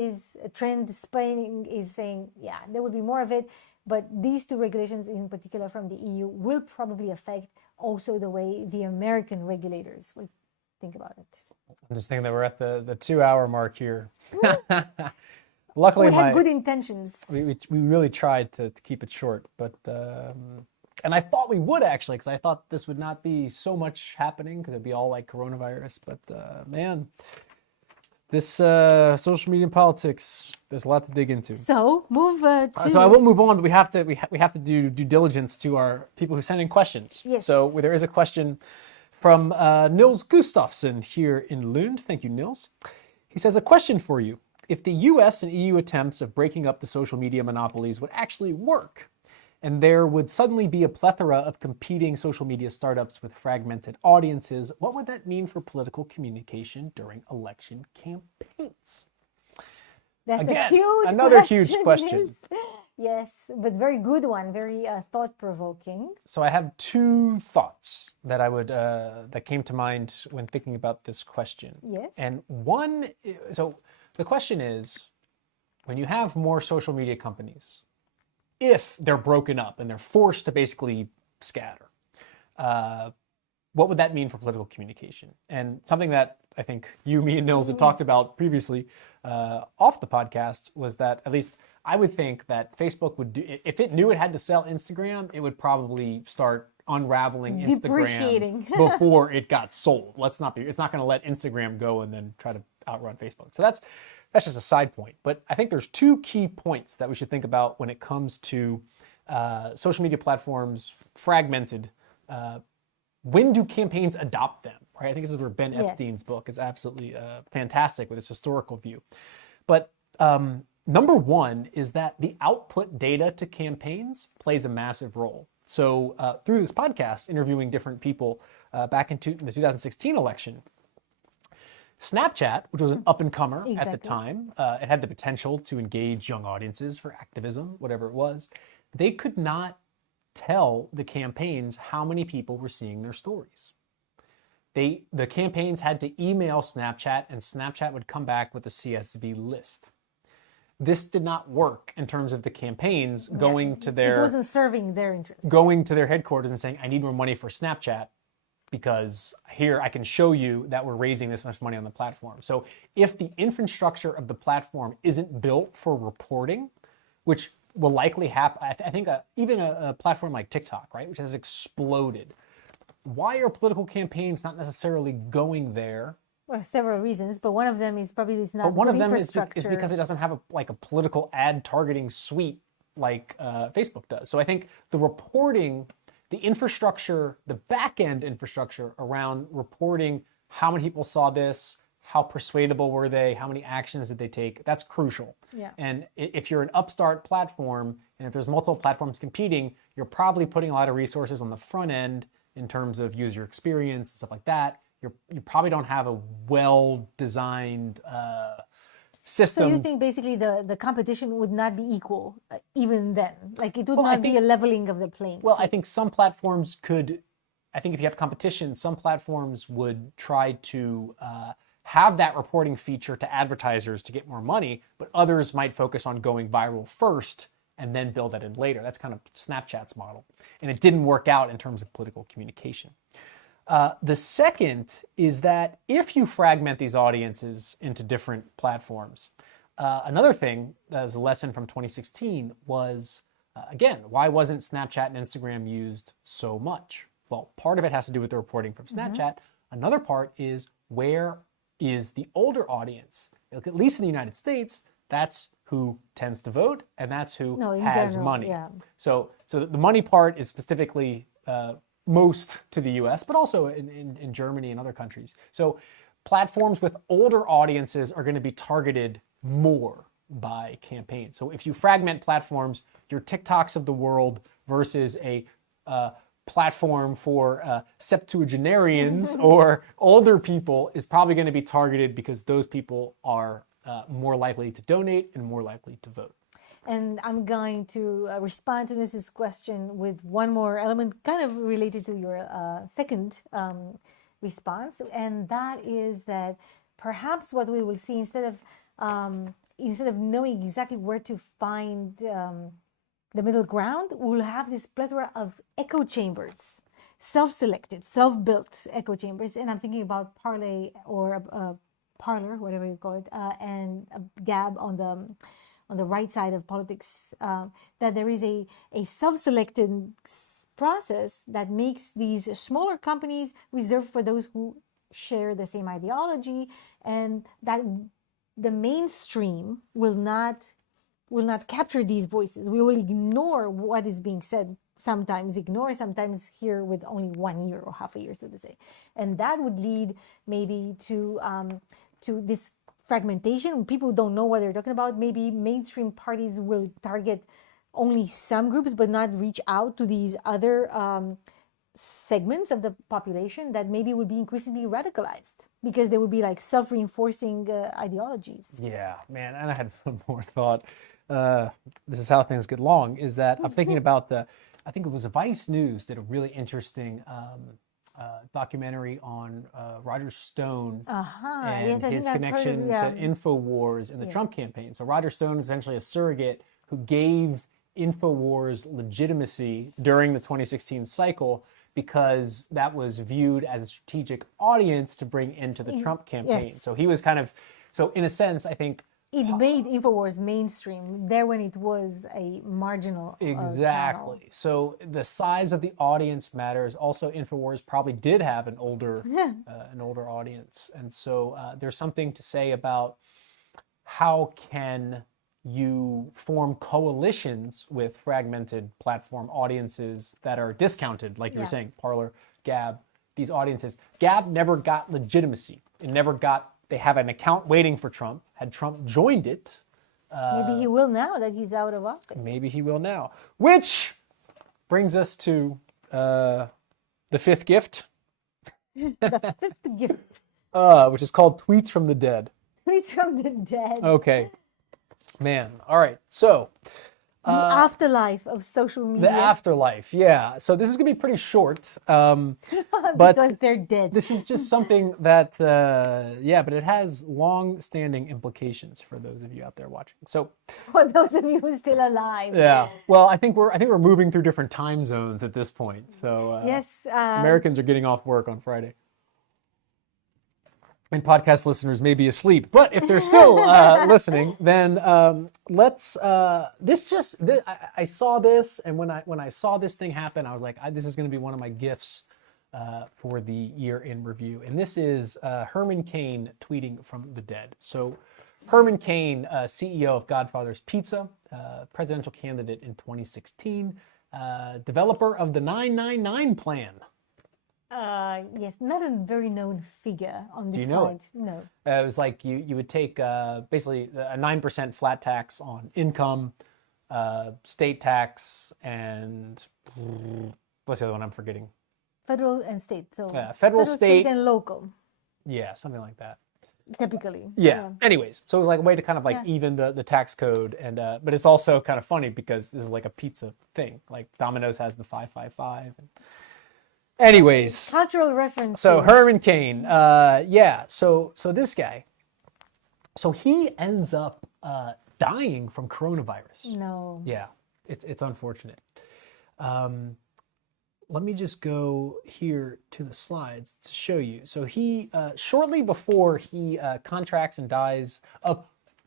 displaying is saying, yeah, there will be more of it. But these two regulations in particular from the EU will probably affect also the way the American regulators will think about it. I'm just thinking that we're at the 2-hour mark here. Luckily, we had good intentions. We really tried to keep it short, but and I thought we would actually, because I thought this would not be so much happening, because it'd be all like coronavirus. But man, this social media and politics, there's a lot to dig into. So move to. So I will move on, but we have to do due diligence to our people who send in questions. Yes. So there is a question from Nils Gustafsson here in Lund. Thank you, Nils. He says, a question for you. If the US and EU attempts of breaking up the social media monopolies would actually work, and there would suddenly be a plethora of competing social media startups with fragmented audiences, what would that mean for political communication during election campaigns? That's Again, a huge another huge question. Yes, but very good one, very thought-provoking. So I have two thoughts that that came to mind when thinking about this question. Yes. And one, so the question is, when you have more social media companies, if they're broken up and they're forced to basically scatter, what would that mean for political communication? And something that I think you, me, and Nils had talked about previously off the podcast was that, at least I would think that Facebook would do, if it knew it had to sell Instagram, it would probably start unraveling Instagram before it got sold. It's not going to let Instagram go and then try to outrun Facebook. So that's that's just a side point. But I think there's two key points that we should think about when it comes to social media platforms fragmented. When do campaigns adopt them? Right? I think this is where Ben Epstein's book is absolutely fantastic with this historical view. But number one is that the output data to campaigns plays a massive role. So through this podcast, interviewing different people back in the 2016 election, Snapchat, which was an up-and-comer at the time, it had the potential to engage young audiences for activism, whatever it was. They could not tell the campaigns how many people were seeing their stories. The campaigns had to email Snapchat, and Snapchat would come back with a CSV list. This did not work in terms of the campaigns going to their... It wasn't serving their interests. Going to their headquarters and saying, I need more money for Snapchat, because here I can show you that we're raising this much money on the platform. So if the infrastructure of the platform isn't built for reporting, which will likely happen, I think even a platform like TikTok, right, which has exploded. Why are political campaigns not necessarily going there? Well, several reasons, but one of them is probably it's not. But one of them is infrastructure. because it doesn't have a political ad targeting suite like Facebook does. So I think the reporting, the infrastructure, the back-end infrastructure around reporting how many people saw this, how persuadable were they, how many actions did they take, that's crucial. Yeah. And if you're an upstart platform, and if there's multiple platforms competing, you're probably putting a lot of resources on the front end in terms of user experience and stuff like that. You probably don't have a well-designed system. So you think basically the competition would not be equal even then? Like it would Well, I not be think- a leveling of the playing Well, field. I think some platforms could, I think if you have competition, some platforms would try to have that reporting feature to advertisers to get more money, but others might focus on going viral first and then build that in later. That's kind of Snapchat's model. And it didn't work out in terms of political communication. The second is that if you fragment these audiences into different platforms, another thing that was a lesson from 2016 was, again, why wasn't Snapchat and Instagram used so much? Well, part of it has to do with the reporting from Snapchat. Another part is where is the older audience? At least in the United States, that's who tends to vote, and that's who in has general, money. yeah. So the money part is specifically most to the US, but also in Germany and other countries. So platforms with older audiences are going to be targeted more by campaigns. So if you fragment platforms, your TikToks of the world versus a platform for septuagenarians or older people is probably going to be targeted because those people are more likely to donate and more likely to vote. And I'm going to respond to this question with one more element kind of related to your second response. And that is that perhaps what we will see instead of knowing exactly where to find the middle ground, we'll have this plethora of echo chambers, self-selected, self-built echo chambers. And I'm thinking about Parlay or Parler, whatever you call it, and Gab on the right side of politics, that there is a self-selected process that makes these smaller companies reserved for those who share the same ideology, and that the mainstream will not capture these voices. We will ignore what is being said, sometimes hear with only 1 year or half a year, so to say. And that would lead maybe to this fragmentation. People don't know what they're talking about. Maybe mainstream parties will target only some groups, but not reach out to these other segments of the population that maybe would be increasingly radicalized because they would be like self-reinforcing ideologies. Yeah, man, and I had one more thought. This is how things get long, is that I'm thinking about I think it was Vice News did a really interesting documentary on Roger Stone and his connection to InfoWars in the Trump campaign. So Roger Stone is essentially a surrogate who gave InfoWars legitimacy during the 2016 cycle because that was viewed as a strategic audience to bring into the Trump campaign. Yes. So he was kind of, so in a sense, I think, it made InfoWars mainstream there when it was a marginal exactly. channel. So the size of the audience matters. Also, InfoWars probably did have an older audience, and so there's something to say about how can you form coalitions with fragmented platform audiences that are discounted, like you were Yeah. saying, Parler, Gab, these audiences. Gab never got legitimacy. It never got, they have an account waiting for Trump. Had Trump joined it, Maybe he will now that he's out of office. maybe he will now. Which brings us to the fifth gift, Fifth gift. which is called Tweets from the Dead. He's from the dead. Okay. Man. All right. So The afterlife of social media. the afterlife. Yeah. So this is going to be pretty short. But because they're dead. this is just something that, yeah, but it has long-standing implications for those of you out there watching. So, For those of you who are still alive. yeah. Well, I think we're moving through different time zones at this point. So, Yes. Americans are getting off work on Friday. And podcast listeners may be asleep, but if they're still listening, then let's. I saw this, and when I saw this thing happen, I was like, this is going to be one of my gifts for the year in review. And this is Herman Cain tweeting from the dead. So, Herman Cain, CEO of Godfather's Pizza, presidential candidate in 2016, developer of the 999 plan. Yes, not a very known figure on this you know side. it? No. It was like you would take basically a 9% flat tax on income, state tax, and what's the other one I'm forgetting? Federal and state. So federal, state, and local, yeah, something like that. typically. Yeah. Anyways, so it was like a way to kind of like Yeah. even the tax code, and but it's also kind of funny because this is like a pizza thing. Like Domino's has the 555. Anyways, Cultural reference. so here. Herman Cain, yeah. So this guy, so he ends up dying from coronavirus. No. Yeah, it's unfortunate. Let me just go here to the slides to show you. So he shortly before he contracts and dies of,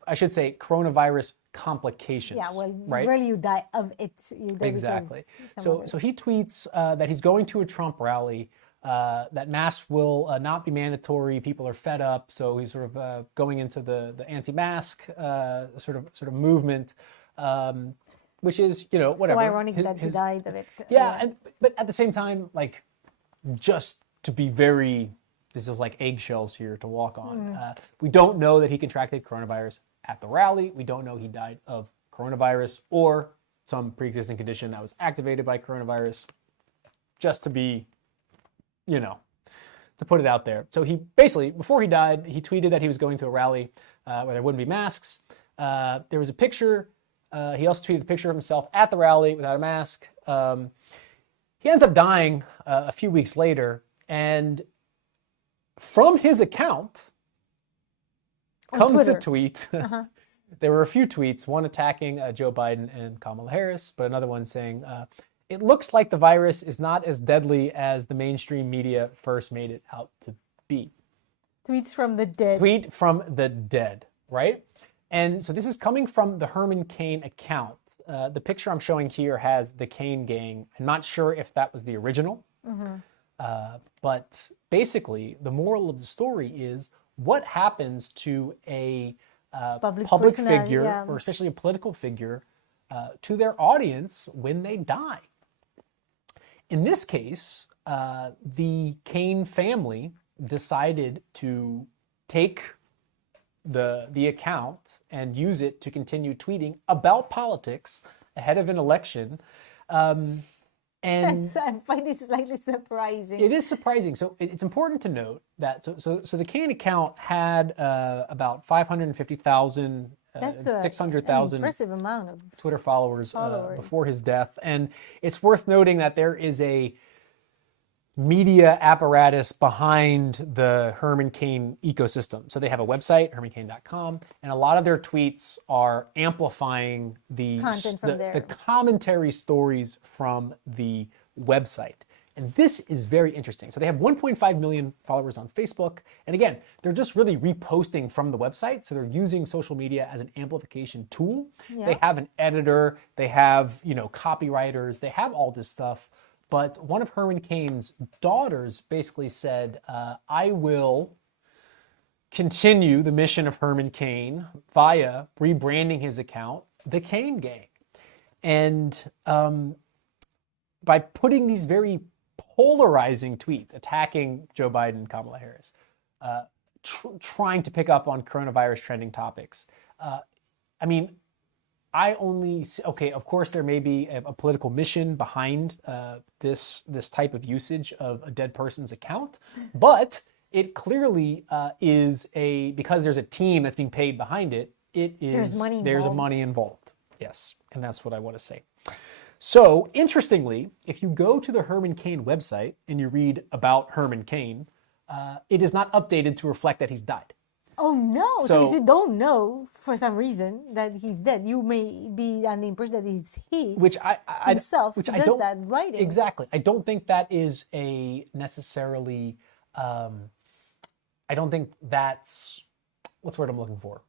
I should say, coronavirus complications. Yeah, well, right. rarely you die of it. You die Exactly. because some of it. So he tweets that he's going to a Trump rally, that masks will not be mandatory. People are fed up, so he's sort of going into the anti-mask sort of movement, which is, you know, whatever. So ironic that he died of it. Yeah, but at the same time, like, just to be very, this is like eggshells here to walk on. We don't know that he contracted coronavirus at the rally. We don't know he died of coronavirus or some pre-existing condition that was activated by coronavirus. Just to be, you know, to put it out there. So he basically, before he died, he tweeted that he was going to a rally where there wouldn't be masks. There was a picture. He also tweeted a picture of himself at the rally without a mask. He ends up dying a few weeks later, and from his account On comes Twitter. the tweet. There were a few tweets, one attacking Joe Biden and Kamala Harris, but another one saying, it looks like the virus is not as deadly as the mainstream media first made it out to be. Tweets from the dead. Tweet from the dead, right? And so this is coming from the Herman Cain account. The picture I'm showing here has the Cain gang. I'm not sure if that was the original, but basically the moral of the story is what happens to a public personality, figure, yeah. or especially a political figure, to their audience when they die. In this case, the Cain family decided to take the account and use it to continue tweeting about politics ahead of an election. And I find it slightly surprising. it is surprising. So it's important to note that so the Cain account had about 550,000, That's an 600,000 impressive amount of. Twitter followers Followers. before his death. And it's worth noting that there is a media apparatus behind the Herman Cain ecosystem. So they have a website, hermancain.com, and a lot of their tweets are amplifying the Content from there. the commentary stories from the website. And this is very interesting. So they have 1.5 million followers on Facebook. And again, they're just really reposting from the website. So they're using social media as an amplification tool. Yeah. They have an editor, they have, copywriters, they have all this stuff. But one of Herman Cain's daughters basically said, I will continue the mission of Herman Cain via rebranding his account the Cain Gang. And by putting these very polarizing tweets attacking Joe Biden and Kamala Harris, trying to pick up on coronavirus trending topics. I mean, I only see, okay, of course there may be a political mission behind this type of usage of a dead person's account, but it clearly is because there's a team that's being paid behind it, There's money there's a involved. money involved. Yes, and that's what I want to say. So, interestingly, if you go to the Herman Cain website and you read about Herman Cain, it is not updated to reflect that he's died. Oh no! So, So- if you don't know for some reason that he's dead, you may be under the impression that it's he Which I himself which who I does don't that writing. exactly. I don't think that is a necessarily. I don't think that's what's the word I'm looking for.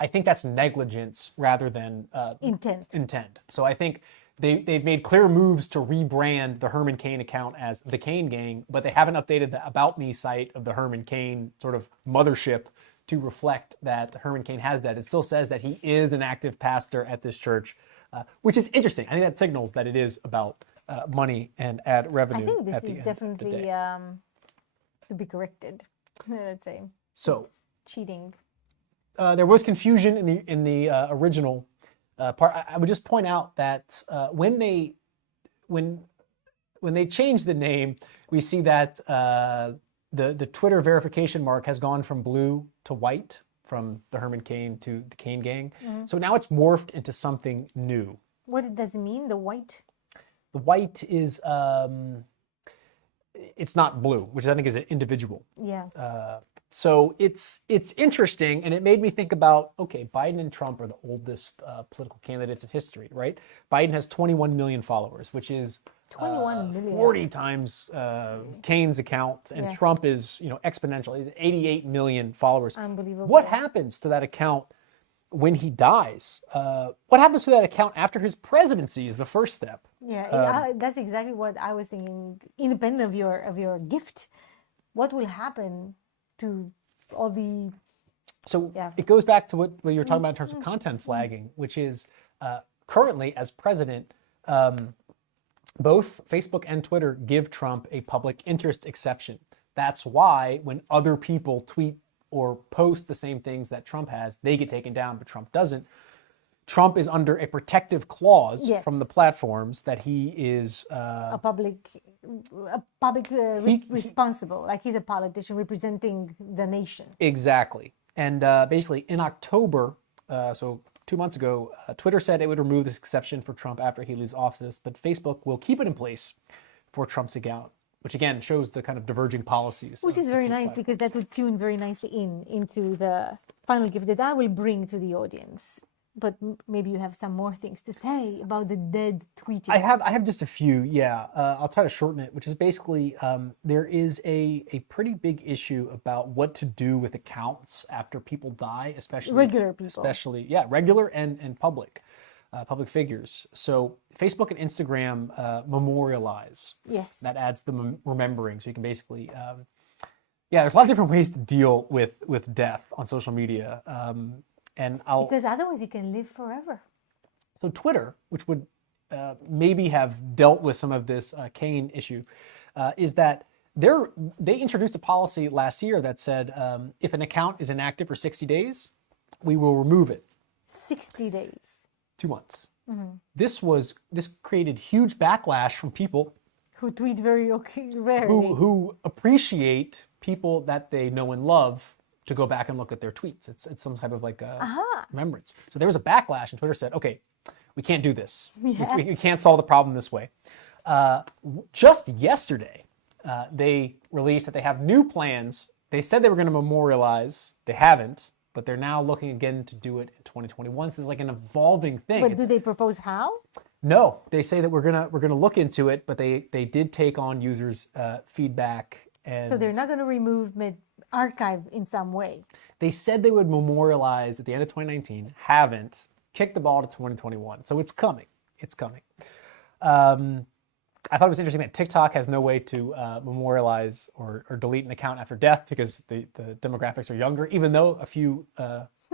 I think that's negligence rather than Intent. So I think they've made clear moves to rebrand the Herman Cain account as the Cain Gang, but they haven't updated the About Me site of the Herman Cain sort of mothership to reflect that Herman Cain has died. It still says that he is an active pastor at this church, which is interesting. I think that signals that it is about money and ad I revenue. think this at the is end of the definitely day. to be corrected. Let's say So it's cheating. there was confusion in the original part. I would just point out that when they changed the name, we see that the Twitter verification mark has gone from blue to white, from the Herman Cain to the Cain Gang. So now it's morphed into something new. What does it mean? The white? The white is it's not blue, which I think is an individual. Yeah. So it's interesting, and it made me think about, okay, Biden and Trump are the oldest political candidates in history, right? Biden has 21 million followers, which is 21 million. 40 times Cain's account, and Yeah. Trump is exponential. He's 88 million followers. Unbelievable. What happens to that account when he dies? What happens to that account after his presidency is the first step. Yeah, that's exactly what I was thinking. Independent of your gift, what will happen to all the So Yeah. it goes back to what you were talking about in terms of content flagging, which is currently, as president, both Facebook and Twitter give Trump a public interest exception. That's why when other people tweet or post the same things that Trump has, they get taken down, but Trump doesn't. Trump is under a protective clause Yes. from the platforms that he is a public responsible, like he's a politician representing the nation. exactly. And basically, in October, so 2 months ago, Twitter said it would remove this exception for Trump after he leaves office, but Facebook will keep it in place for Trump's account, which again shows the kind of diverging policies. Which of is the very two nice platforms. because that would tune very nicely into the final gift that I will bring to the audience. But maybe you have some more things to say about the dead tweeting. I have just a few, yeah. I'll try to shorten it, which is basically there is a pretty big issue about what to do with accounts after people die, especially Regular people. especially regular and public figures. So Facebook and Instagram memorialize. Yes. That adds the remembering, so you can basically there's a lot of different ways to deal with death on social media. And Because otherwise you can live forever. so Twitter, which would maybe have dealt with some of this Cain issue, is that they introduced a policy last year that said if an account is inactive for 60 days, we will remove it. 60 days. 2 months. Mm-hmm. This created huge backlash from people Who tweet very rarely. who appreciate people that they know and love to go back and look at their tweets. It's some type of like remembrance. So there was a backlash, and Twitter said, "Okay, we can't do this. We can't solve the problem this way." Just yesterday, they released that they have new plans. They said they were going to memorialize. They haven't, but they're now looking again to do it in 2021. So it's like an evolving thing. But do they propose how? No, they say that we're gonna look into it, but they did take on users' feedback, and So they're not going to remove archive in some way. they said they would memorialize at the end of 2019. Haven't kicked the ball to 2021, so it's coming. It's coming. I thought it was interesting that TikTok has no way to memorialize or delete an account after death because the demographics are younger, even though a few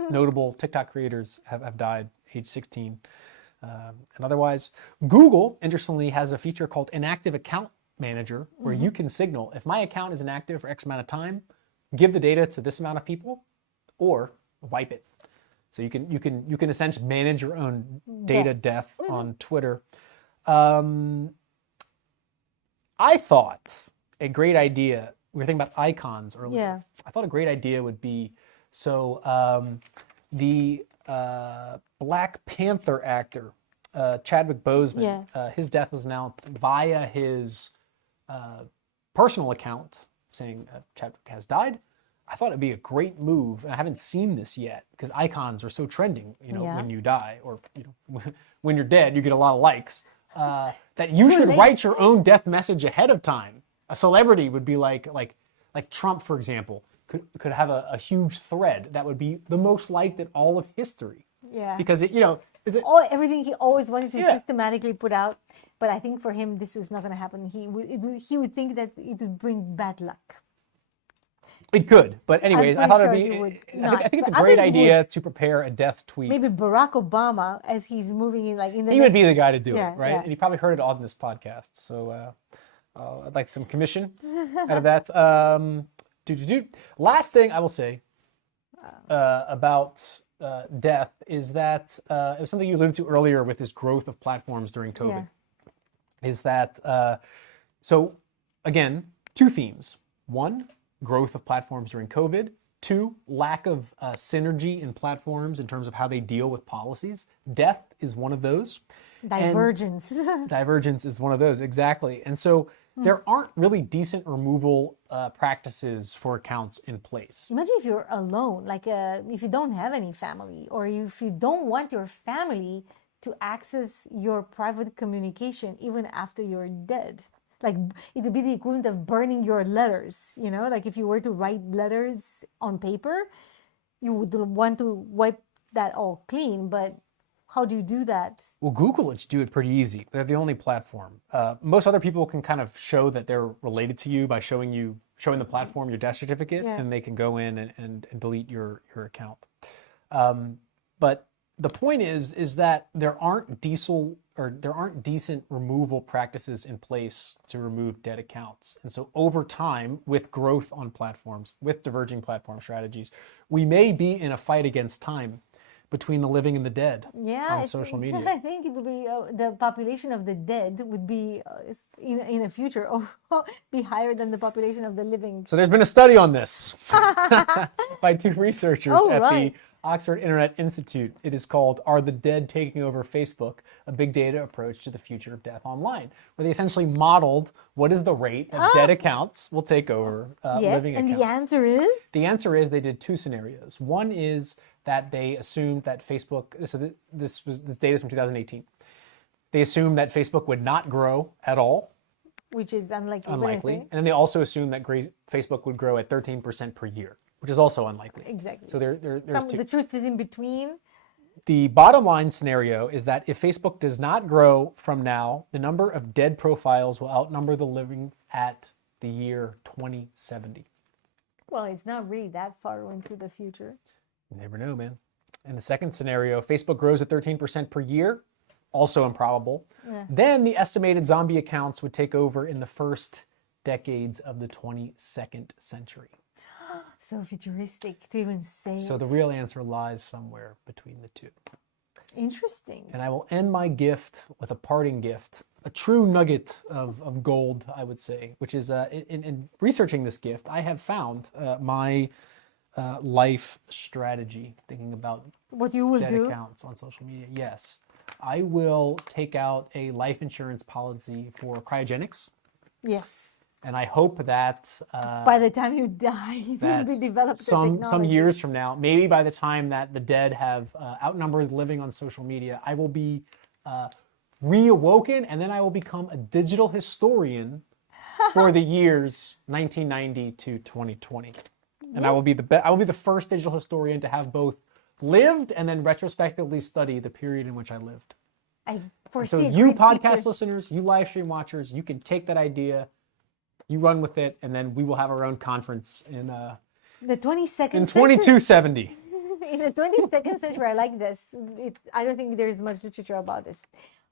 notable TikTok creators have died age 16 and otherwise. Google, interestingly, has a feature called Inactive Account Manager where you can signal, if my account is inactive for X amount of time, give the data to this amount of people or wipe it. So you can essentially manage your own data death on Twitter. I thought a great idea, we were thinking about icons earlier. Yeah. I thought a great idea would be, so the Black Panther actor, Chadwick Boseman, his death was announced via his personal account saying Chadwick has died. I thought it'd be a great move, and I haven't seen this yet because icons are so trending, when you die or when you're dead, you get a lot of likes. That you should write your own death message ahead of time. A celebrity would be like Trump, for example, could have a huge thread that would be the most liked in all of history. Yeah. Because Everything he always wanted to systematically put out, but I think for him this was not going to happen. He would think that it would bring bad luck. It could, but anyways, I thought it'd be. I think it's a great idea to prepare a death tweet. Maybe Barack Obama, as he's moving in he would be the guy to do it, right? Yeah. And he probably heard it on this podcast, so I'd like some commission out of that. Last thing I will say about death is that it was something you alluded to earlier with this growth of platforms during COVID. Is that so? Again, two themes. One, growth of platforms during COVID. Two, lack of synergy in platforms in terms of how they deal with policies. Death is one of those. Divergence. Divergence is one of those, exactly. And so there aren't really decent removal practices for accounts in place. Imagine if you're alone, if you don't have any family, or if you don't want your family to access your private communication even after you're dead. Like it would be the equivalent of burning your letters, like if you were to write letters on paper, you would want to wipe that all clean, but how do you do that? Well, Google lets you do it pretty easy. They're the only platform. Most other people can kind of show that they're related to you by showing the platform your death certificate, and they can go in and delete your account. But the point is that there aren't decent removal practices in place to remove dead accounts. And so over time, with growth on platforms, with diverging platform strategies, we may be in a fight against time between the living and the dead on social media. I think it would be the population of the dead would be in the future be higher than the population of the living. So there's been a study on this by two researchers at the Oxford Internet Institute. It is called "Are the Dead Taking Over Facebook? A Big Data Approach to the Future of Death Online," where they essentially modeled what is the rate of dead accounts will take over living accounts. And the answer is? The answer is they did two scenarios. One is that they assumed that Facebook, so this data is from 2018. They assumed that Facebook would not grow at all. Which is unlikely. And then they also assumed that Facebook would grow at 13% per year, which is also unlikely. Exactly. So there's two. The truth is in between. The bottom line scenario is that if Facebook does not grow from now, the number of dead profiles will outnumber the living at the year 2070. Well, it's not really that far into the future. You never know, man. In the second scenario, Facebook grows at 13% per year, also improbable. Then the estimated zombie accounts would take over in the first decades of the 22nd century. So futuristic to even say So the real answer lies somewhere between the two. Interesting. And I will end my gift with a parting gift, a true nugget of gold, I would say, which is in researching this gift, I have found my life strategy, thinking about what you will dead do accounts on social media. Yes, I will take out a life insurance policy for cryogenics. Yes. And I hope that by the time you die, it will be developed. Some years from now, maybe by the time that the dead have outnumbered the living on social media, I will be reawoken, and then I will become a digital historian for the years 1990 to 2020. And I will be the first digital historian to have both lived and then retrospectively study the period in which I lived. I foresee So a you great podcast future. listeners, you live stream watchers, you can take that idea, you run with it, and then we will have our own conference The 22nd in century. 2270. In the 22nd century, I like this. I don't think there's much literature about this.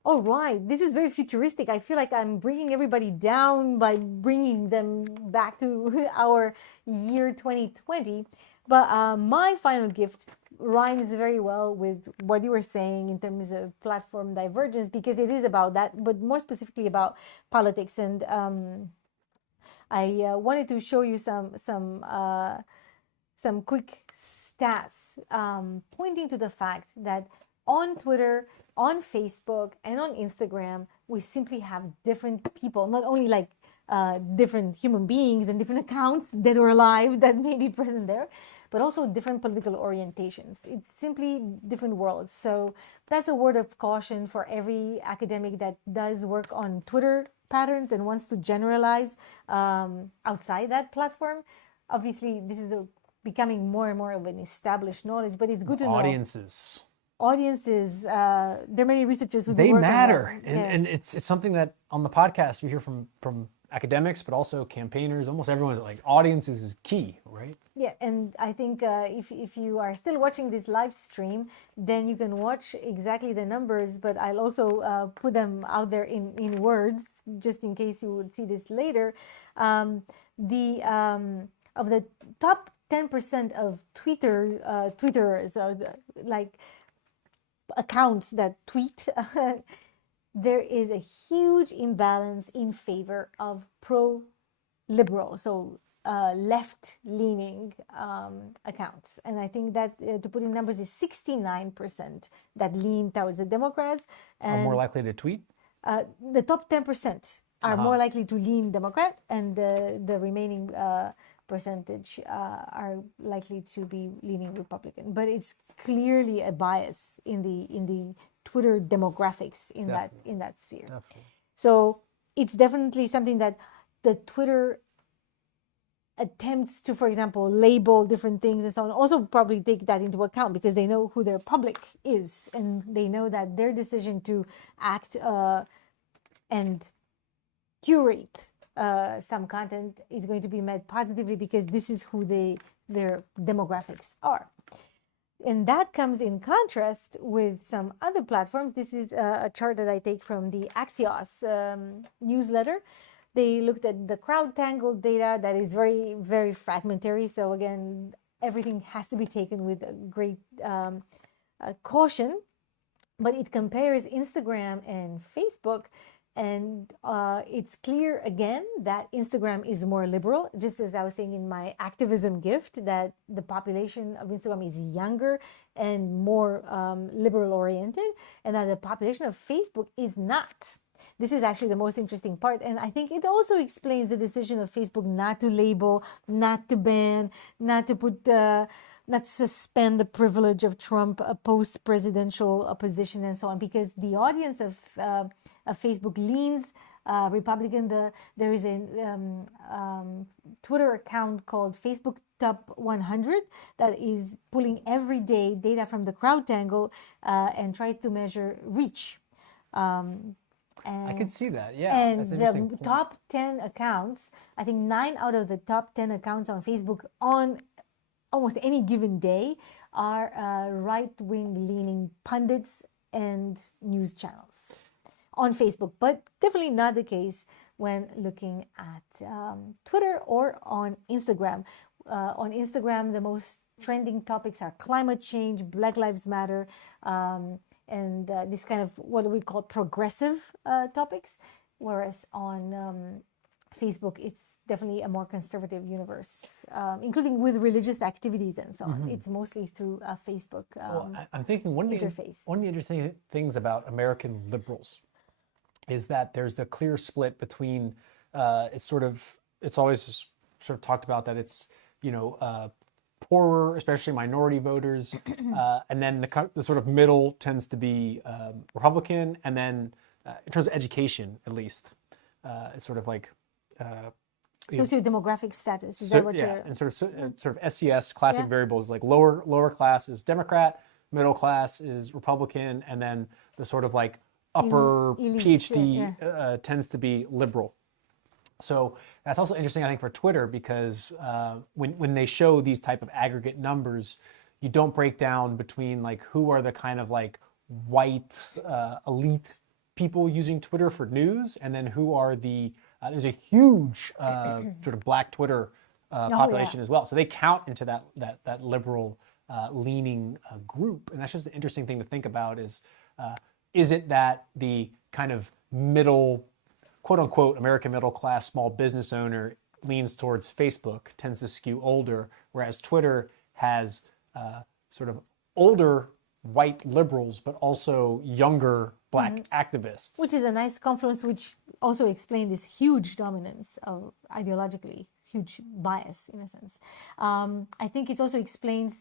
All right, this is very futuristic. I feel like I'm bringing everybody down by bringing them back to our year 2020. But my final gift rhymes very well with what you were saying in terms of platform divergence, because it is about that, but more specifically about politics. And I wanted to show you some quick stats pointing to the fact that on Twitter, on Facebook, and on Instagram, we simply have different people, not only like different human beings and different accounts that are alive that may be present there, but also different political orientations. It's simply different worlds. So that's a word of caution for every academic that does work on Twitter patterns and wants to generalize outside that platform. Obviously, this is becoming more and more of an established knowledge, but it's good to know. Audiences, there are many researchers who do They work on that. matter, Yeah. and it's something that on the podcast we hear from academics, but also campaigners. Almost everyone's like, audiences is key, right? Yeah, and I think if you are still watching this live stream, then you can watch exactly the numbers, but I'll also put them out there in words, just in case you would see this later. Of the top 10% of Twitterers, or like accounts that tweet, there is a huge imbalance in favor of pro-liberal, so left-leaning accounts. And I think that, to put in numbers, is 69% that lean towards the Democrats. Are And more likely to tweet. the top 10% are more likely to lean Democrat, and the remaining percentage are likely to be leaning Republican. But it's clearly a bias in the Twitter demographics in that sphere. Definitely. So it's definitely something that the Twitter attempts to, for example, label different things and so on, also probably take that into account, because they know who their public is, and they know that their decision to act and curate some content is going to be met positively, because this is who their demographics are. And that comes in contrast with some other platforms. This is a chart that I take from the Axios newsletter. They looked at the CrowdTangle data that is very, very fragmentary. So again, everything has to be taken with a great caution. But it compares Instagram and Facebook. And it's clear again that Instagram is more liberal, just as I was saying in my activism gift, that the population of Instagram is younger and more liberal oriented, and that the population of Facebook is not. This is actually the most interesting part. And I think it also explains the decision of Facebook not to label, not to ban, not to put, not to suspend the privilege of Trump post-presidential position and so on, because the audience of Facebook leans Republican. There is a Twitter account called Facebook Top 100 that is pulling every day data from the CrowdTangle and try to measure reach. I could see that. Yeah, And that's an interesting the point. top 10 accounts, I think 9 out of the top 10 accounts on Facebook on almost any given day are right-wing leaning pundits and news channels on Facebook, but definitely not the case when looking at Twitter or on Instagram. On Instagram, the most trending topics are climate change, Black Lives Matter, and this kind of what we call progressive topics, whereas on Facebook, it's definitely a more conservative universe, including with religious activities and so on. It's mostly through Facebook I'm thinking one of the interface. interesting things about American liberals is that there's a clear split between it's always sort of talked about that it's poorer, especially minority voters, and then the sort of middle tends to be Republican, and then in terms of education, at least, it's sort of like Socio-demographic status. Is that what yeah, you're... and sort of SCS classic variables, like lower class is Democrat, middle class is Republican, and then the sort of like upper elites, PhD yeah. tends to be liberal. So that's also interesting, I think, for Twitter, because when they show these type of aggregate numbers, you don't break down between like who are the kind of like white elite people using Twitter for news, and then who are the there's a huge sort of black Twitter population as well. So they count into that liberal leaning group, and that's just an interesting thing to think about. Is it that the kind of middle, quote unquote, American middle class small business owner leans towards Facebook, tends to skew older, whereas Twitter has sort of older white liberals, but also younger black activists. Which is a nice confluence, which also explains this huge dominance of ideologically, huge bias in a sense. I think it also explains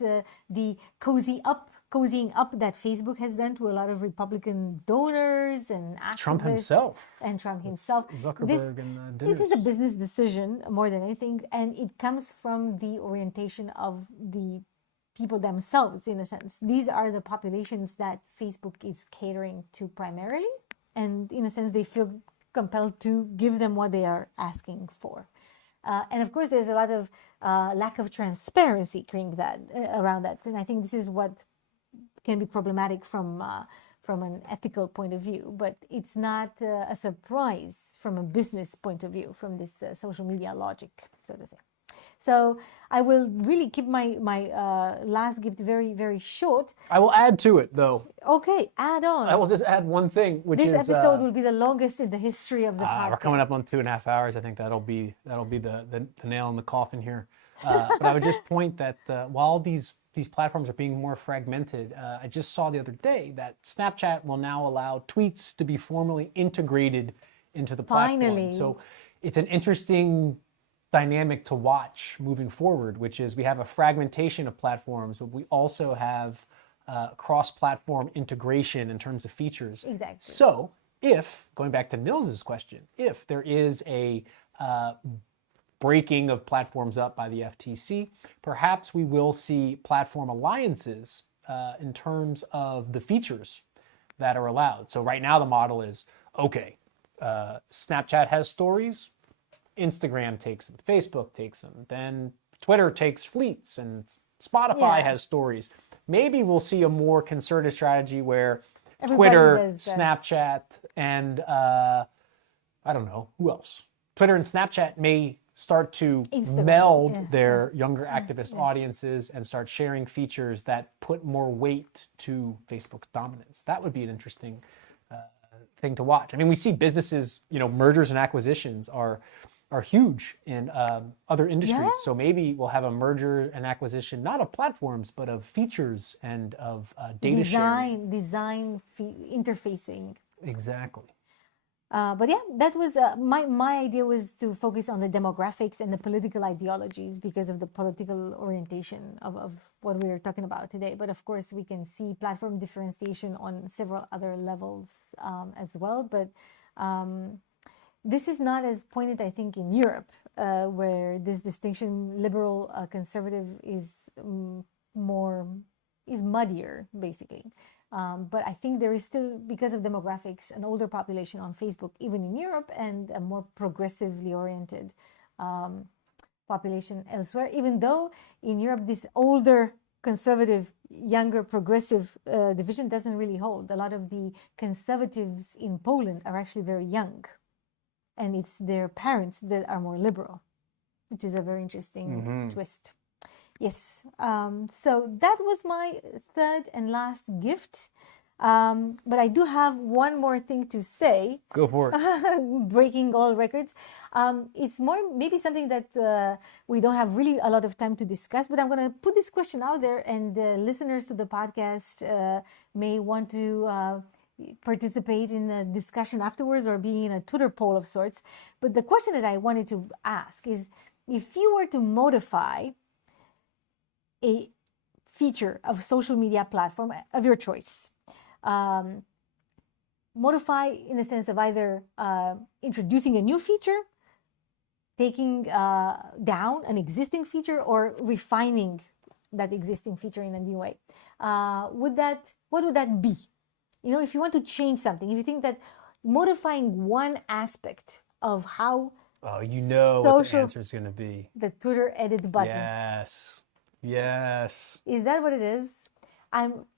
the cozying up that Facebook has done to a lot of Republican donors and activists. Trump himself. And Trump himself. Zuckerberg and this is a business decision more than anything, and it comes from the orientation of the people themselves, in a sense. These are the populations that Facebook is catering to primarily, and in a sense they feel compelled to give them what they are asking for. And of course there's a lot of lack of transparency around that, and I think this is what can be problematic from an ethical point of view, but it's not a surprise from a business point of view, from this social media logic, so to say. So I will really keep my last gift very, very short. I will add to it, though. Okay, add on. I will just add one thing, which this is... episode will be the longest in the history of the podcast. We're coming up on 2.5 hours. I think that'll be the nail in the coffin here. But I would just point that while these platforms are being more fragmented, I just saw the other day that Snapchat will now allow tweets to be formally integrated into the platform. Finally. So it's an interesting dynamic to watch moving forward, which is we have a fragmentation of platforms, but we also have cross-platform integration in terms of features. Exactly. So if, going back to Nils's question, if there is a breaking of platforms up by the FTC, perhaps we will see platform alliances in terms of the features that are allowed. So right now the model is, okay, Snapchat has stories, Instagram takes them, Facebook takes them, then Twitter takes fleets, and Spotify has stories. Maybe we'll see a more concerted strategy where Twitter, Snapchat, and I don't know, who else? Twitter and Snapchat may start to meld their younger activist audiences and start sharing features that put more weight to Facebook's dominance. That would be an interesting thing to watch. I mean, we see businesses, mergers and acquisitions are huge in other industries. Yeah. So maybe we'll have a merger and acquisition, not of platforms, but of features and of data sharing. Interfacing. Exactly. But yeah, that was my idea, was to focus on the demographics and the political ideologies because of the political orientation of what we are talking about today. But of course, we can see platform differentiation on several other levels as well. But this is not as pointed, I think, in Europe, where this distinction, liberal, conservative, is muddier, basically. But I think there is still, because of demographics, an older population on Facebook, even in Europe, and a more progressively oriented population elsewhere. Even though in Europe, this older, conservative, younger, progressive division doesn't really hold. A lot of the conservatives in Poland are actually very young, and it's their parents that are more liberal, which is a very interesting twist. Yes, so that was my third and last gift. But I do have one more thing to say. Go for it. Breaking all records. It's more maybe something that we don't have really a lot of time to discuss, but I'm going to put this question out there, and listeners to the podcast may want to participate in a discussion afterwards or be in a Twitter poll of sorts. But the question that I wanted to ask is, if you were to modify a feature of social media platform of your choice, modify in the sense of either introducing a new feature, taking down an existing feature, or refining that existing feature in a new way, what would that be? if you want to change something, if you think that modifying one aspect of how Oh, you know what the social- answer is going to be. the Twitter edit button. Yes. Yes. Is that what it is?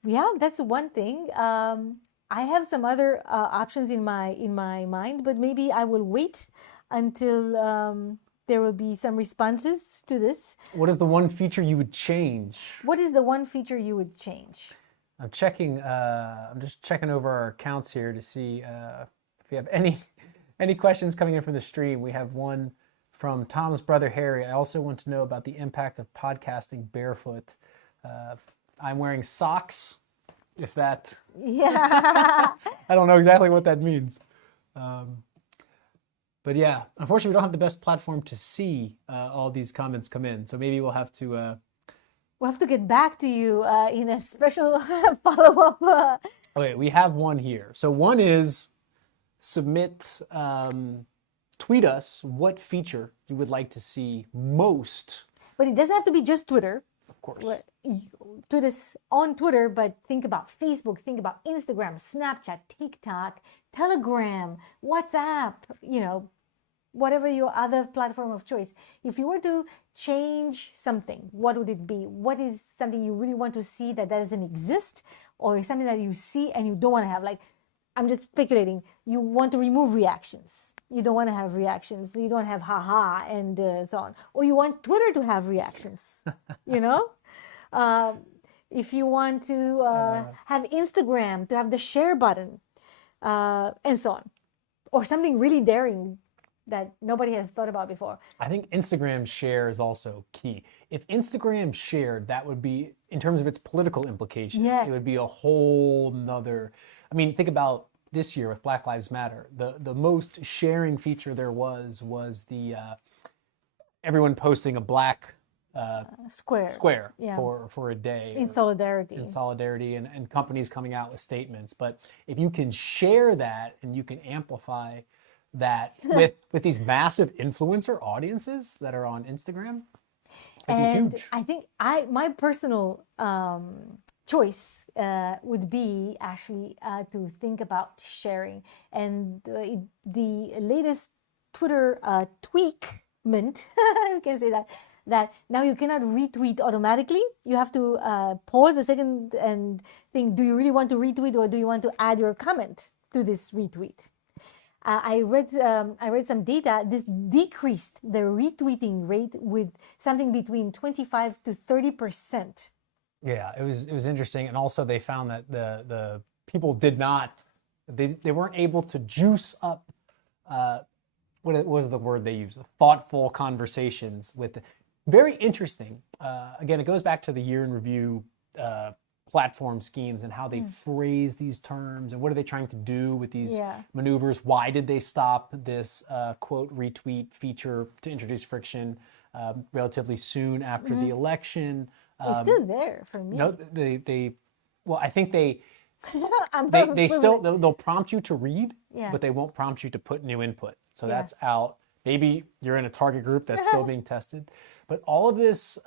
Yeah, that's one thing. I have some other options in my mind, but maybe I will wait until there will be some responses to this. What is the one feature you would change? What is the one feature you would change? I'm checking. I'm just checking over our accounts here to see if we have any questions coming in from the stream. We have one from Tom's brother Harry. I also want to know about the impact of podcasting barefoot. I'm wearing socks. If that, Yeah. I don't know exactly what that means. But yeah, unfortunately, we don't have the best platform to see all these comments come in. So maybe we'll have to. We'll have to get back to you in a special follow-up. Okay, we have one here. So one is submit, tweet us what feature you would like to see most. But it doesn't have to be just Twitter. Of course. Tweet us on Twitter, but think about Facebook, think about Instagram, Snapchat, TikTok, Telegram, WhatsApp, whatever your other platform of choice. If you were to change something, what would it be? What is something you really want to see that doesn't exist, or something that you see and you don't want to have? Like, I'm just speculating. You want to remove reactions. You don't want to have reactions. You don't have haha and so on. Or you want Twitter to have reactions, if you want to have Instagram to have the share button, and so on. Or something really daring that nobody has thought about before. I think Instagram share is also key. If Instagram shared, that would be, in terms of its political implications, Yes. it would be a whole nother. I mean, think about this year with Black Lives Matter. The most sharing feature there was the everyone posting a black square Yeah. for a day. In solidarity. In solidarity and companies coming out with statements. But if you can share that and you can amplify that with these massive influencer audiences that are on Instagram, that'd be And huge. I think my personal choice would be actually to think about sharing. And the latest Twitter tweakment, you can say that now you cannot retweet automatically. You have to pause a second and think, do you really want to retweet, or do you want to add your comment to this retweet? I read some data. This decreased the retweeting rate with something between 25 to 30%. Yeah, it was interesting, and also they found that the people did not, they weren't able to juice up what was the word they used, thoughtful conversations with. Very interesting. Again, it goes back to the year in review platform schemes and how they phrase these terms and what are they trying to do with these maneuvers. Why did they stop this quote retweet feature to introduce friction relatively soon after the election? It's still there for me. No, well, I think they I'm still, they'll prompt you to read, Yeah. but they won't prompt you to put new input. So that's out. Maybe you're in a target group that's still being tested. But all of this,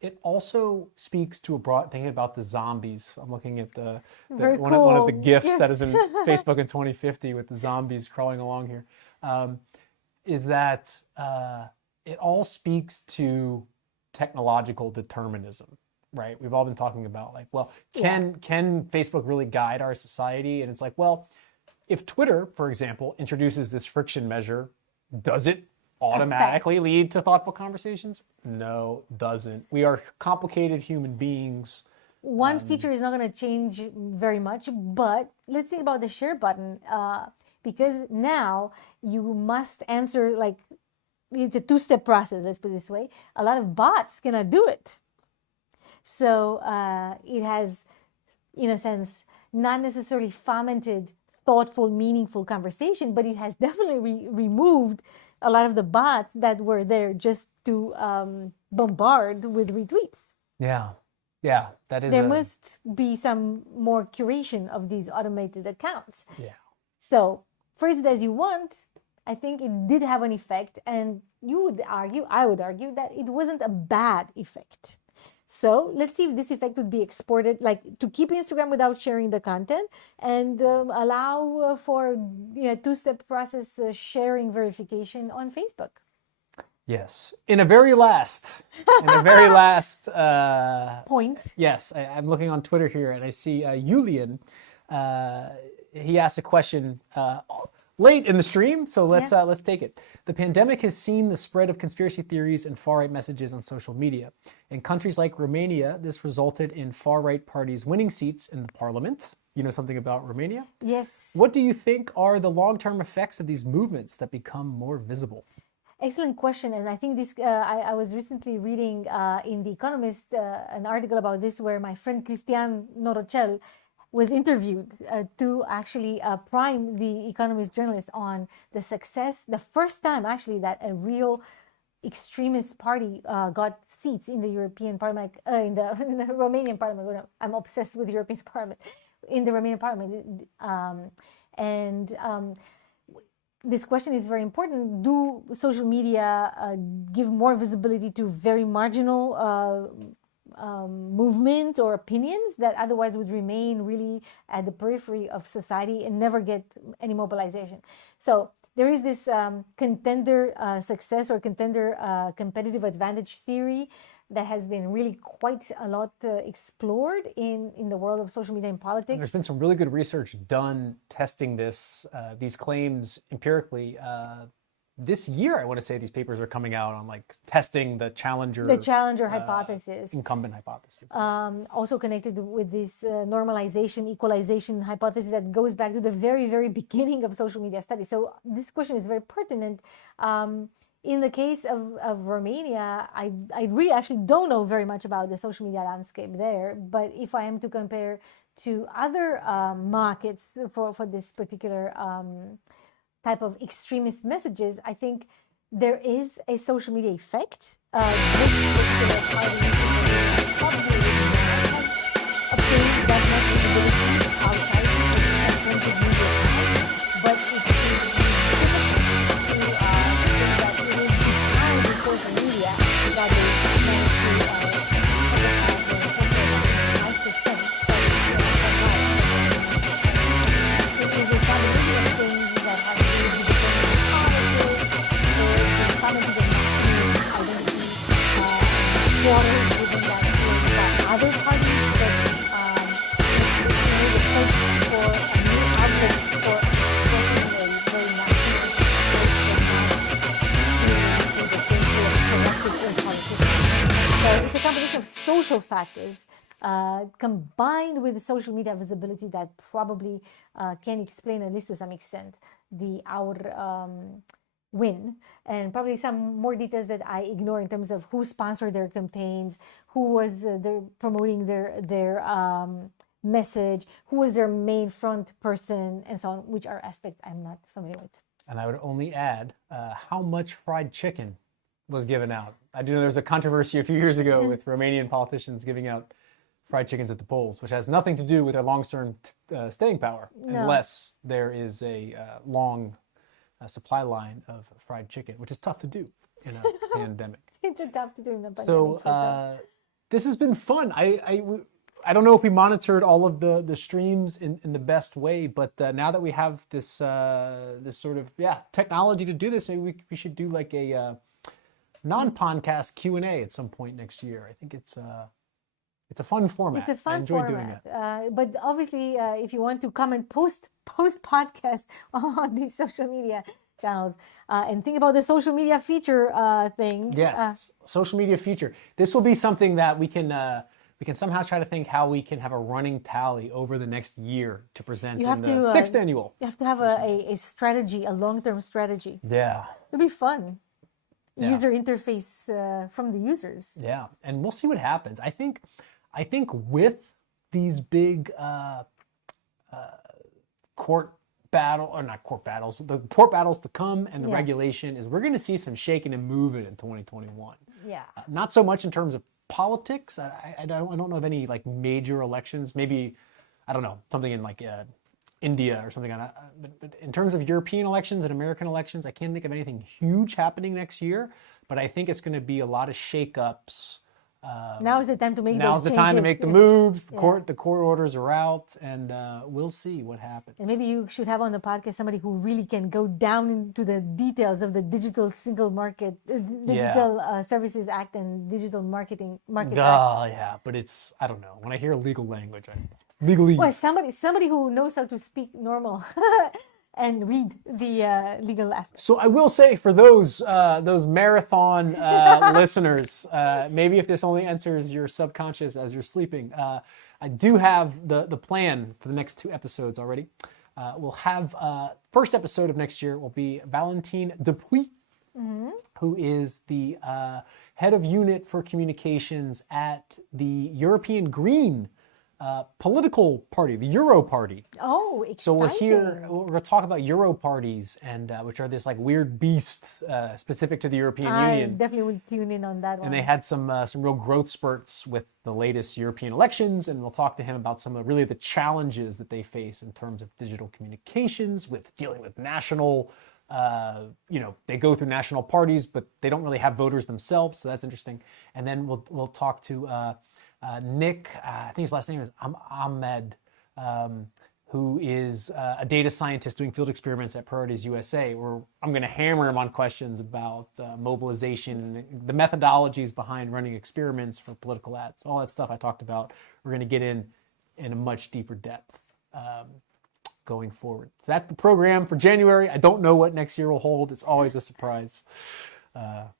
it also speaks to a broad, thinking about the zombies. I'm looking at Very one of the cool. GIFs that is in Facebook in 2050 with the zombies crawling along here. Is that it all speaks to technological determinism, right? We've all been talking about like, well, can Facebook really guide our society? And it's like, well, if Twitter, for example, introduces this friction measure, does it automatically lead to thoughtful conversations? No, doesn't. We are complicated human beings. One feature is not going to change very much, but let's think about the share button, because now you must answer, like, it's a two-step process, let's put it this way. A lot of bots cannot do it. So it has, in a sense, not necessarily fomented thoughtful, meaningful conversation, but it has definitely removed a lot of the bots that were there just to bombard with retweets. Yeah, that is. There must be some more curation of these automated accounts. Yeah. So phrase it as you want. I think it did have an effect, and I would argue that it wasn't a bad effect. So let's see if this effect would be exported, like to keep Instagram without sharing the content and allow for two-step process sharing verification on Facebook. Yes. In a very last Point. yes, I'm looking on Twitter here and I see Julian. He asked a question late in the stream, so let's take it. The pandemic has seen the spread of conspiracy theories and far-right messages on social media. In countries like Romania, this resulted in far-right parties winning seats in the parliament. You know something about Romania? Yes. What do you think are the long-term effects of these movements that become more visible? Excellent question, and I think this. I was recently reading in The Economist an article about this, where my friend Cristian Norocel was interviewed to actually prime the Economist journalist on the success, the first time actually that a real extremist party got seats in the European Parliament, in the Romanian Parliament. I'm obsessed with the European Parliament, in the Romanian Parliament, this question is very important. Do social media give more visibility to very marginal movements or opinions that otherwise would remain really at the periphery of society and never get any mobilization? So there is this contender success or contender competitive advantage theory that has been really quite a lot explored in the world of social media and politics. And there's been some really good research done testing these claims empirically. This year, I want to say these papers are coming out on like testing the challenger hypothesis, incumbent hypothesis. Also connected with this normalization, equalization hypothesis that goes back to the very, very beginning of social media studies. So this question is very pertinent. In the case of Romania, I really actually don't know very much about the social media landscape there. But if I am to compare to other markets for this particular type of extremist messages, I think there is a social media effect. This particular party probably obtained that much visibility outside of printed media, but it is social media that they managed to it is a combination of things that have to do with the politics, the cognitive and national identity, quarters within that field by other parties that made a search for a new outlet for expressing a very nationalist So it's a combination of social factors combined with social media visibility that probably can explain, at least to some extent, our win, and probably some more details that I ignore in terms of who sponsored their campaigns, who was promoting their message, who was their main front person, and so on, which are aspects I'm not familiar with. And I would only add how much fried chicken was given out. I do know there was a controversy a few years ago with Romanian politicians giving out fried chickens at the polls, which has nothing to do with their long-term staying power, unless there is a long supply line of fried chicken, which is tough to do in a pandemic. It's tough to do in a pandemic. So for sure. This has been fun. I don't know if we monitored all of the streams in the best way, but now that we have this sort of technology to do this, maybe we should do like a non-podcast Q&A at some point next year. I think it's a fun format. It's a fun I enjoy format. doing that. But obviously, if you want to comment post podcast on these social media channels and think about the social media feature thing. Yes, social media feature. This will be something that we can somehow try to think how we can have a running tally over the next year to present in the 6th annual. You have to have a strategy, a long-term strategy. Yeah. It'll be fun. Yeah. User interface from the users. Yeah, and we'll see what happens. I think with these big court battles, the court battles to come and the regulation is we're going to see some shaking and moving in 2021. Yeah. Not so much in terms of politics. I don't know of any like major elections. Maybe, I don't know, something in like India or something. But in terms of European elections and American elections, I can't think of anything huge happening next year. But I think it's going to be a lot of shakeups Now is the time to make Now's those the changes. time to make the moves. The court orders are out, and we'll see what happens. And maybe you should have on the podcast somebody who really can go down into the details of the digital single market, digital services act and digital market act. Yeah, but it's, I don't know. When I hear legal language, legalese. Well, somebody who knows how to speak normal and read the legal aspects. So I will say, for those marathon listeners, maybe if this only enters your subconscious as you're sleeping, I do have the plan for the next 2 episodes already. We'll have first episode of next year will be Valentine Dupuis, who is the head of unit for communications at the European Green political party, the Euro Party. Oh, exciting. So we're going to talk about Euro parties, and which are this like weird beast specific to the European Union. Definitely will tune in on that one. And they had some real growth spurts with the latest European elections, and we'll talk to him about some of really the challenges that they face in terms of digital communications, with dealing with national, they go through national parties, but they don't really have voters themselves, so that's interesting. And then we'll talk to Nick, I think his last name is Ahmed, who is a data scientist doing field experiments at Priorities USA, where I'm going to hammer him on questions about mobilization, the methodologies behind running experiments for political ads, all that stuff I talked about. We're going to get in a much deeper depth going forward. So that's the program for January. I don't know what next year will hold. It's always a surprise.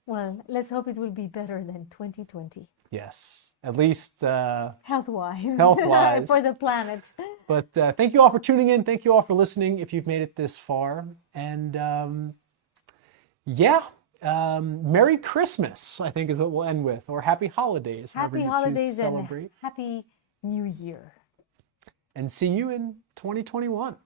Well, let's hope it will be better than 2020. Yes, at least Health-wise. Health-wise. For the planet. But thank you all for tuning in. Thank you all for listening if you've made it this far. And Merry Christmas, I think is what we'll end with. Or Happy Holidays. however Happy you choose holidays to and celebrate. Happy New Year. And see you in 2021.